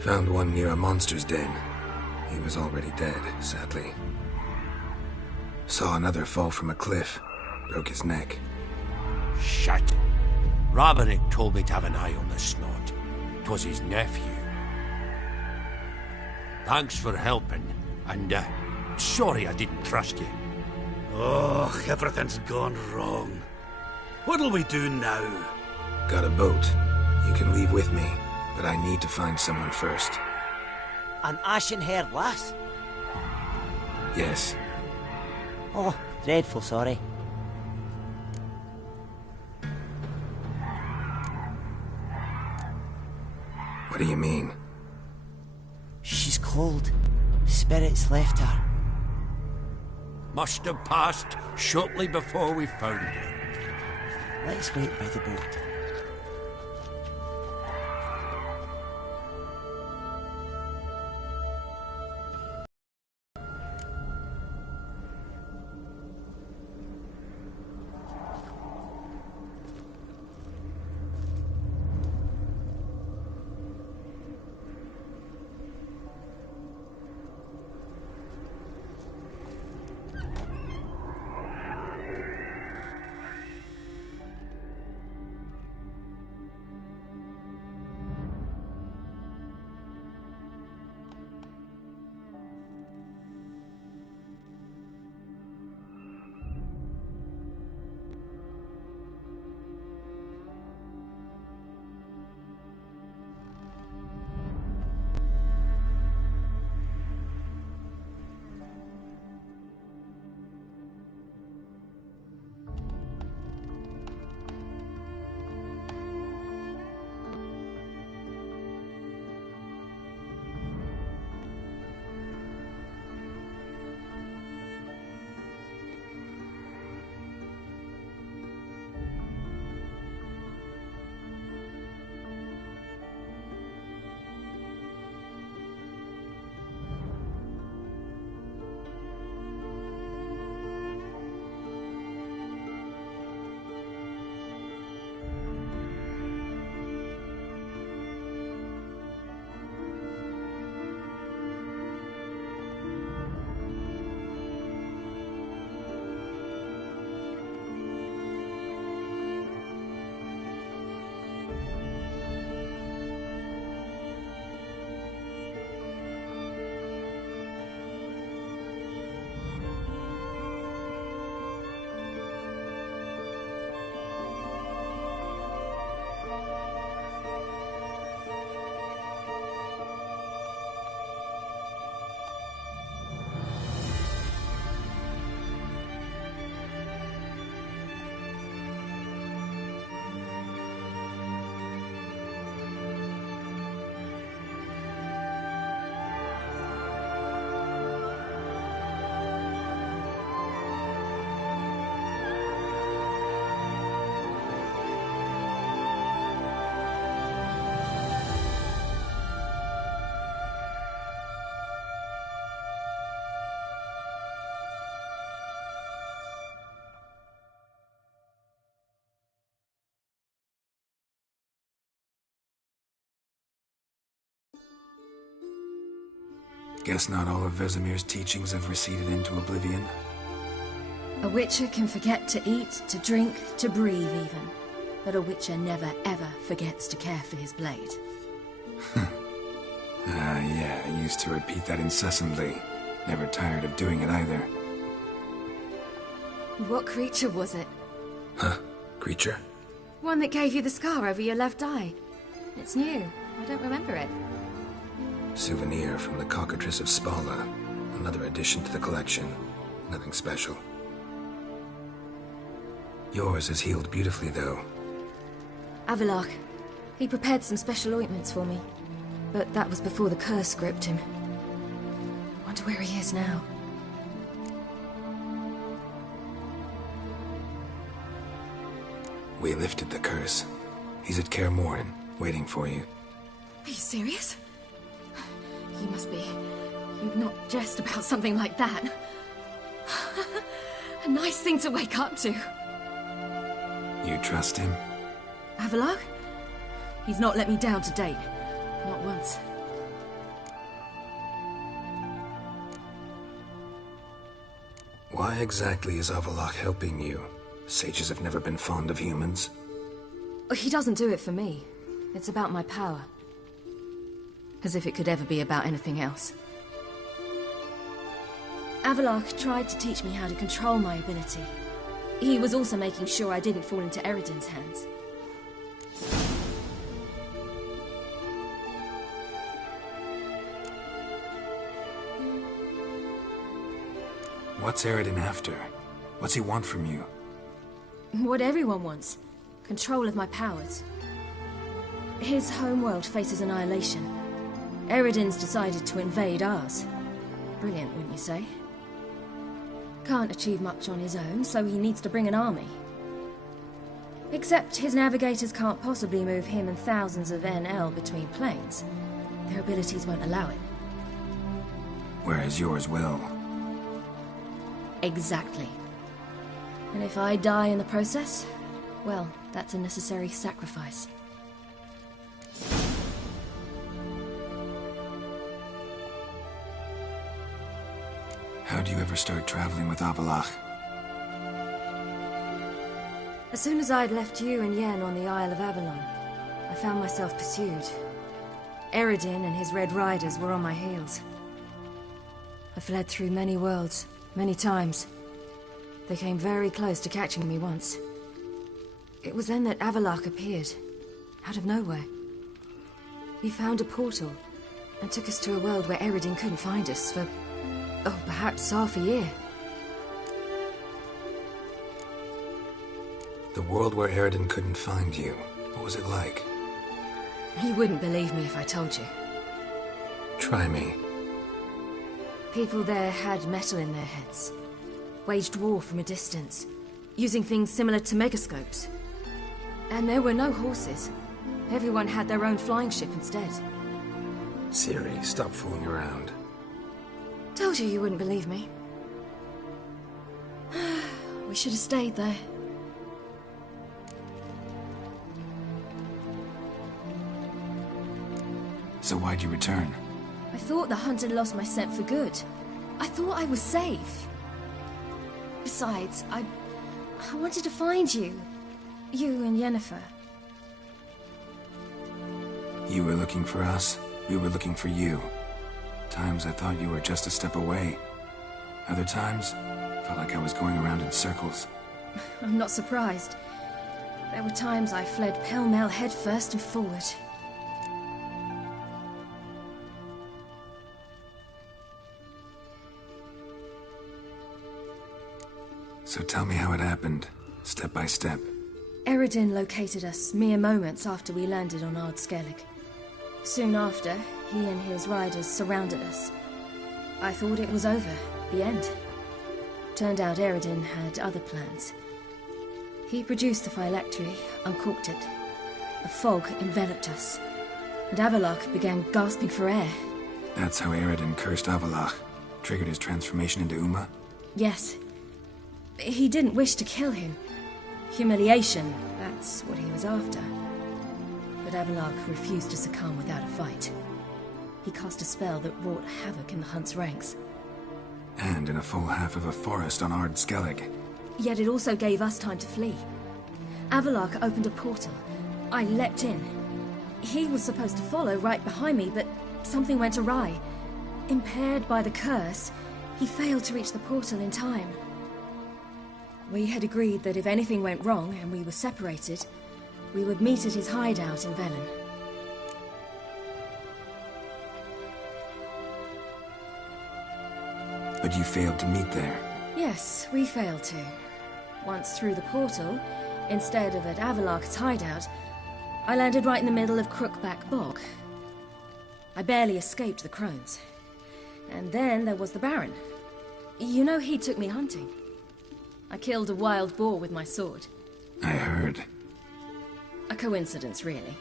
Found one near a monster's den. He was already dead, sadly. Saw another fall from a cliff. Broke his neck. Shit. Roberick told me to have an eye on the snot. 'Twas his nephew. Thanks for helping, and sorry I didn't trust you. Oh, everything's gone wrong. What'll we do now? Got a boat. You can leave with me, but I need to find someone first. An ashen-haired lass? Yes. Oh, dreadful sorry. What do you mean? She's cold. Spirits left her. Must have passed shortly before we found her. Let's wait by the boat. Guess not all of Vesemir's teachings have receded into oblivion. A witcher can forget to eat, to drink, to breathe even. But a witcher never ever forgets to care for his blade. Yeah, I used to repeat that incessantly. Never tired of doing it either. What creature was it? Huh? Creature? One that gave you the scar over your left eye. It's new. I don't remember it. Souvenir from the Cockatrice of Spala. Another addition to the collection. Nothing special. Yours is healed beautifully, though. Avallac'h. He prepared some special ointments for me. But that was before the curse gripped him. Wonder where he is now. We lifted the curse. He's at Kaer Morhen, waiting for you. Are you serious? You must be. You'd not jest about something like that. A nice thing to wake up to. You trust him? Avallac'h? He's not let me down to date. Not once. Why exactly is Avallac'h helping you? Sages have never been fond of humans. He doesn't do it for me. It's about my power. As if it could ever be about anything else. Avallac'h tried to teach me how to control my ability. He was also making sure I didn't fall into Eredin's hands. What's Eredin after? What's he want from you? What everyone wants. Control of my powers. His homeworld faces annihilation. Eredin's decided to invade ours. Brilliant, wouldn't you say? Can't achieve much on his own, so he needs to bring an army. Except his navigators can't possibly move him and thousands of NL between planes. Their abilities won't allow it. Whereas yours will. Exactly. And if I die in the process, well, that's a necessary sacrifice. How do you ever start traveling with Avallac'h? As soon as I'd left you and Yen on the Isle of Avalon, I found myself pursued. Eredin and his Red Riders were on my heels. I fled through many worlds, many times. They came very close to catching me once. It was then that Avallac'h appeared, out of nowhere. He found a portal, and took us to a world where Eredin couldn't find us for, oh, perhaps half a year. The world where Eredin couldn't find you, what was it like? You wouldn't believe me if I told you. Try me. People there had metal in their heads. Waged war from a distance, using things similar to megascopes. And there were no horses. Everyone had their own flying ship instead. Ciri, stop fooling around. Told you wouldn't believe me. We should have stayed there. So why'd you return? I thought the hunt had lost my scent for good. I thought I was safe. Besides, I wanted to find you. You and Yennefer. You were looking for us, we were looking for you. Times I thought you were just a step away. Other times, felt like I was going around in circles. I'm not surprised. There were times I fled pell-mell headfirst and forward. So tell me how it happened, step by step. Eredin located us mere moments after we landed on Ard Skellig. Soon after, he and his riders surrounded us. I thought it was over, the end. Turned out Eredin had other plans. He produced the phylactery, uncorked it. A fog enveloped us, and Avallac'h began gasping for air. That's how Eredin cursed Avallac'h, triggered his transformation into Uma? Yes. He didn't wish to kill him. Humiliation, that's what he was after. But Avallac'h refused to succumb without a fight. he cast a spell that wrought havoc in the hunt's ranks. And in a full half of a forest on Ard Skellig. Yet it also gave us time to flee. Avalok opened a portal. I leapt in. He was supposed to follow right behind me, but something went awry. Impaired by the curse, he failed to reach the portal in time. We had agreed that if anything went wrong and we were separated, we would meet at his hideout in Velen. But you failed to meet there. Yes, we failed to. Once through the portal, instead of at Avalok's hideout, I landed right in the middle of Crookback Bog. I barely escaped the crones. And then there was the Baron. You know, he took me hunting. I killed a wild boar with my sword. I heard. A coincidence, really.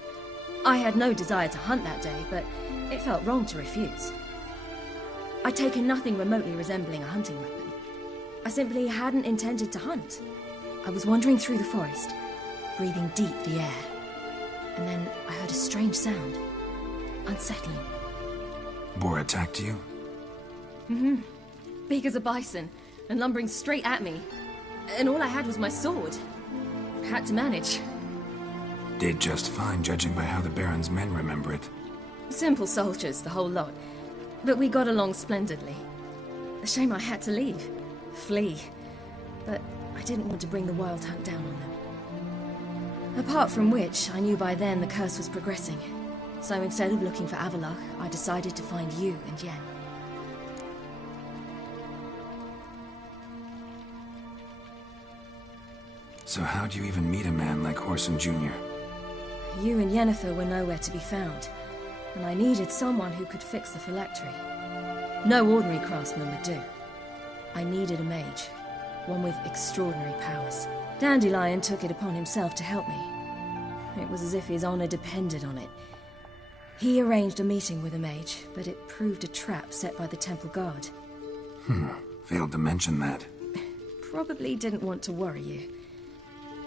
I had no desire to hunt that day, but it felt wrong to refuse. I'd taken nothing remotely resembling a hunting weapon. I simply hadn't intended to hunt. I was wandering through the forest, breathing deep the air. And then I heard a strange sound. Unsettling. Boar attacked you? Mm-hmm. Big as a bison, and lumbering straight at me. And all I had was my sword. Had to manage. Did just fine, judging by how the Baron's men remember it. Simple soldiers, the whole lot. But we got along splendidly. A shame I had to leave. Flee. But I didn't want to bring the wild hunt down on them. Apart from which, I knew by then the curse was progressing. So instead of looking for Avalok, I decided to find you and Yen. So how'd you even meet a man like Horson Jr.? You and Yennefer were nowhere to be found, and I needed someone who could fix the phylactery. No ordinary craftsman would do. I needed a mage, one with extraordinary powers. Dandelion took it upon himself to help me. It was as if his honor depended on it. He arranged a meeting with a mage, but it proved a trap set by the temple guard. Failed to mention that. Probably didn't want to worry you.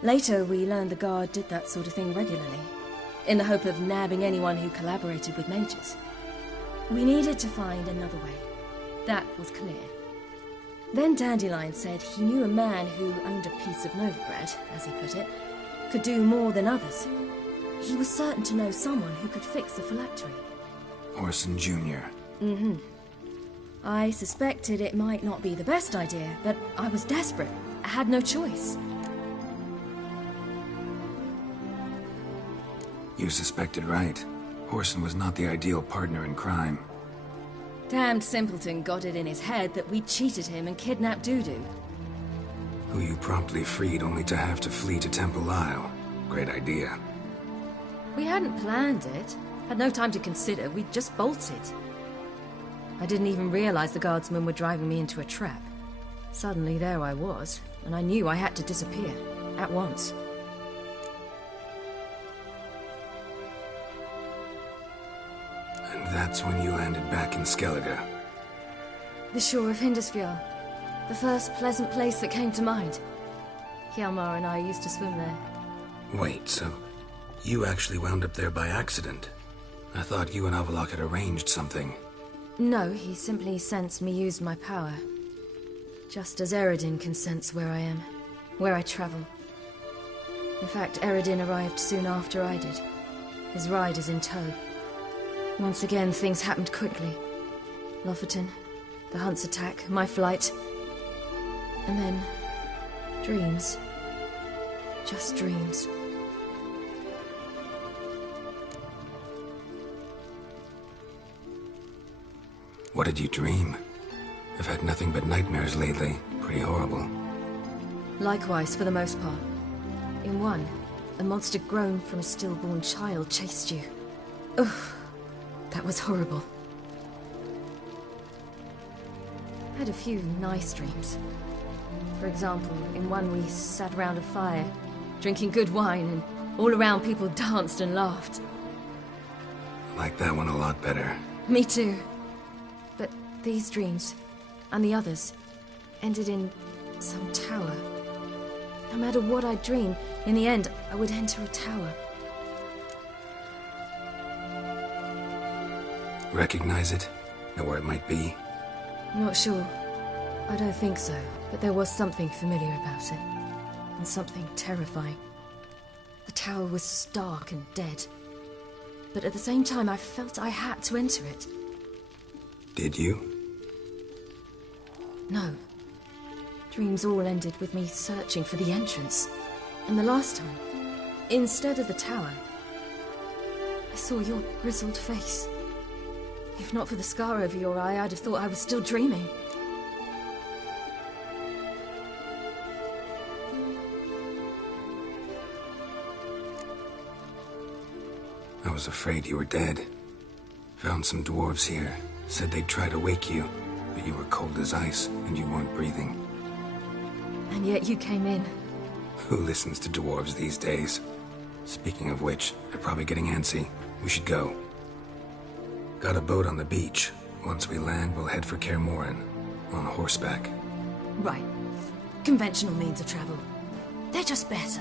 Later, we learned the guard did that sort of thing regularly, in the hope of nabbing anyone who collaborated with mages. We needed to find another way. That was clear. Then Dandelion said he knew a man who owned a piece of Novigrad, as he put it, could do more than others. He was certain to know someone who could fix the phylactery. Horson Jr. Mm-hmm. I suspected it might not be the best idea, but I was desperate. I had no choice. You suspected right. Horson was not the ideal partner in crime. Damned simpleton got it in his head that we cheated him and kidnapped Dudu. Who you promptly freed only to have to flee to Temple Isle. Great idea. We hadn't planned it. Had no time to consider. We just bolted. I didn't even realize the guardsmen were driving me into a trap. Suddenly there I was, and I knew I had to disappear. At once. And that's when you landed back in Skellige. The shore of Hindisfjord. The first pleasant place that came to mind. Hjalmar and I used to swim there. Wait, so you actually wound up there by accident? I thought you and Avalok had arranged something. No, he simply sensed me use my power. Just as Eredin can sense where I am, where I travel. In fact, Eredin arrived soon after I did. His riders in tow. Once again, things happened quickly. Lofoten, the hunt's attack, my flight. And then, dreams. Just dreams. What did you dream? I've had nothing but nightmares lately. Pretty horrible. Likewise, for the most part. In one, a monster grown from a stillborn child chased you. Ugh, that was horrible. I had a few nice dreams. For example, in one we sat around a fire, drinking good wine, and all around people danced and laughed. I like that one a lot better. Me too. But these dreams, and the others, ended in some tower. No matter what I dreamed, in the end, I would enter a tower. Recognize it? Know where it might be? Not sure. I don't think so, but there was something familiar about it. And something terrifying. The tower was stark and dead. But at the same time, I felt I had to enter it. Did you? No. Dreams all ended with me searching for the entrance. And the last time, instead of the tower, I saw your grizzled face. If not for the scar over your eye, I'd have thought I was still dreaming. I was afraid you were dead. Found some dwarves here. Said they'd try to wake you, but you were cold as ice and you weren't breathing. And yet you came in. Who listens to dwarves these days? Speaking of which, they're probably getting antsy. We should go. Got a boat on the beach. Once we land, we'll head for Kaer Morhen. On horseback. Right. Conventional means of travel. They're just better.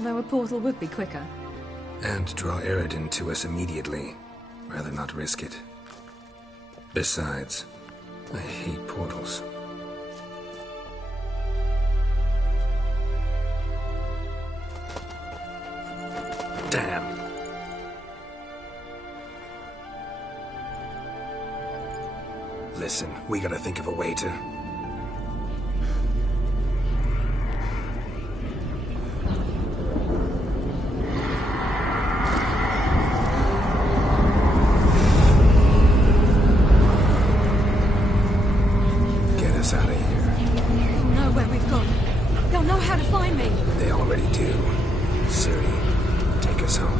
Though a portal would be quicker. And draw Eredin to us immediately. Rather not risk it. Besides, I hate portals. Damn. Listen, we gotta think of a way to... Get us out of here. They'll know where we've gone. They'll know how to find me. They already do. Ciri, take us home.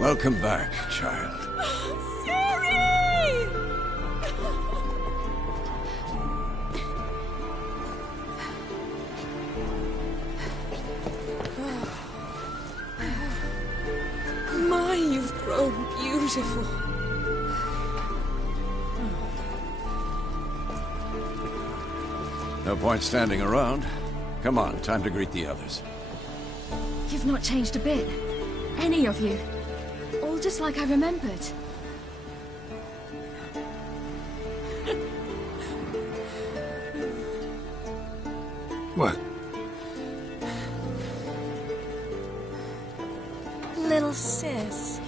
Welcome back, child. My, you've grown beautiful. No point standing around. Come on, time to greet the others. You've not changed a bit. Any of you. All just like I remembered. What? Little sis.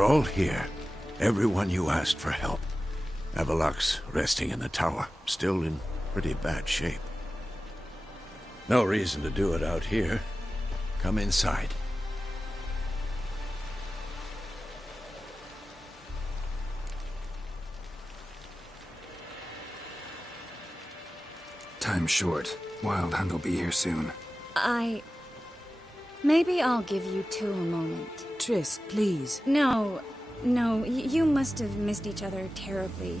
They're all here. Everyone you asked for help. Avalok's resting in the tower, still in pretty bad shape. No reason to do it out here. Come inside. Time's short. Wild Hunt will be here soon. Maybe I'll give you two a moment. Triss, please. No, you must have missed each other terribly.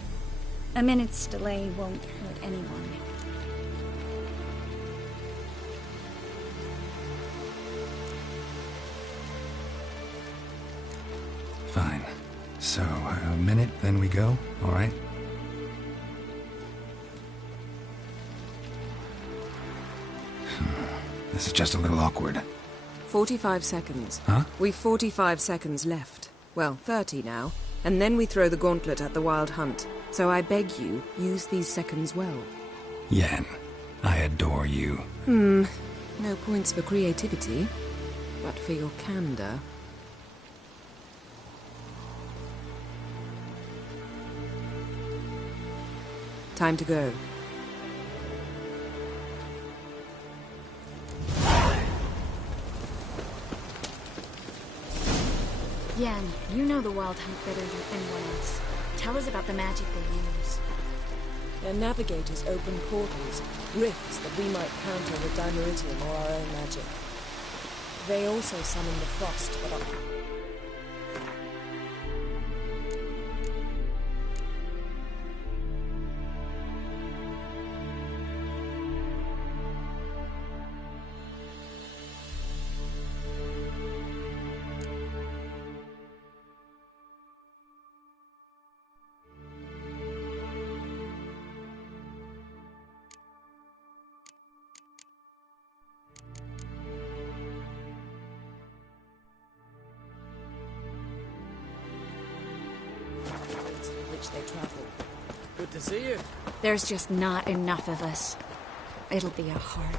A minute's delay won't hurt anyone. Fine. So, a minute, then we go? All right? This is just a little awkward. 45 seconds. Huh? We've 45 seconds left. Well, 30 now. And then we throw the gauntlet at the Wild Hunt. So I beg you, use these seconds well. Yen, I adore you. No points for creativity, but for your candor. Time to go. Yen, you know the Wild Hunt better than anyone else. Tell us about the magic they use. Their navigators open portals, rifts that we might counter with Dimeridium or our own magic. They also summon the frost that are... they travel. Good to see you. There's just not enough of us. It'll be a hard...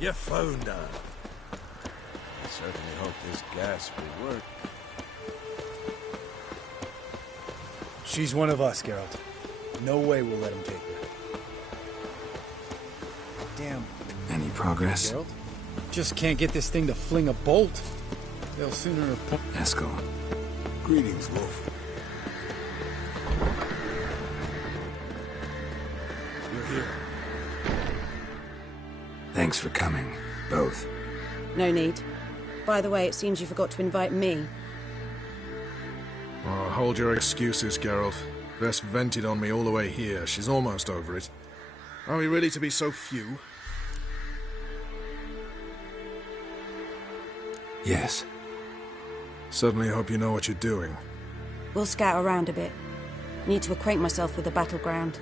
You found her. I certainly hope this gas will work. She's one of us, Geralt. No way we'll let him take her. Damn. Any progress? Geralt? Just can't get this thing to fling a bolt. They'll sooner... Eskel. Greetings, Wolf. You're here. Thanks for coming, both. No need. By the way, it seems you forgot to invite me. Oh, hold your excuses, Geralt. Vess vented on me all the way here. She's almost over it. Are we really to be so few? Yes. Certainly hope you know what you're doing. We'll scout around a bit. Need to acquaint myself with the battleground.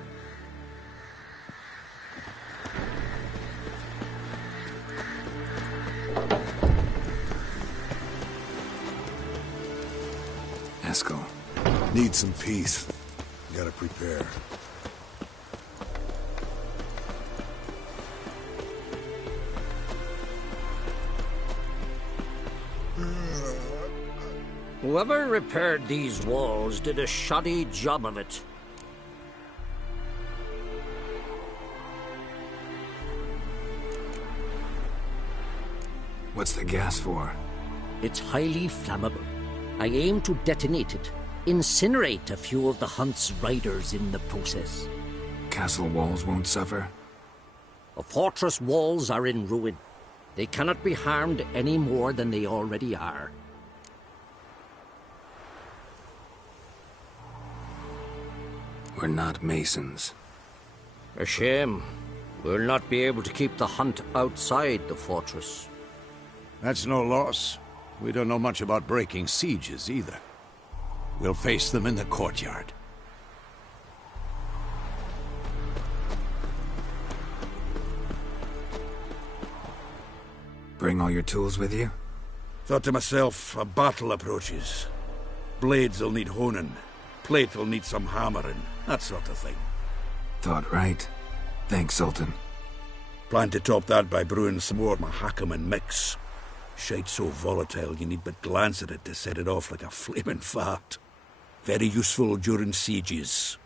Eskel. Need some peace. Gotta prepare. Whoever repaired these walls did a shoddy job of it. What's the gas for? It's highly flammable. I aim to detonate it, incinerate a few of the Hunt's riders in the process. Castle walls won't suffer? The fortress walls are in ruin. They cannot be harmed any more than they already are. We're not masons. A shame. We'll not be able to keep the Hunt outside the fortress. That's no loss. We don't know much about breaking sieges, either. We'll face them in the courtyard. Bring all your tools with you? Thought to myself, a battle approaches. Blades will need honing. Plate will need some hammering. That sort of thing. Thought right. Thanks, Sultan. Plan to top that by brewing some more Mahakaman mix. Shite so volatile you need but glance at it to set it off like a flaming fart. Very useful during sieges.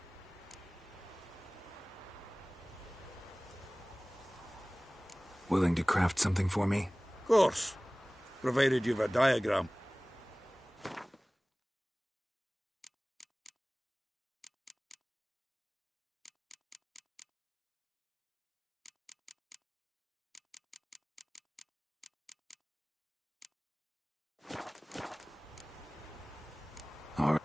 Willing to craft something for me? Of course. Provided you've a diagram. All right.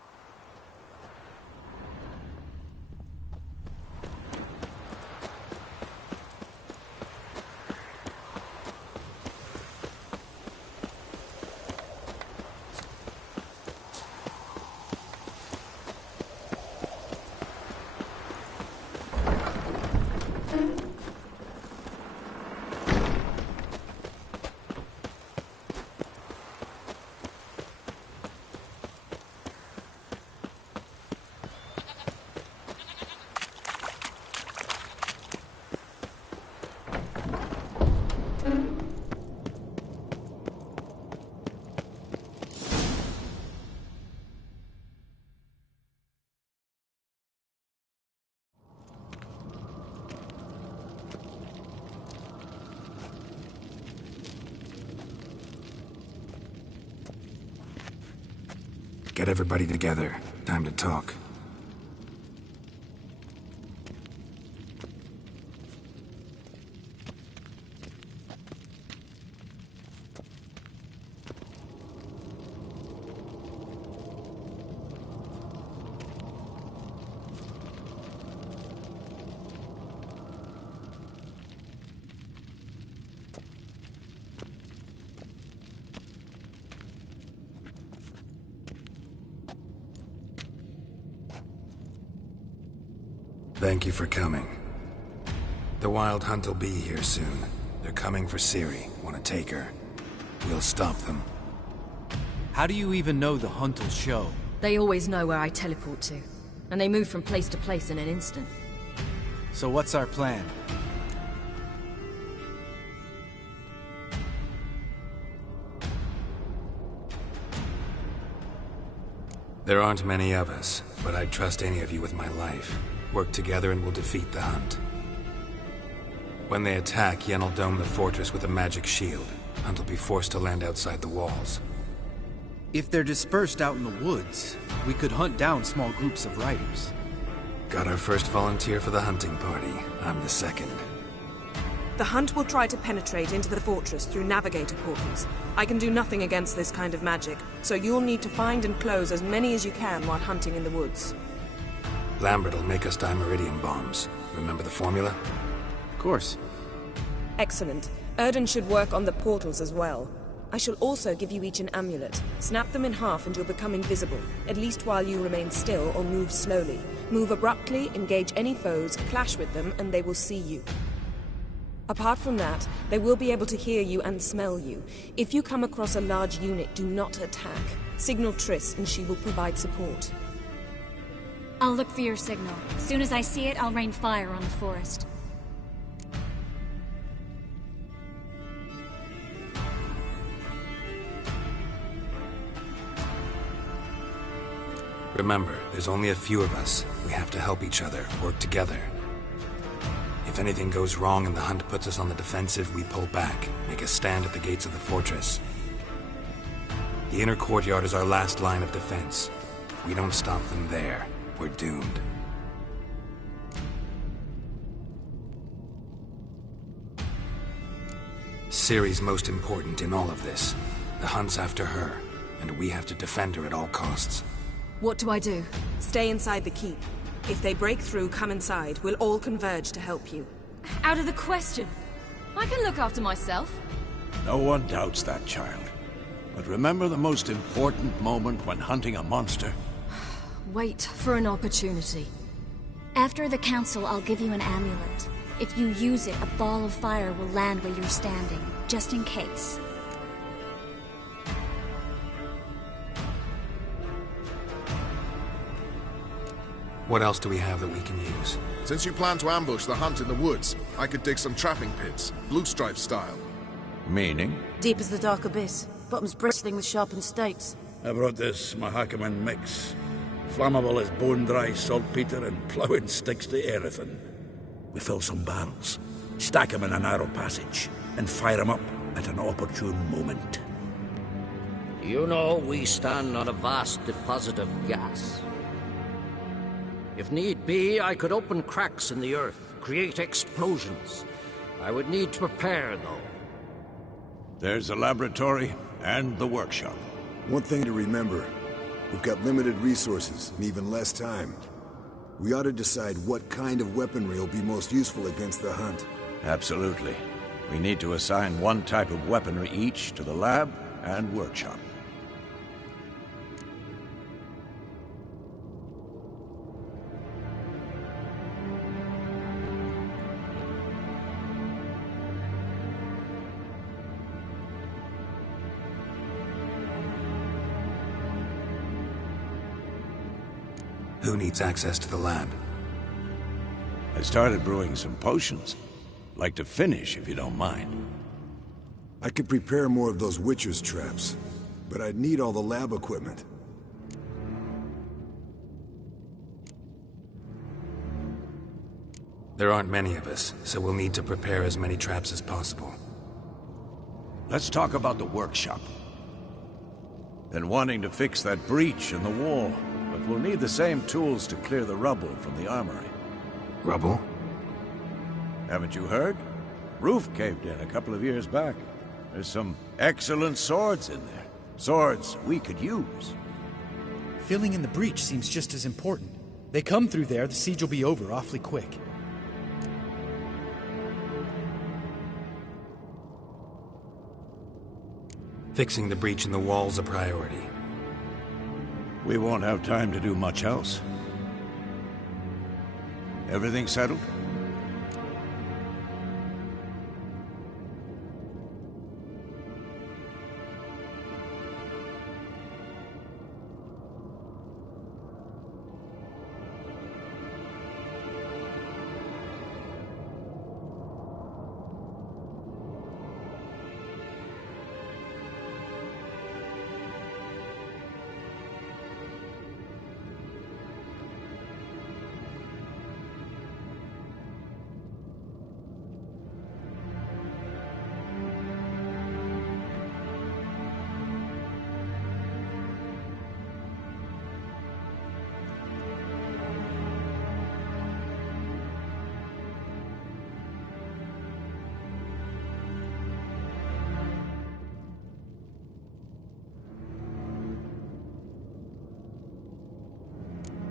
Get everybody together. Time to talk. Thank you for coming. The Wild Hunt will be here soon. They're coming for Ciri. Want to take her. We'll stop them. How do you even know the Hunt will show? They always know where I teleport to. And they move from place to place in an instant. So what's our plan? There aren't many of us, but I'd trust any of you with my life. Work together and we'll defeat the Hunt. When they attack, Yen'll dome the fortress with a magic shield. Hunt will be forced to land outside the walls. If they're dispersed out in the woods, we could hunt down small groups of riders. Got our first volunteer for the hunting party. I'm the second. The Hunt will try to penetrate into the fortress through navigator portals. I can do nothing against this kind of magic, so you'll need to find and close as many as you can while hunting in the woods. Lambert will make us dimeridium bombs. Remember the formula? Of course. Excellent. Erden should work on the portals as well. I shall also give you each an amulet. Snap them in half and you'll become invisible, at least while you remain still or move slowly. Move abruptly, engage any foes, clash with them, and they will see you. Apart from that, they will be able to hear you and smell you. If you come across a large unit, do not attack. Signal Triss and she will provide support. I'll look for your signal. As soon as I see it, I'll rain fire on the forest. Remember, there's only a few of us. We have to help each other, work together. If anything goes wrong and the Hunt puts us on the defensive, we pull back, make a stand at the gates of the fortress. The inner courtyard is our last line of defense. If we don't stop them there, we're doomed. Ciri's most important in all of this. The Hunt's after her, and we have to defend her at all costs. What do I do? Stay inside the keep. If they break through, come inside. We'll all converge to help you. Out of the question. I can look after myself. No one doubts that, child. But remember the most important moment when hunting a monster. Wait for an opportunity. After the council, I'll give you an amulet. If you use it, a ball of fire will land where you're standing. just in case. What else do we have that we can use? Since you plan to ambush the hunt in the woods, I could dig some trapping pits, blue stripe style. Meaning? Deep as the dark abyss, bottoms bristling with sharpened stakes. I brought this Mahakaman mix. Flammable as bone-dry saltpeter and ploughing sticks to everything. We fill some barrels, stack them in a narrow passage, and fire them up at an opportune moment. You know, we stand on a vast deposit of gas. If need be, I could open cracks in the earth, create explosions. I would need to prepare, though. There's the laboratory and the workshop. One thing to remember, we've got limited resources and even less time. We ought to decide what kind of weaponry will be most useful against the hunt. Absolutely. We need to assign one type of weaponry each to the lab and workshop. Who needs access to the lab? I started brewing some potions. Like to finish, if you don't mind. I could prepare more of those Witcher's traps, but I'd need all the lab equipment. There aren't many of us, so we'll need to prepare as many traps as possible. Let's talk about the workshop. Been wanting to fix that breach in the wall, but we'll need the same tools to clear the rubble from the armory. Rubble? Haven't you heard? Roof caved in a couple of years back. There's some excellent swords in there. Swords we could use. Filling in the breach seems just as important. They come through there, the siege will be over awfully quick. Fixing the breach in the wall's a priority. We won't have time to do much else. Everything settled?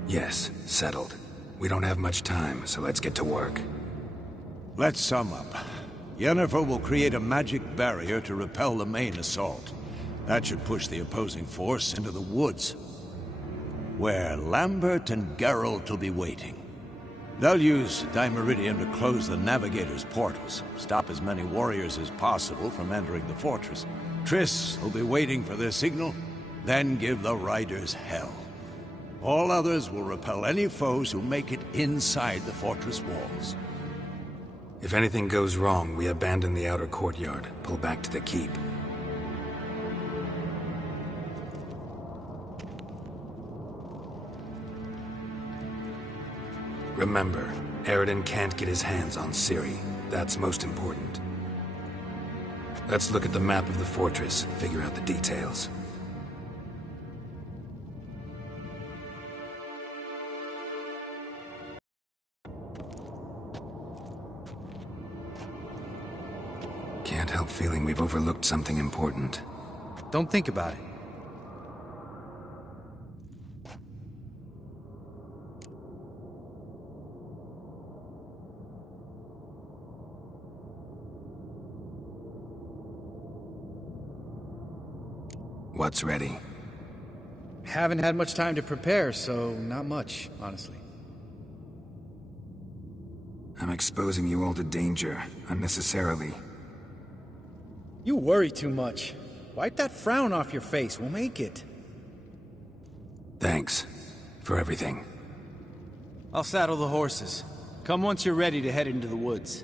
Yes, settled. We don't have much time, so let's get to work. Let's sum up. Yennefer will create a magic barrier to repel the main assault. That should push the opposing force into the woods, where Lambert and Geralt will be waiting. They'll use Dimeridium to close the Navigator's portals, stop as many warriors as possible from entering the fortress. Triss will be waiting for their signal, then give the riders hell. All others will repel any foes who make it inside the fortress walls. If anything goes wrong, we abandon the outer courtyard, pull back to the keep. Remember, Eridan can't get his hands on Ciri. That's most important. Let's look at the map of the fortress, figure out the details. Can't help feeling we've overlooked something important. Don't think about it. What's ready? Haven't had much time to prepare, so not much, honestly. I'm exposing you all to danger, unnecessarily. You worry too much. Wipe that frown off your face. We'll make it. Thanks for everything. I'll saddle the horses. Come once you're ready to head into the woods.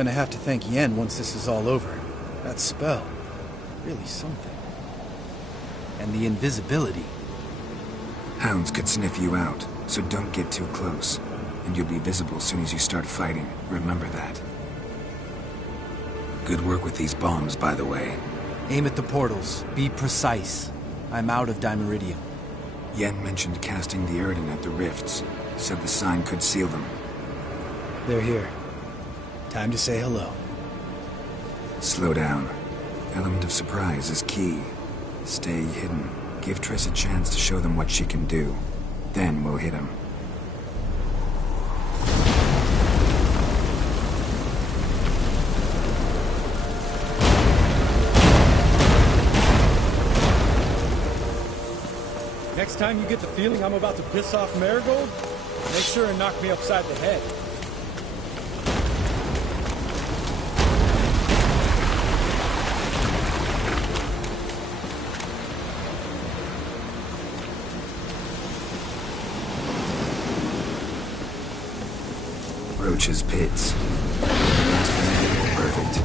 Gonna have to thank Yen once this is all over. That spell. Really something. And the invisibility. Hounds could sniff you out, so don't get too close. And you'll be visible as soon as you start fighting. Remember that. Good work with these bombs, by the way. Aim at the portals. Be precise. I'm out of Dimeridium. Yen mentioned casting the Erden at the rifts. Said the sign could seal them. They're here. Time to say hello. Slow down. Element of surprise is key. Stay hidden. Give Triss a chance to show them what she can do. Then we'll hit him. Next time you get the feeling I'm about to piss off Marigold, make sure and knock me upside the head. Roach's pits. Perfect.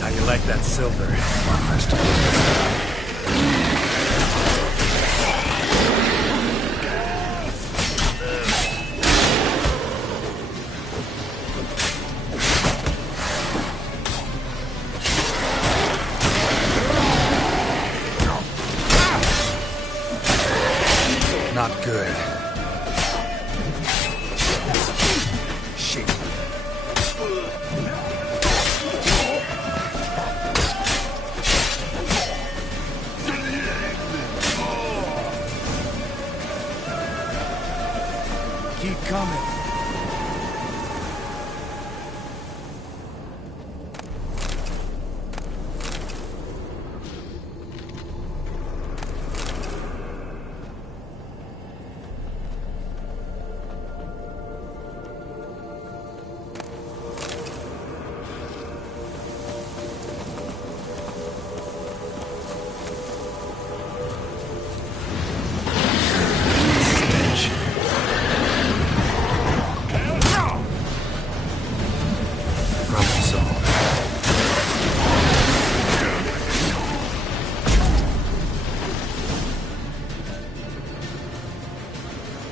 How you like that silver? Not good. Shit. Keep coming.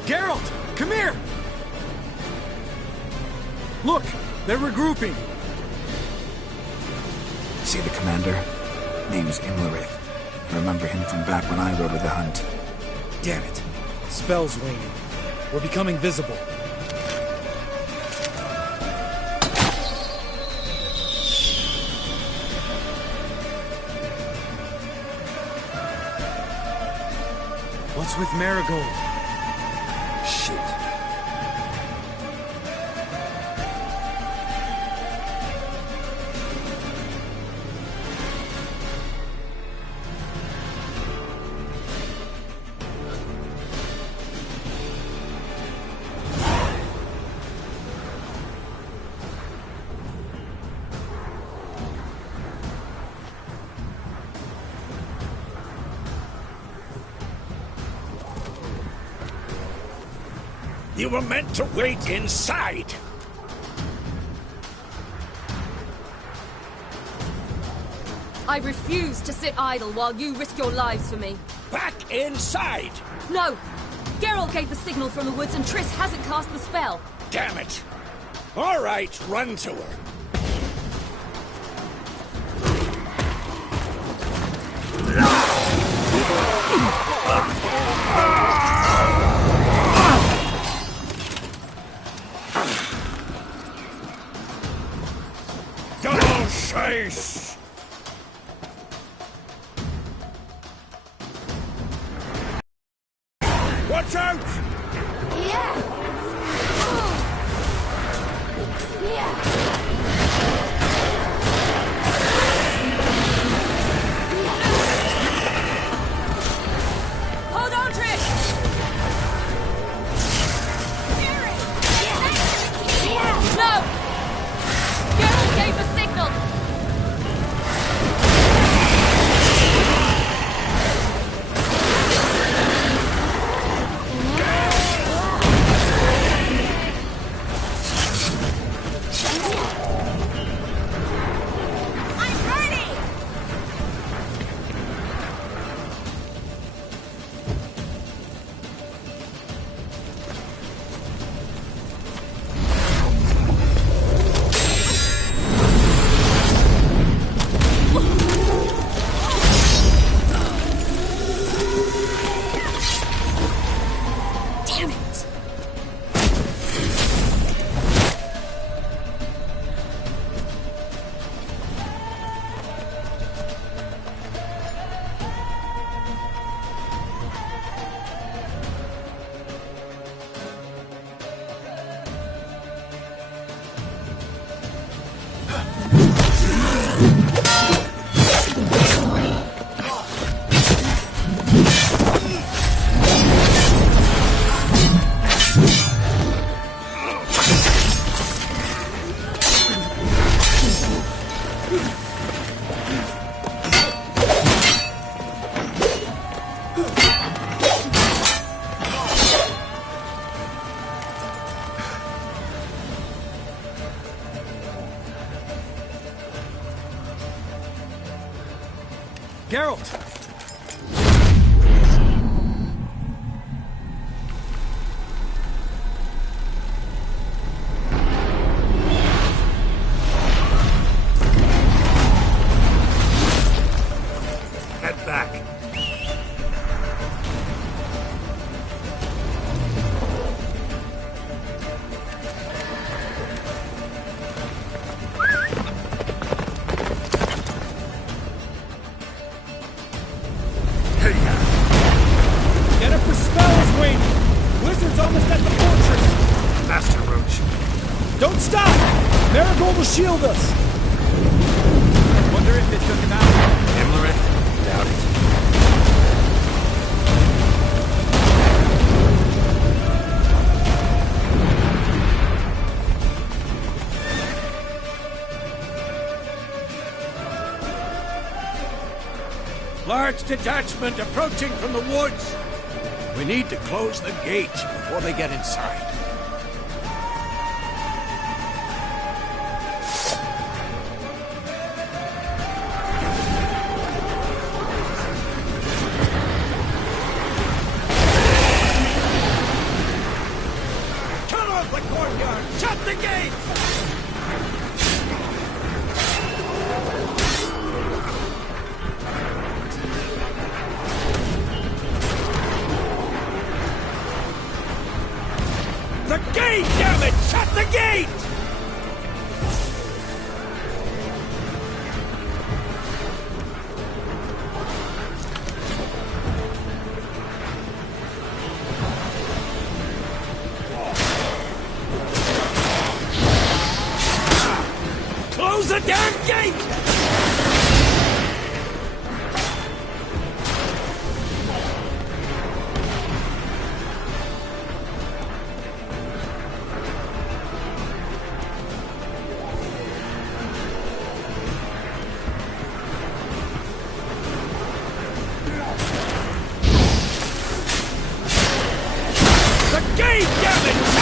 Geralt! Come here! Look! They're regrouping! See the commander? Name's Imlerith. I remember him from back when I rode with the hunt. Damn it. Spell's waning. We're becoming visible. What's with Marigold? Shit. You were meant to wait inside! I refuse to sit idle while you risk your lives for me. Back inside! No! Geralt gave the signal from the woods and Triss hasn't cast the spell. Damn it! All right, run to her. Double chase! Watch out! Yeah! Hold on, Trish! No! Geralt gave the signal! Geralt! Head back. Get up for spells, waiting! Wizard's almost at the fortress! Master Roach. Don't stop! Marigold will shield us! Wonder if they took him out. Imlerith? Doubt it. Large detachment approaching from the woods. We need to close the gate before they get inside. Cut off the courtyard! Shut the gate! The gate, damn it! Shut the gate! Close the damn gate! The gate, damn it!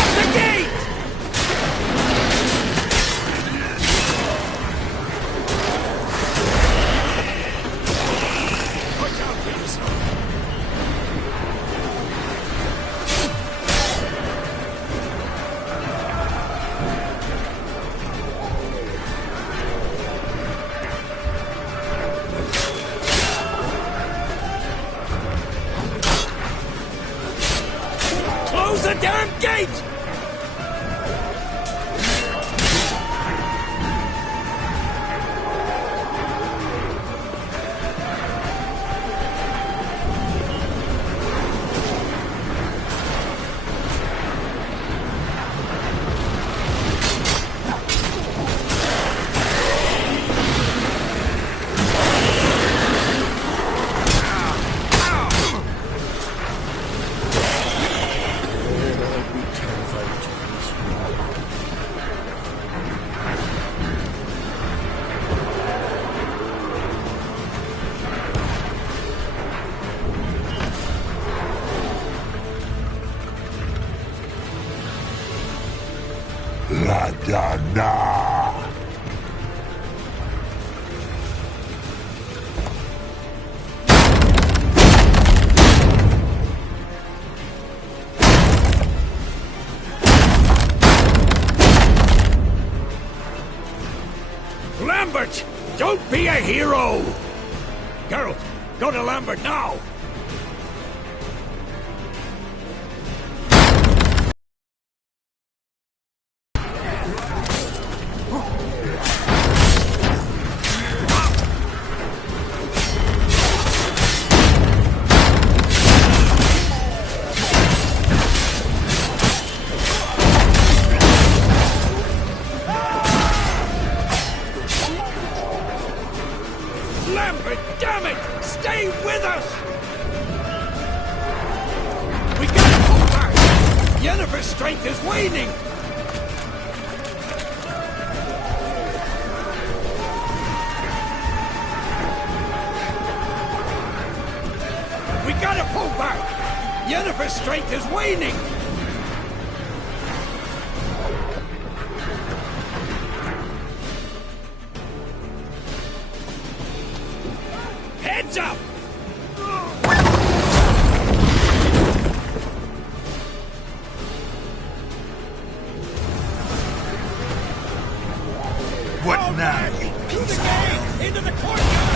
Lambert! Don't be a hero! Geralt, go to Lambert now! Lambert, damn it! Stay with us! We gotta pull back! Yennefer's strength is waning! We gotta pull back! Yennefer's strength is waning! Heads up! What now, you To the gate! Into the courtyard!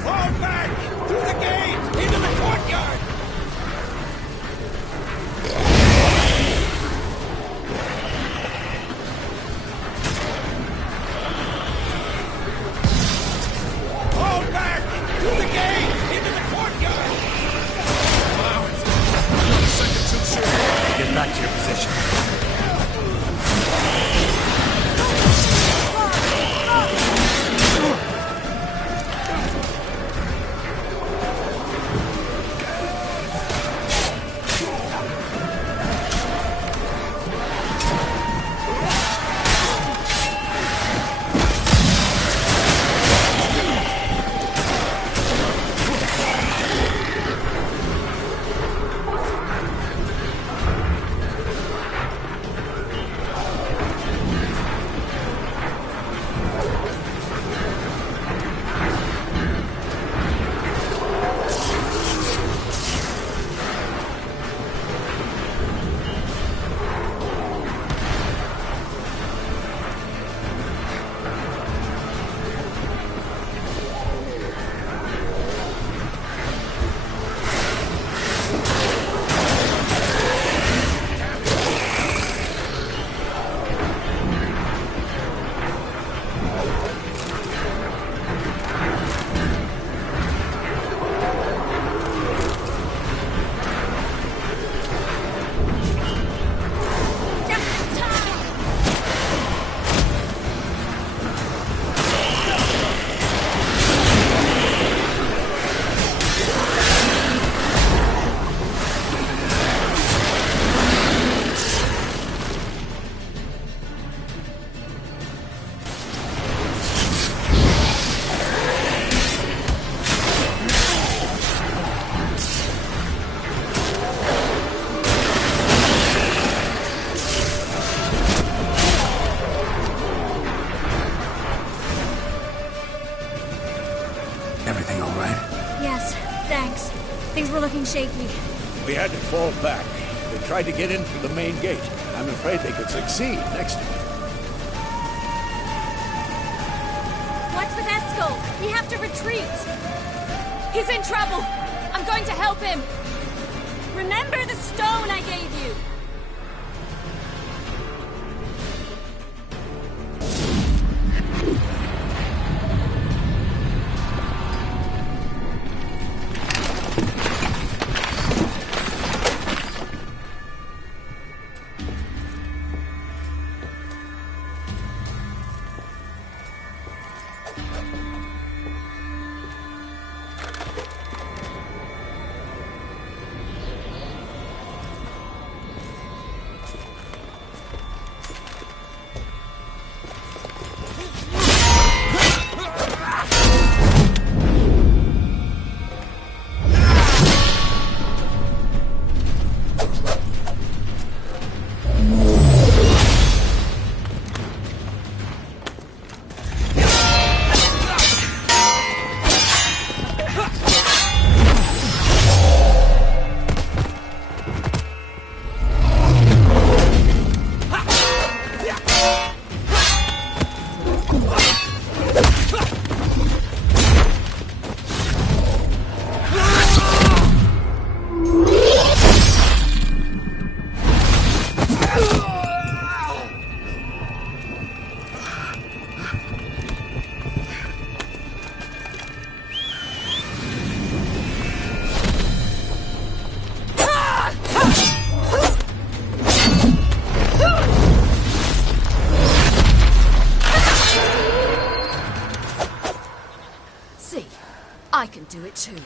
Fall back! Through the gate! Into the courtyard! Fall back! Through the gate! Into the courtyard! Wow, you're a second too soon. Get back to your position. Everything all right? Yes, thanks. Things were looking shaky. We had to fall back. They tried to get in through the main gate. I'm afraid they could succeed next time. What's with Eskel? We have to retreat. He's in trouble. I'm going to help him. Remember the stone I gave you. I can do it too.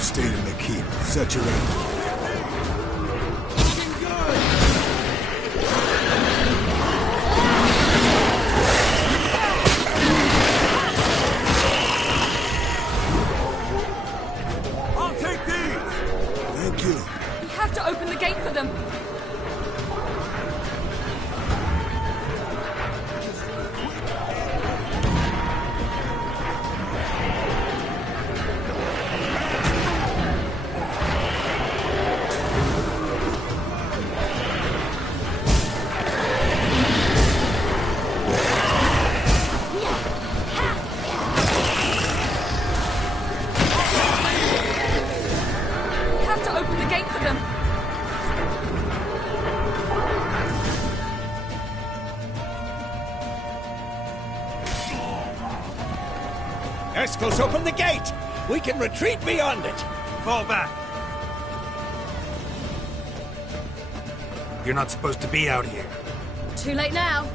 Stayed in the keep. Set your aim. I'll take these! Thank you. We have to open the gate for them. Escos, open the gate! We can retreat beyond it! Fall back. You're not supposed to be out here. Too late now.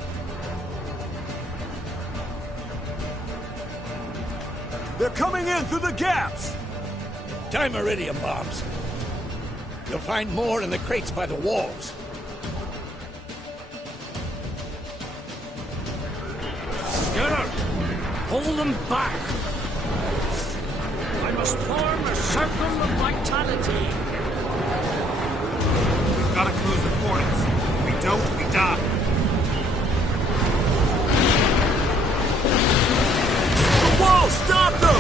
They're coming in through the gaps! Time iridium bombs. You'll find more in the crates by the walls. Get her! Hold them back! I must form a circle of vitality. We've got to close the portals. If we don't, we die. The wall! Stop them!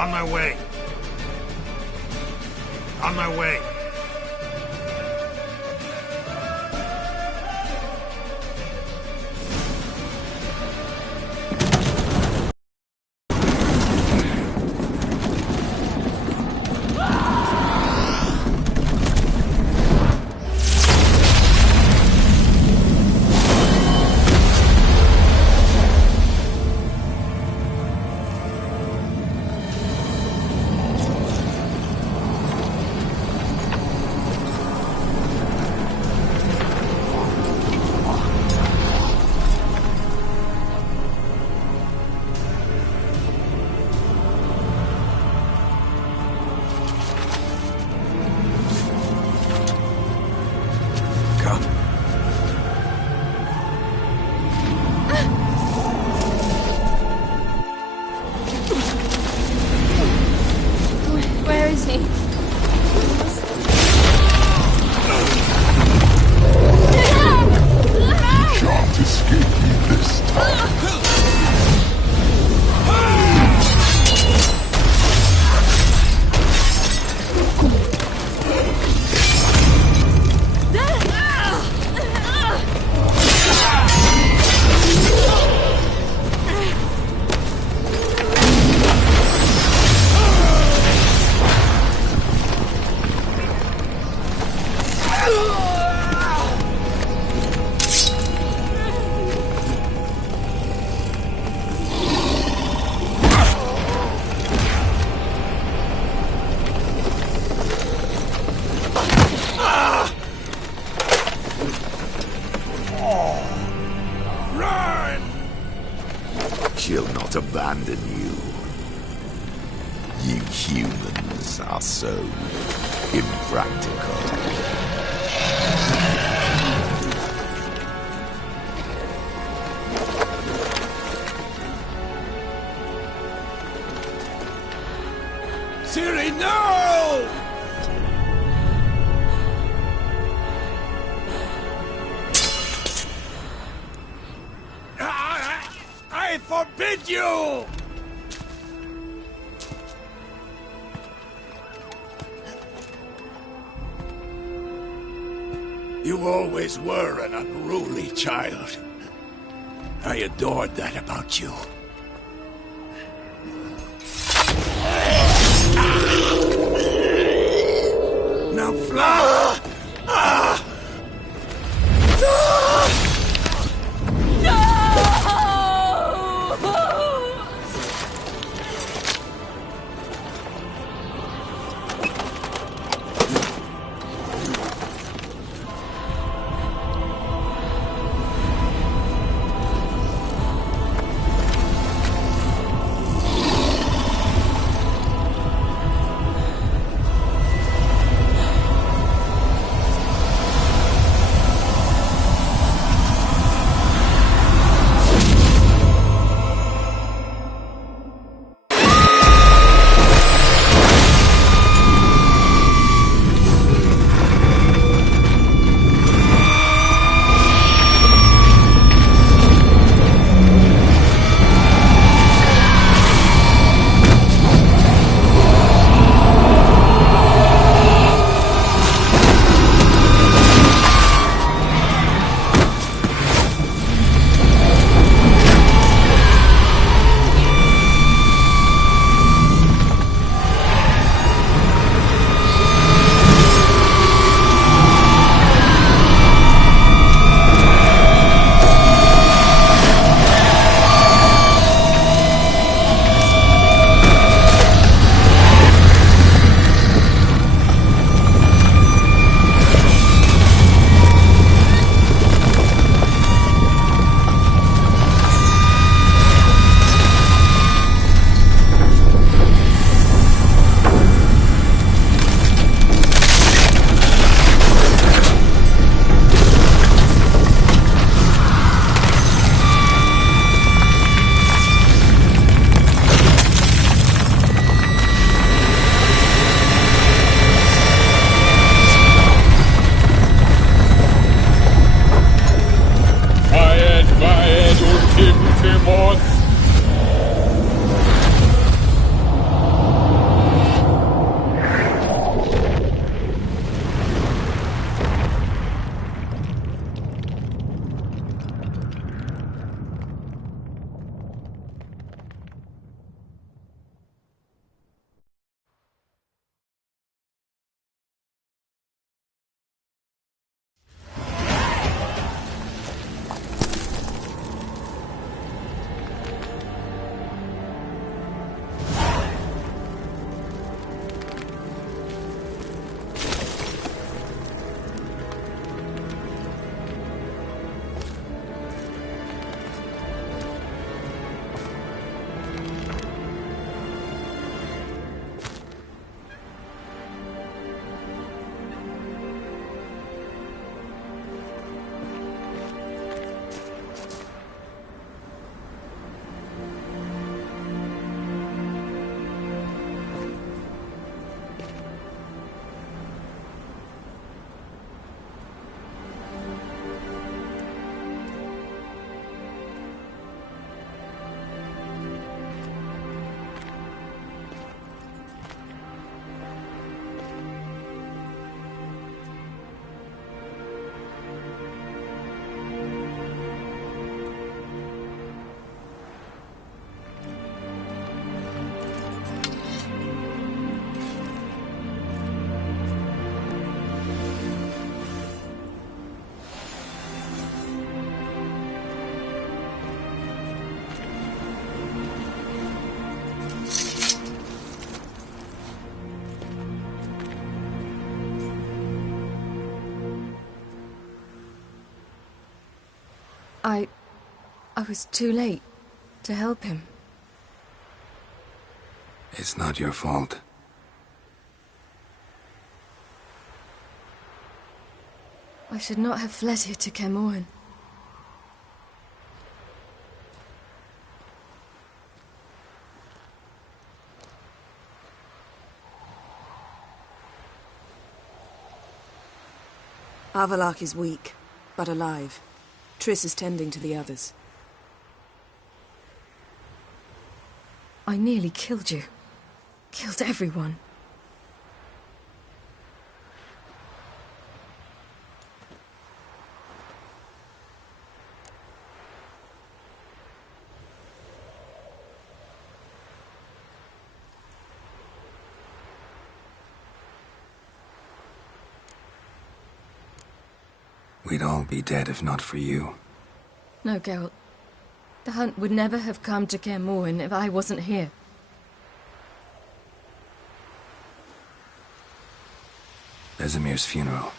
On my way. On my way. She'll not abandon you. You humans are so impractical. Ciri, no! I forbid you! You always were an unruly child. I adored that about you. Now fly! I was too late. to help him. It's not your fault. I should not have fled here to Camoin. Avallac'h is weak, but alive. Triss is tending to the others. I nearly killed you. Killed everyone. We'd all be dead if not for you. No, Geralt. The hunt would never have come to Kaer Morhen if I wasn't here. Vesemir's funeral.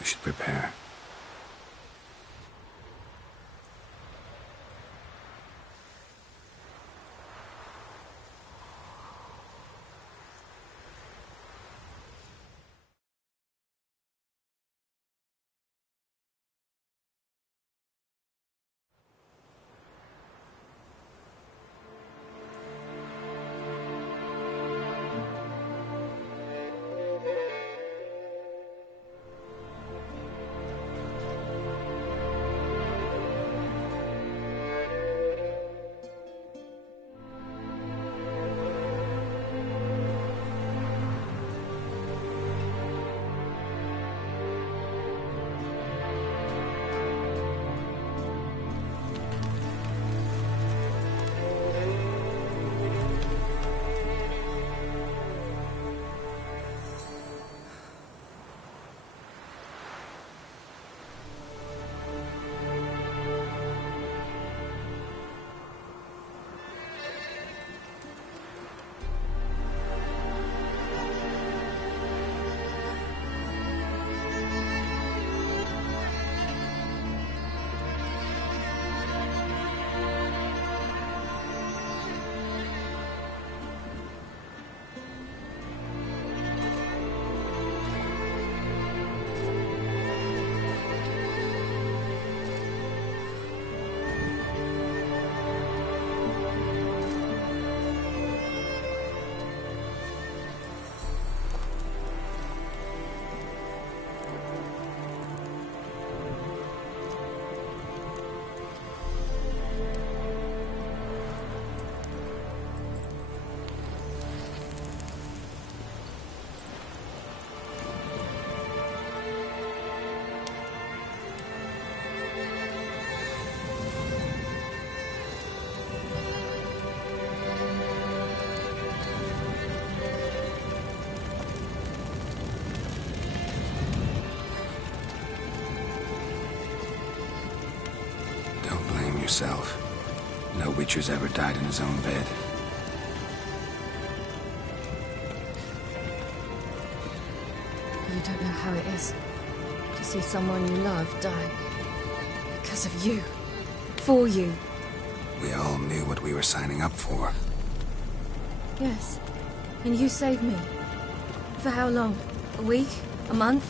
We should prepare. Yourself. No Witcher's ever died in his own bed. You don't know how it is to see someone you love die. Because of you. For you. We all knew what we were signing up for. Yes. And you saved me. For how long? A week? A month?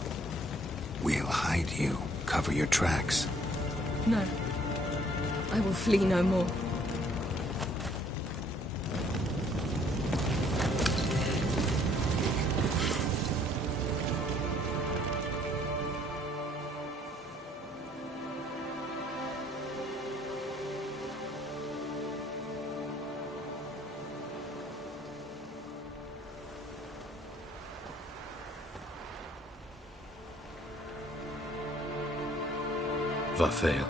We'll hide you. Cover your tracks. No. I will flee no more. Varthael.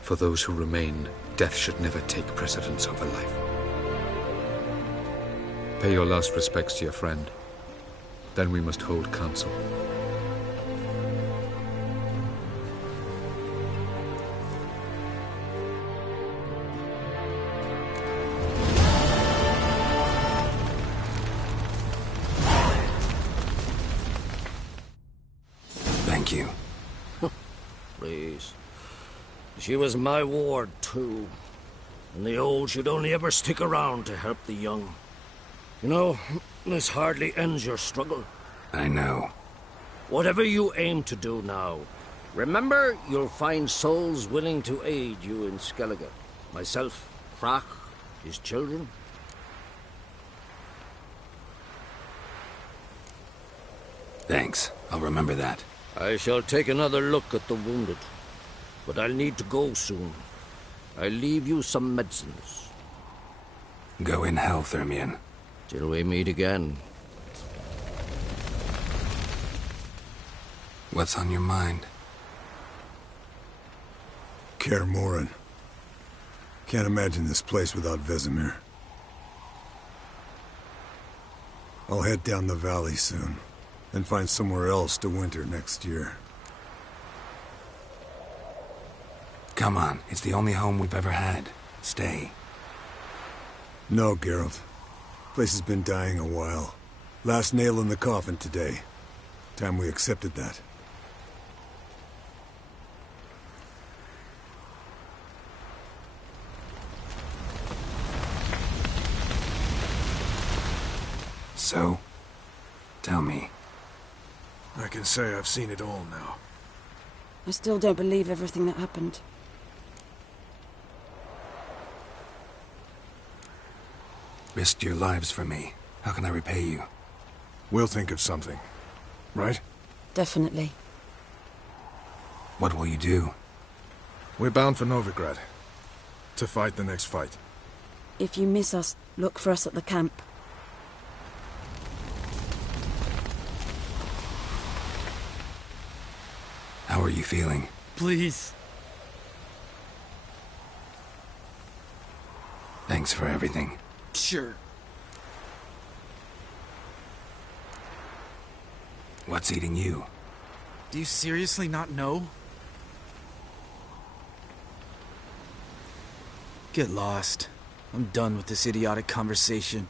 For those who remain, death should never take precedence over life. Pay your last respects to your friend. Then we must hold council. Thank you. Please. She was my ward, too. And the old should only ever stick around to help the young. You know, this hardly ends your struggle. I know. Whatever you aim to do now, remember you'll find souls willing to aid you in Skellige. Myself, Frach, his children. Thanks. I'll remember that. I shall take another look at the wounded. But I'll need to go soon. I'll leave you some medicines. Go in hell, Thermian. Till we meet again. What's on your mind? Kaer Morhen. Can't imagine this place without Vesemir. I'll head down the valley soon, and find somewhere else to winter next year. Come on, it's the only home we've ever had. Stay. No, Geralt. Place has been dying a while. Last nail in the coffin today. Time we accepted that. So, tell me. I can say I've seen it all now. I still don't believe everything that happened. Risked your lives for me. How can I repay you? We'll think of something. Right? Definitely. What will you do? We're bound for Novigrad. To fight the next fight. If you miss us, look for us at the camp. How are you feeling? Please. Thanks for everything. Sure. What's eating you? Do you seriously not know? Get lost. I'm done with this idiotic conversation.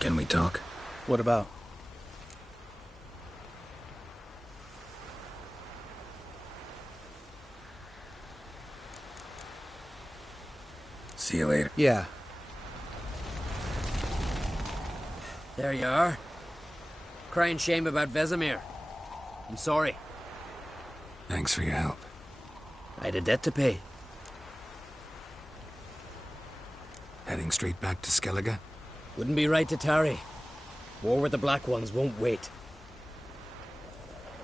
Can we talk? What about? See you later. Yeah. There you are. Crying shame about Vesemir. I'm sorry. Thanks for your help. I had a debt to pay. Heading straight back to Skellige? Wouldn't be right to tarry. War with the Black Ones won't wait.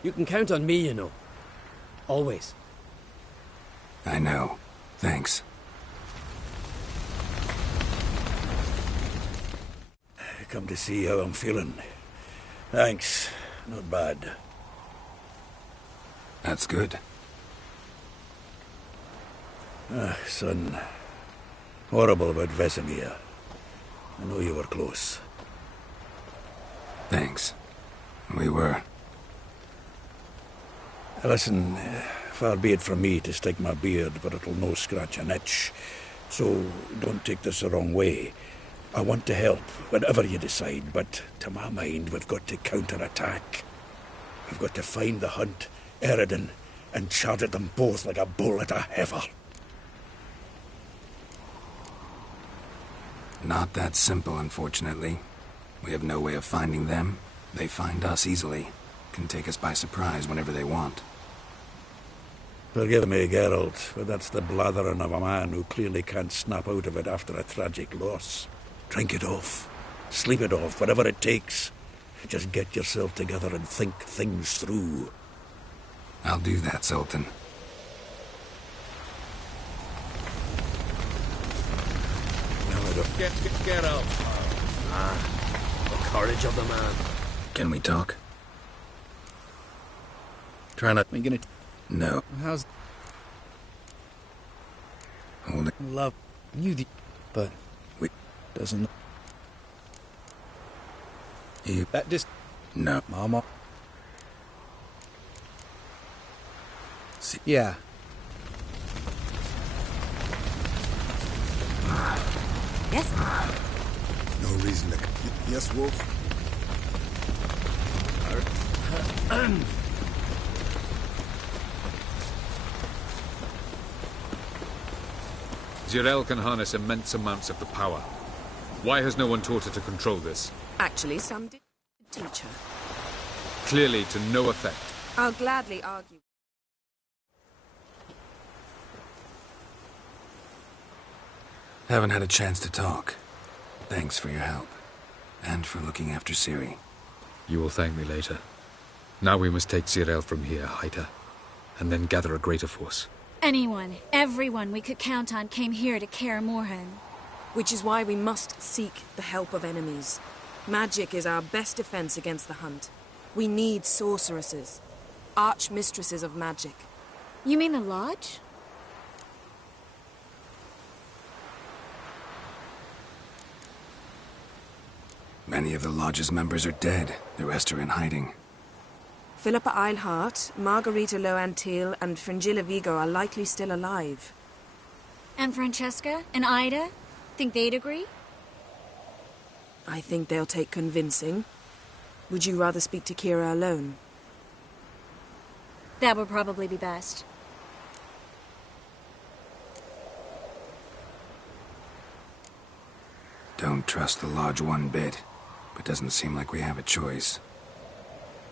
You can count on me, you know. Always. I know. Thanks. Come to see how I'm feeling. Thanks. Not bad. That's good. Son. Horrible about Vesemir. I know you were close. Thanks. We were. Listen, far be it from me to stick my beard, but it'll no scratch an itch. So don't take this the wrong way. I want to help, whatever you decide, but to my mind, we've got to counterattack. We've got to find the Hunt, Eredin, and charge at them both like a bull at a heifer. Not that simple, unfortunately. We have no way of finding them. They find us easily. Can take us by surprise whenever they want. Forgive me, Geralt, but that's the blathering of a man who clearly can't snap out of it after a tragic loss. Drink it off. Sleep it off, whatever it takes. Just get yourself together and think things through. I'll do that, Sultan. Get out. The courage of the man. Can we talk? Try not. Are you gonna? No. How's? Hold it. Love you, but we doesn't. You. That just. No. Mama. See. Yeah. Yes? No reason to... Yes, Wolf? Jirel can harness immense amounts of the power. Why has no one taught her to control this? Actually, some did teach her. Clearly to no effect. I'll gladly argue. Haven't had a chance to talk. Thanks for your help. And for looking after Ciri. You will thank me later. Now we must take Jirel from here, hide her, and then gather a greater force. Anyone, everyone we could count on came here to Kaer Morhen. Which is why we must seek the help of enemies. Magic is our best defense against the Hunt. We need sorceresses. Archmistresses of magic. You mean the Lodge? Many of the Lodge's members are dead. The rest are in hiding. Philippa Eilhart, Margarita Loantil, and Fringilla Vigo are likely still alive. And Francesca and Ida? Think they'd agree? I think they'll take convincing. Would you rather speak to Kira alone? That would probably be best. Don't trust the Lodge one bit, but doesn't seem like we have a choice.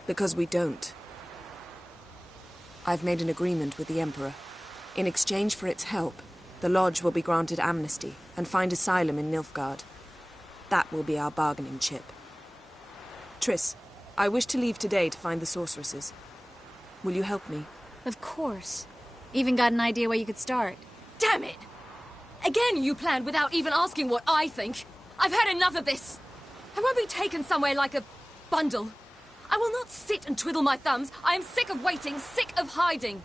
Because we don't. I've made an agreement with the Emperor. In exchange for its help, the Lodge will be granted amnesty and find asylum in Nilfgaard. That will be our bargaining chip. Triss, I wish to leave today to find the sorceresses. Will you help me? Of course. Even got an idea where you could start. Damn it! Again you planned without even asking what I think. I've had enough of this. I won't be taken somewhere like a bundle. I will not sit and twiddle my thumbs. I am sick of waiting, sick of hiding.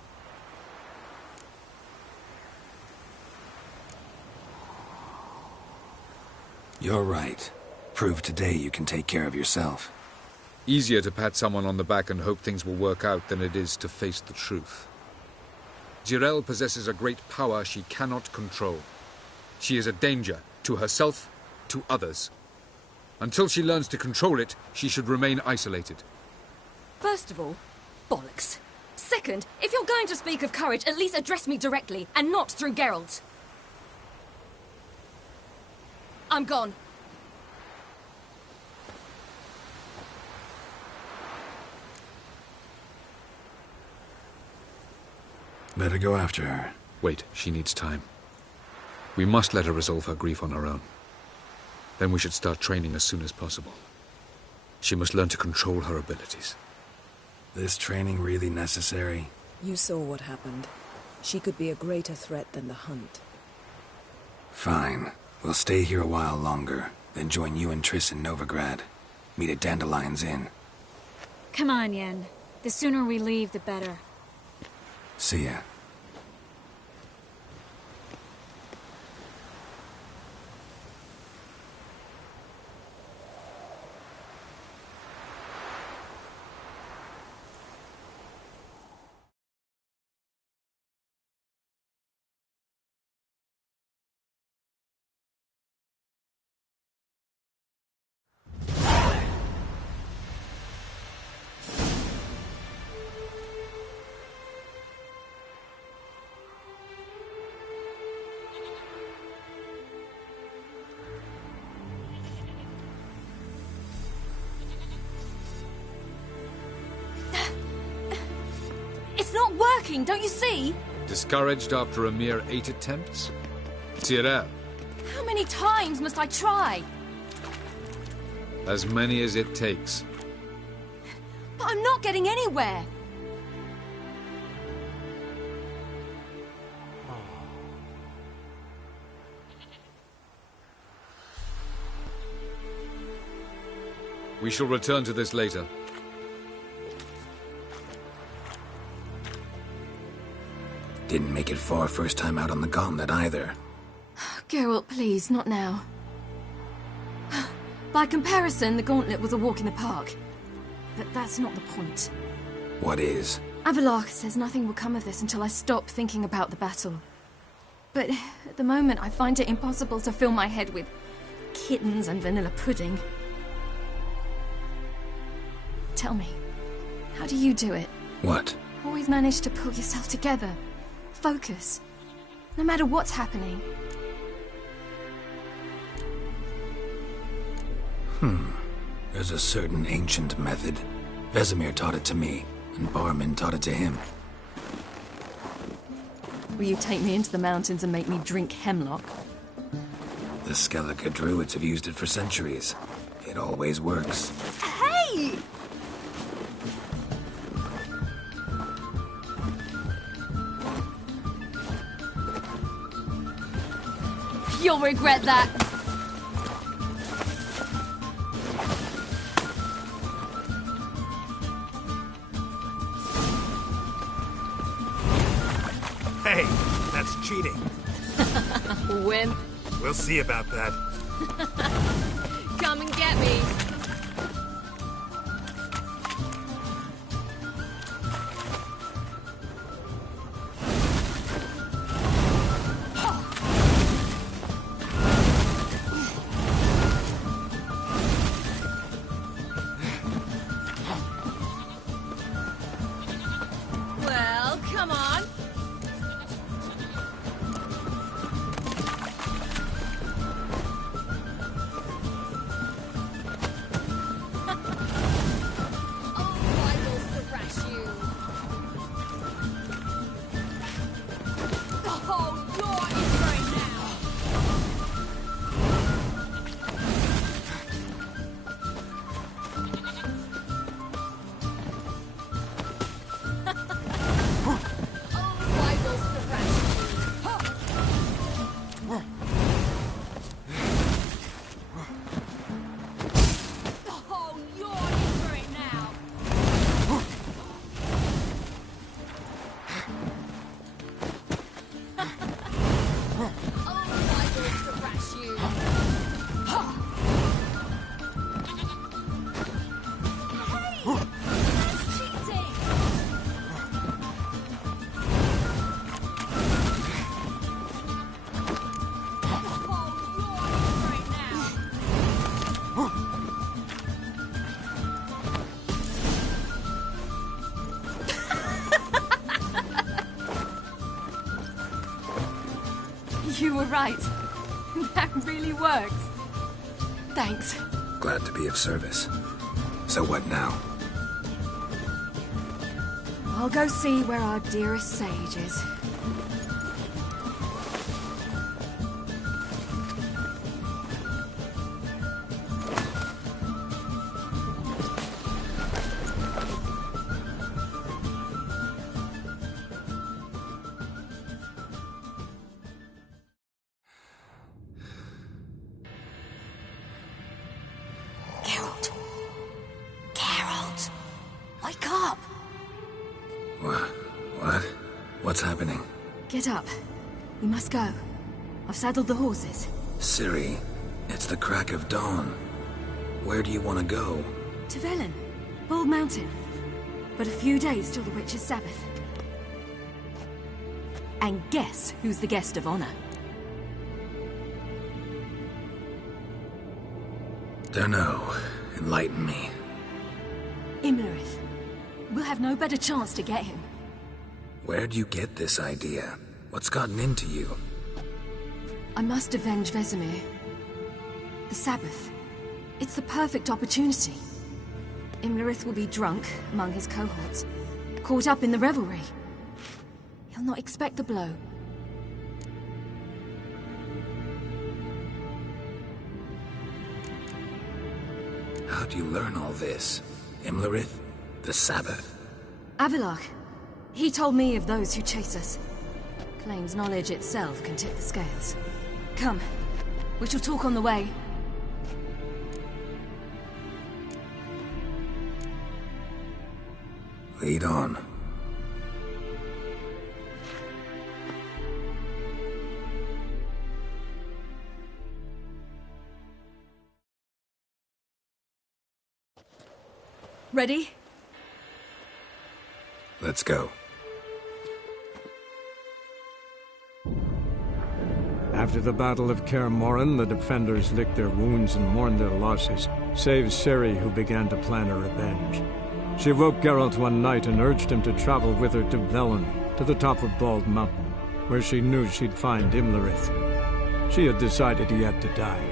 You're right. Prove today you can take care of yourself. Easier to pat someone on the back and hope things will work out than it is to face the truth. Jirel possesses a great power she cannot control. She is a danger to herself, to others. Until she learns to control it, she should remain isolated. First of all, bollocks. Second, if you're going to speak of courage, at least address me directly, and not through Geralt. I'm gone. Better go after her. Wait, she needs time. We must let her resolve her grief on her own. Then we should start training as soon as possible. She must learn to control her abilities. This training really necessary? You saw what happened. She could be a greater threat than the Hunt. Fine. We'll stay here a while longer, then join you and Triss in Novigrad. Meet at Dandelion's Inn. Come on, Yen. The sooner we leave, the better. See ya. Don't you see? Discouraged after a mere 8 attempts? Jirel. How many times must I try? As many as it takes. But I'm not getting anywhere. We shall return to this later. Didn't make it far first time out on the gauntlet either. Geralt, please, not now. By comparison, the gauntlet was a walk in the park. But that's not the point. What is? Avallac'h says nothing will come of this until I stop thinking about the battle. But at the moment, I find it impossible to fill my head with kittens and vanilla pudding. Tell me, how do you do it? What? Always manage to pull yourself together. Focus. No matter what's happening. There's a certain ancient method. Vesemir taught it to me, and Barman taught it to him. Will you take me into the mountains and make me drink hemlock? The Skellige druids have used it for centuries. It always works. Hey! You'll regret that. Hey, that's cheating. Wimp. We'll see about that. Come and get me. Well, come on. You were right. That really works. Thanks. Glad to be of service. So what now? I'll go see where our dearest sage is. Wake up! What? What's happening? Get up. We must go. I've saddled the horses. Ciri, it's the crack of dawn. Where do you want to go? To Velen. Bald Mountain. But a few days till the Witch's Sabbath. And guess who's the guest of honor? Dunno. Enlighten me. Imlerith. We'll have no better chance to get him. Where'd you get this idea? What's gotten into you? I must avenge Vesemir. The Sabbath. It's the perfect opportunity. Imlerith will be drunk among his cohorts, caught up in the revelry. He'll not expect the blow. How'd you learn all this? Imlerith? The Sabbath? Avilark. He told me of those who chase us. Claims knowledge itself can tip the scales. Come. We shall talk on the way. Lead on. Ready? Let's go. After the Battle of Kaer Morhen, the defenders licked their wounds and mourned their losses, save Ciri, who began to plan a revenge. She woke Geralt one night and urged him to travel with her to Velen, to the top of Bald Mountain, where she knew she'd find Imlerith. She had decided he had to die.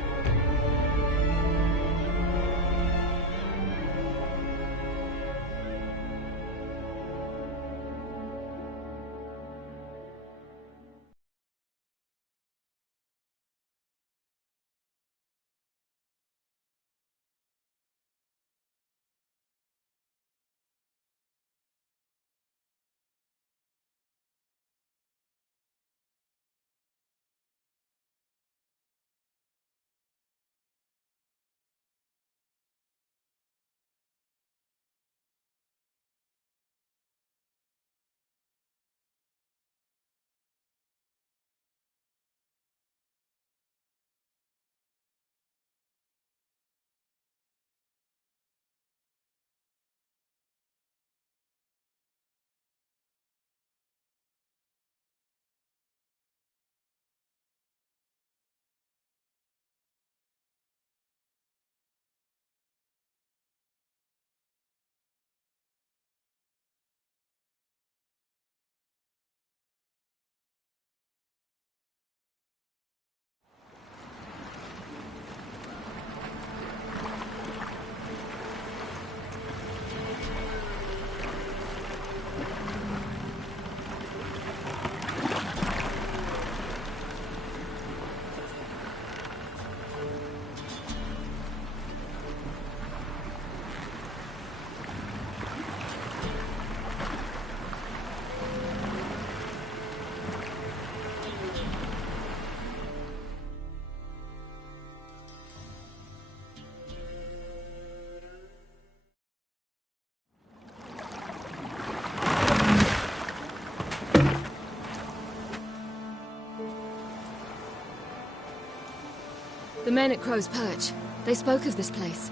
The men at Crow's Perch, they spoke of this place.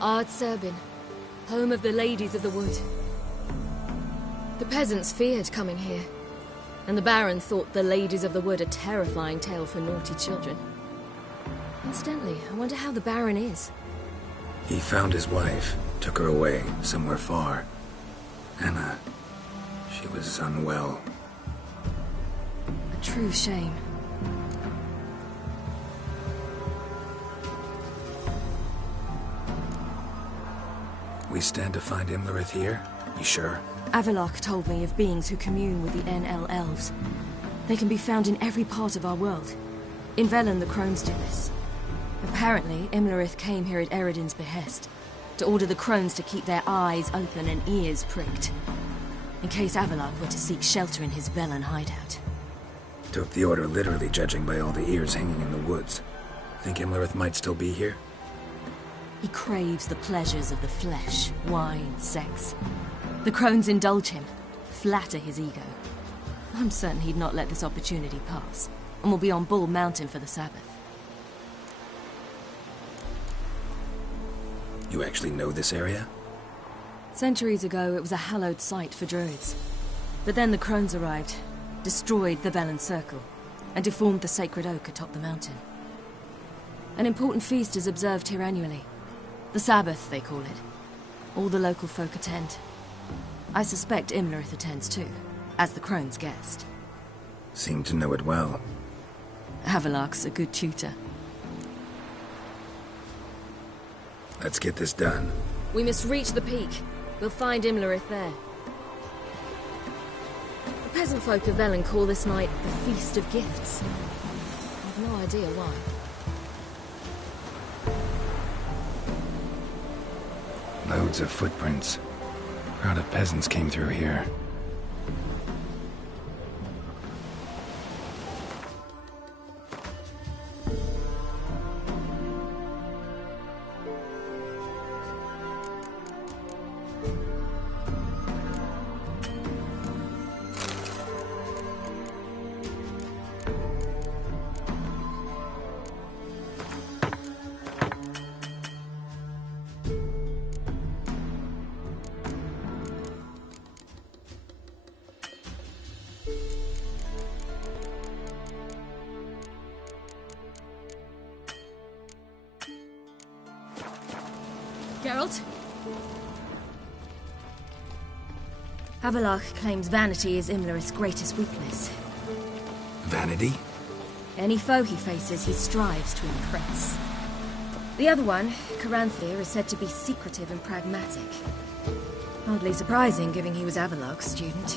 Ard Serbin, home of the Ladies of the Wood. The peasants feared coming here, and the Baron thought the Ladies of the Wood a terrifying tale for naughty children. Incidentally, I wonder how the Baron is. He found his wife, took her away, somewhere far. Anna, she was unwell. A true shame. We stand to find Imlerith here? You sure? Avalok told me of beings who commune with the NL elves. They can be found in every part of our world. In Velen, the Crones do this. Apparently, Imlerith came here at Eredin's behest, to order the Crones to keep their eyes open and ears pricked, in case Avalok were to seek shelter in his Velen hideout. Took the order literally, judging by all the ears hanging in the woods. Think Imlerith might still be here? He craves the pleasures of the flesh, wine, sex. The Crones indulge him, flatter his ego. I'm certain he'd not let this opportunity pass, and will be on Bull Mountain for the Sabbath. You actually know this area? Centuries ago, it was a hallowed site for druids. But then the Crones arrived, destroyed the Velen Circle, and deformed the sacred oak atop the mountain. An important feast is observed here annually. The Sabbath, they call it. All the local folk attend. I suspect Imlerith attends too, as the Crone's guest. Seem to know it well. Avalok's a good tutor. Let's get this done. We must reach the peak. We'll find Imlerith there. The peasant folk of Velen call this night the Feast of Gifts. I've no idea why. Loads of footprints. Crowd of peasants came through here. Geralt? Avalok claims vanity is Imlerith's greatest weakness. Vanity? Any foe he faces, he strives to impress. The other one, Caranthir, is said to be secretive and pragmatic. Hardly surprising, given he was Avalok's student.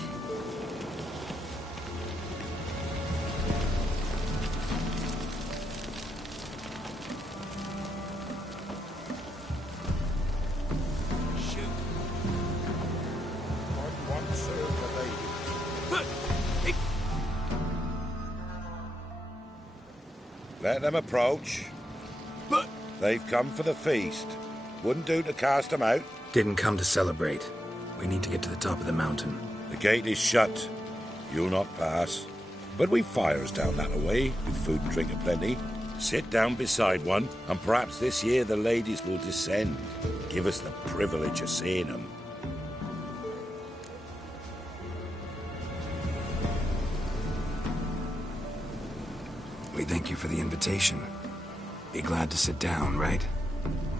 Let them approach. But they've come for the feast. Wouldn't do to cast them out. Didn't come to celebrate. We need to get to the top of the mountain. The gate is shut. You'll not pass. But we've fires down that way, with food and drink aplenty. Sit down beside one, and perhaps this year the ladies will descend. Give us the privilege of seeing them. We thank you for the invitation. Be glad to sit down, right?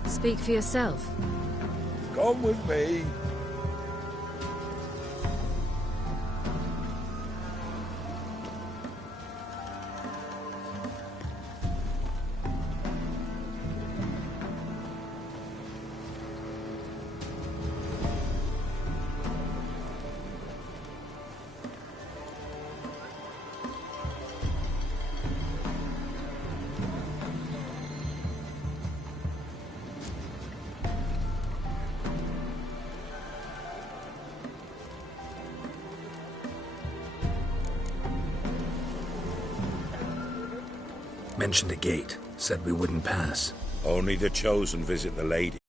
Speak for yourself. Come with me. Mentioned a gate. Said we wouldn't pass. Only the chosen visit the ladies.